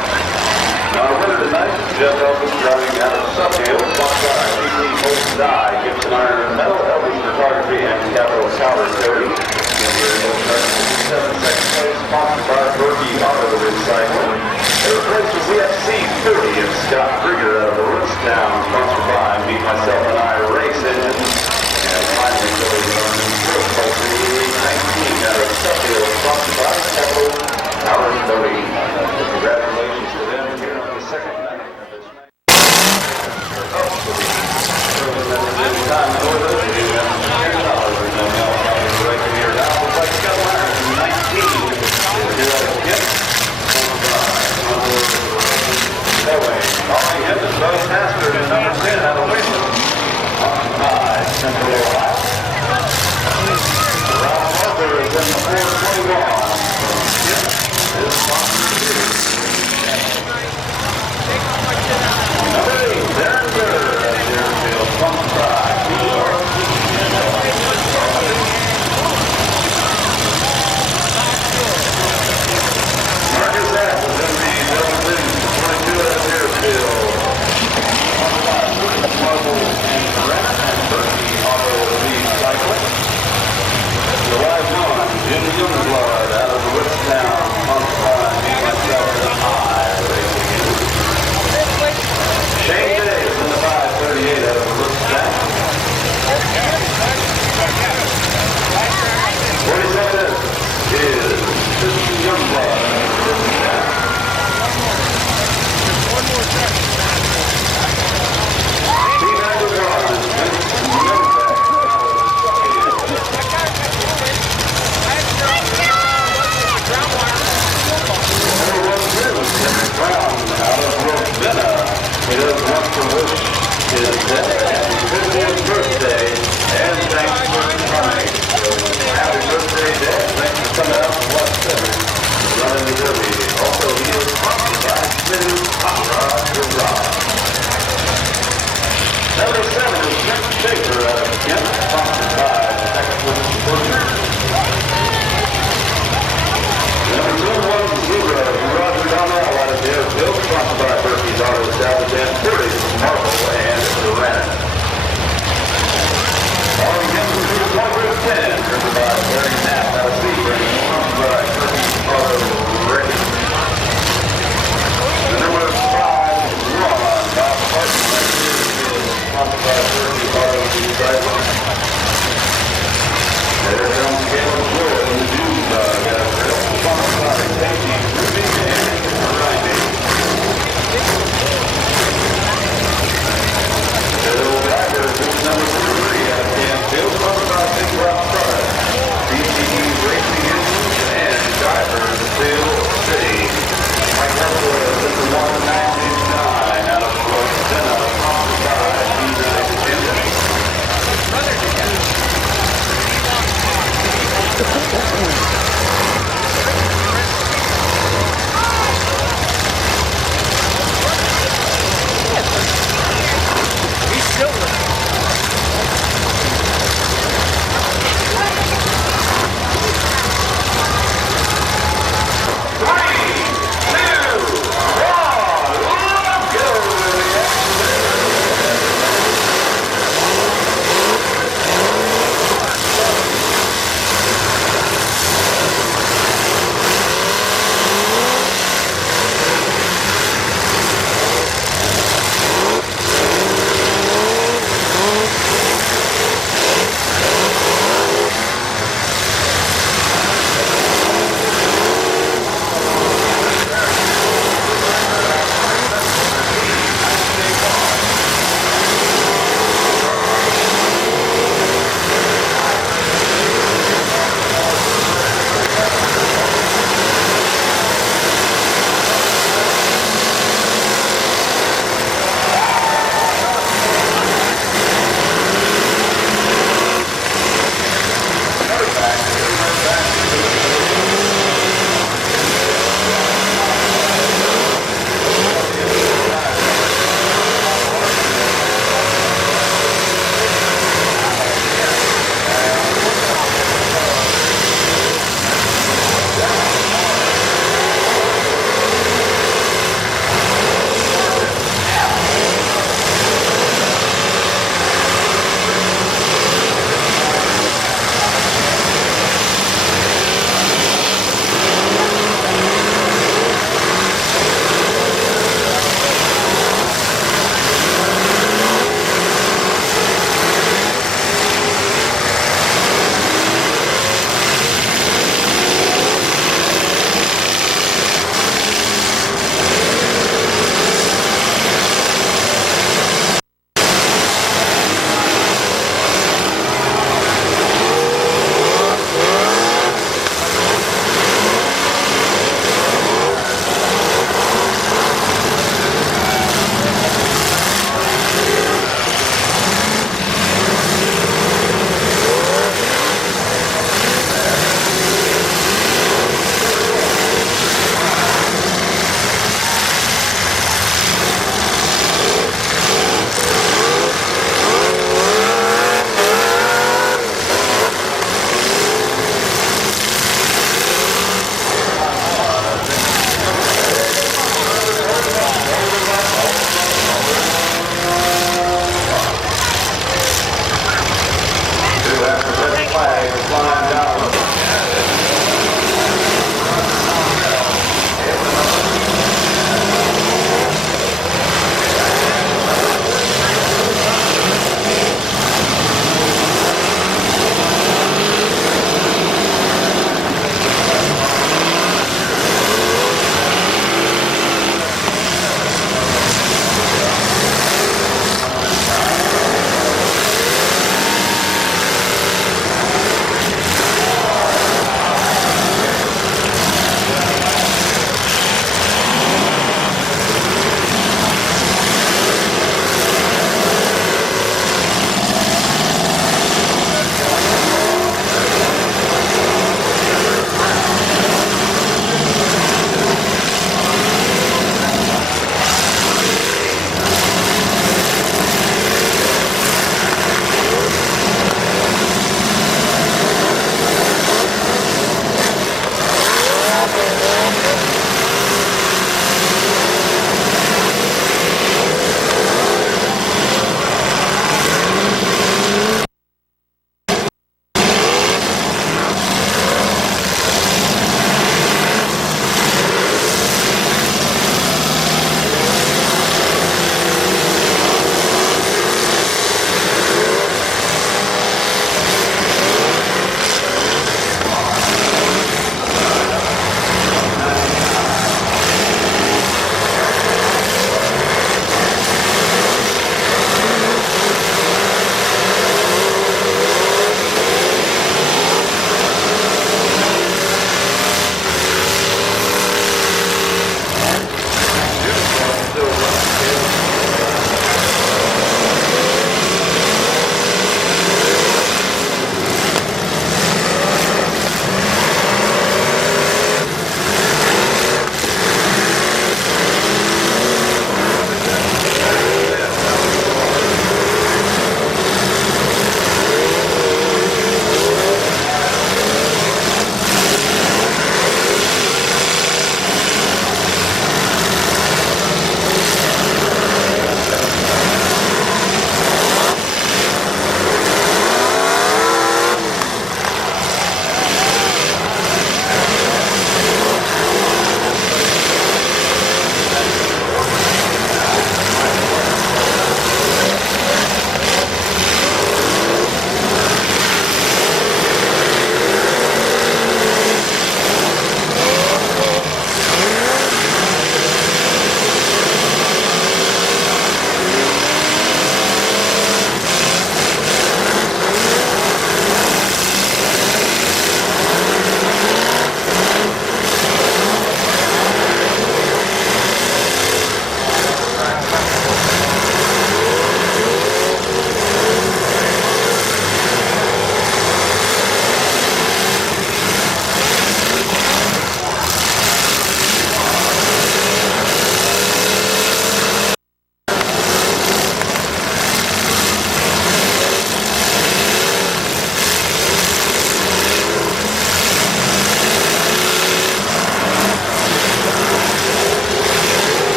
Our winner tonight is Jeff Elder driving out of Suffield, sponsored by PP Holtz Dye, Gibson Iron and Metal, Elvis Photography, and Capital Powder Coating. Gary Lovenshut, 57 second place, sponsored by Berkey Auto Recycling. Third place was the FC30 of Scott Krieger out of Rootstown, sponsored by Me, Myself, and I Race Engine. And finally, Billy Norman, first place in the 19 out of Suffield, sponsored by Capital Powder Coating. Congratulations to them here on the second night of this night. Time for those of you who have $10 or no help right here now. Looks like Scott Myers in 19 is here at a gift. That way, calling him is Bo Tasker, number 10 out of Wakeland.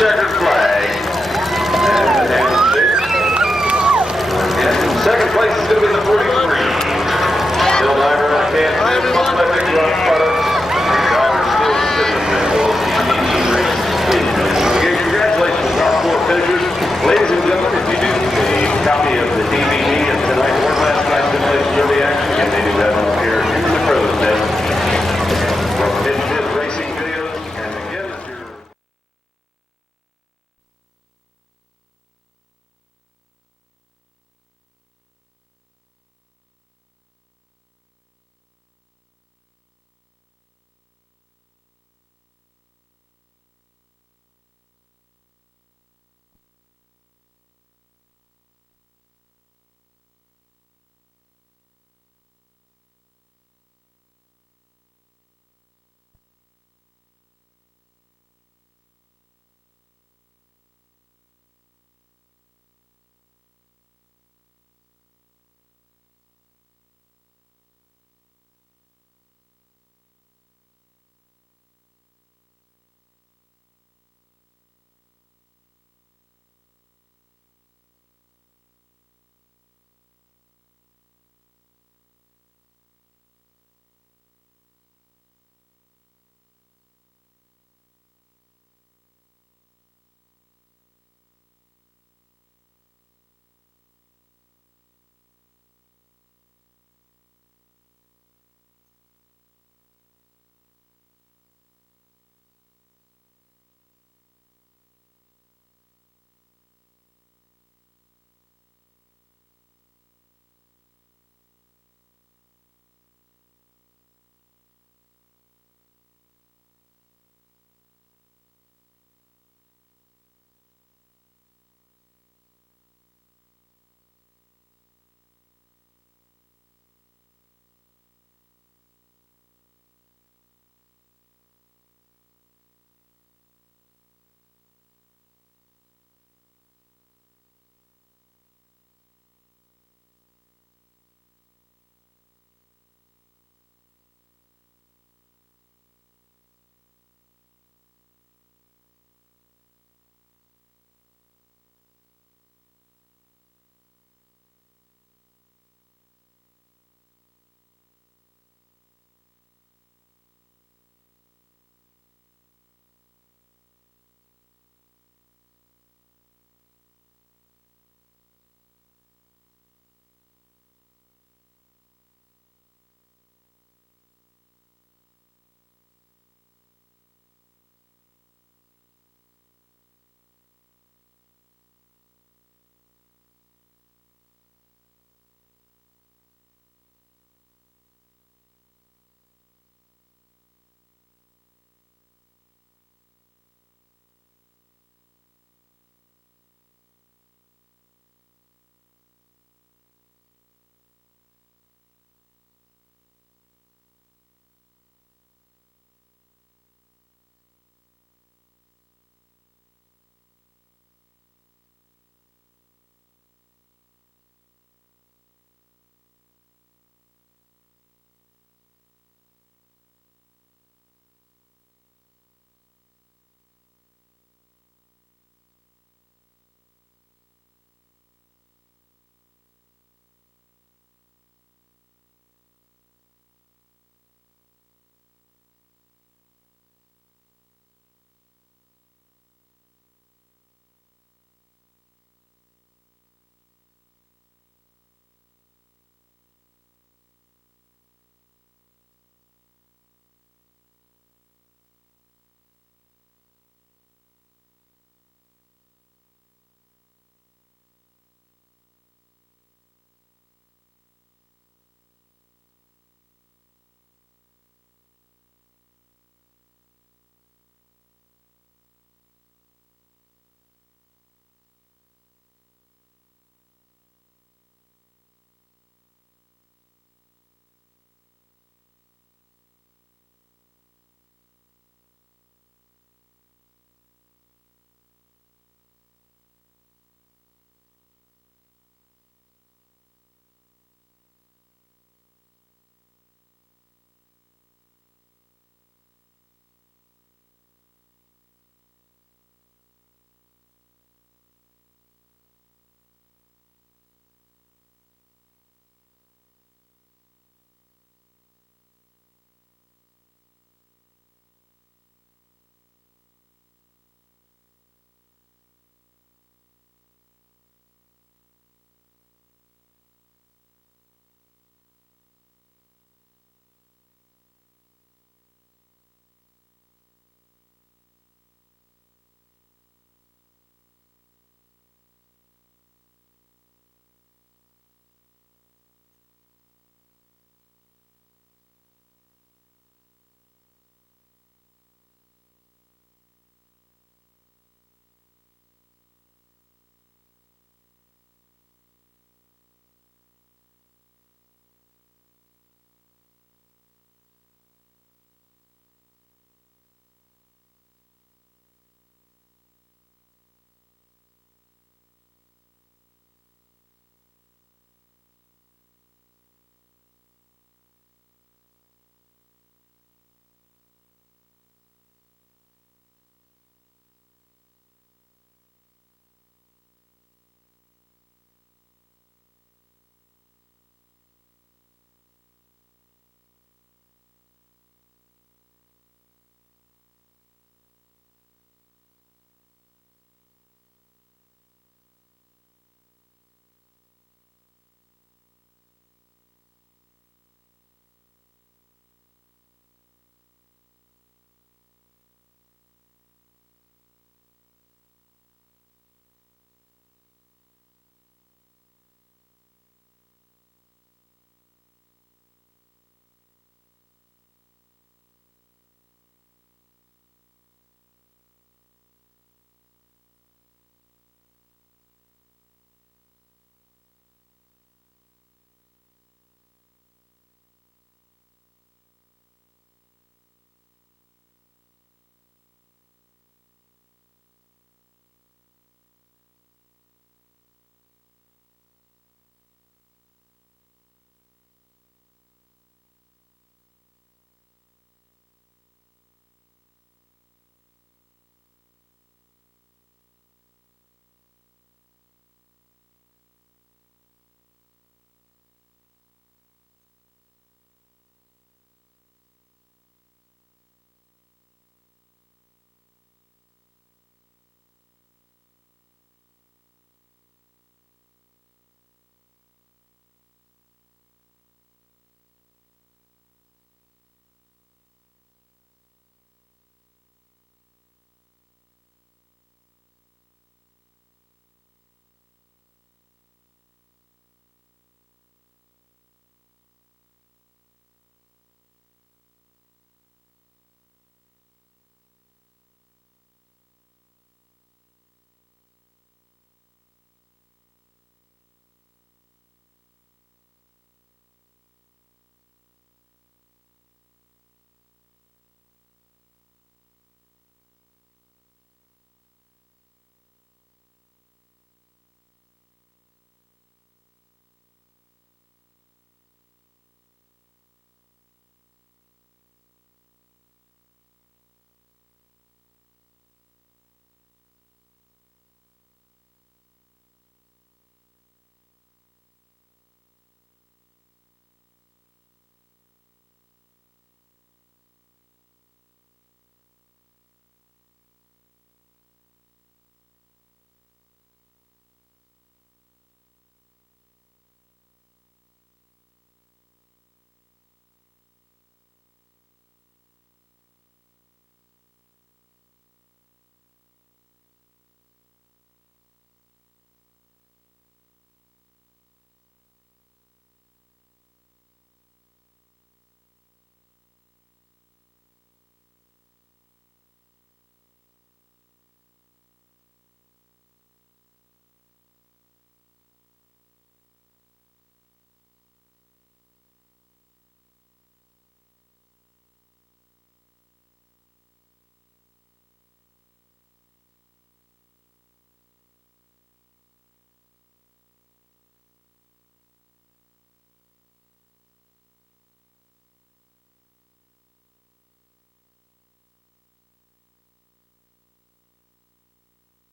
checkered flag.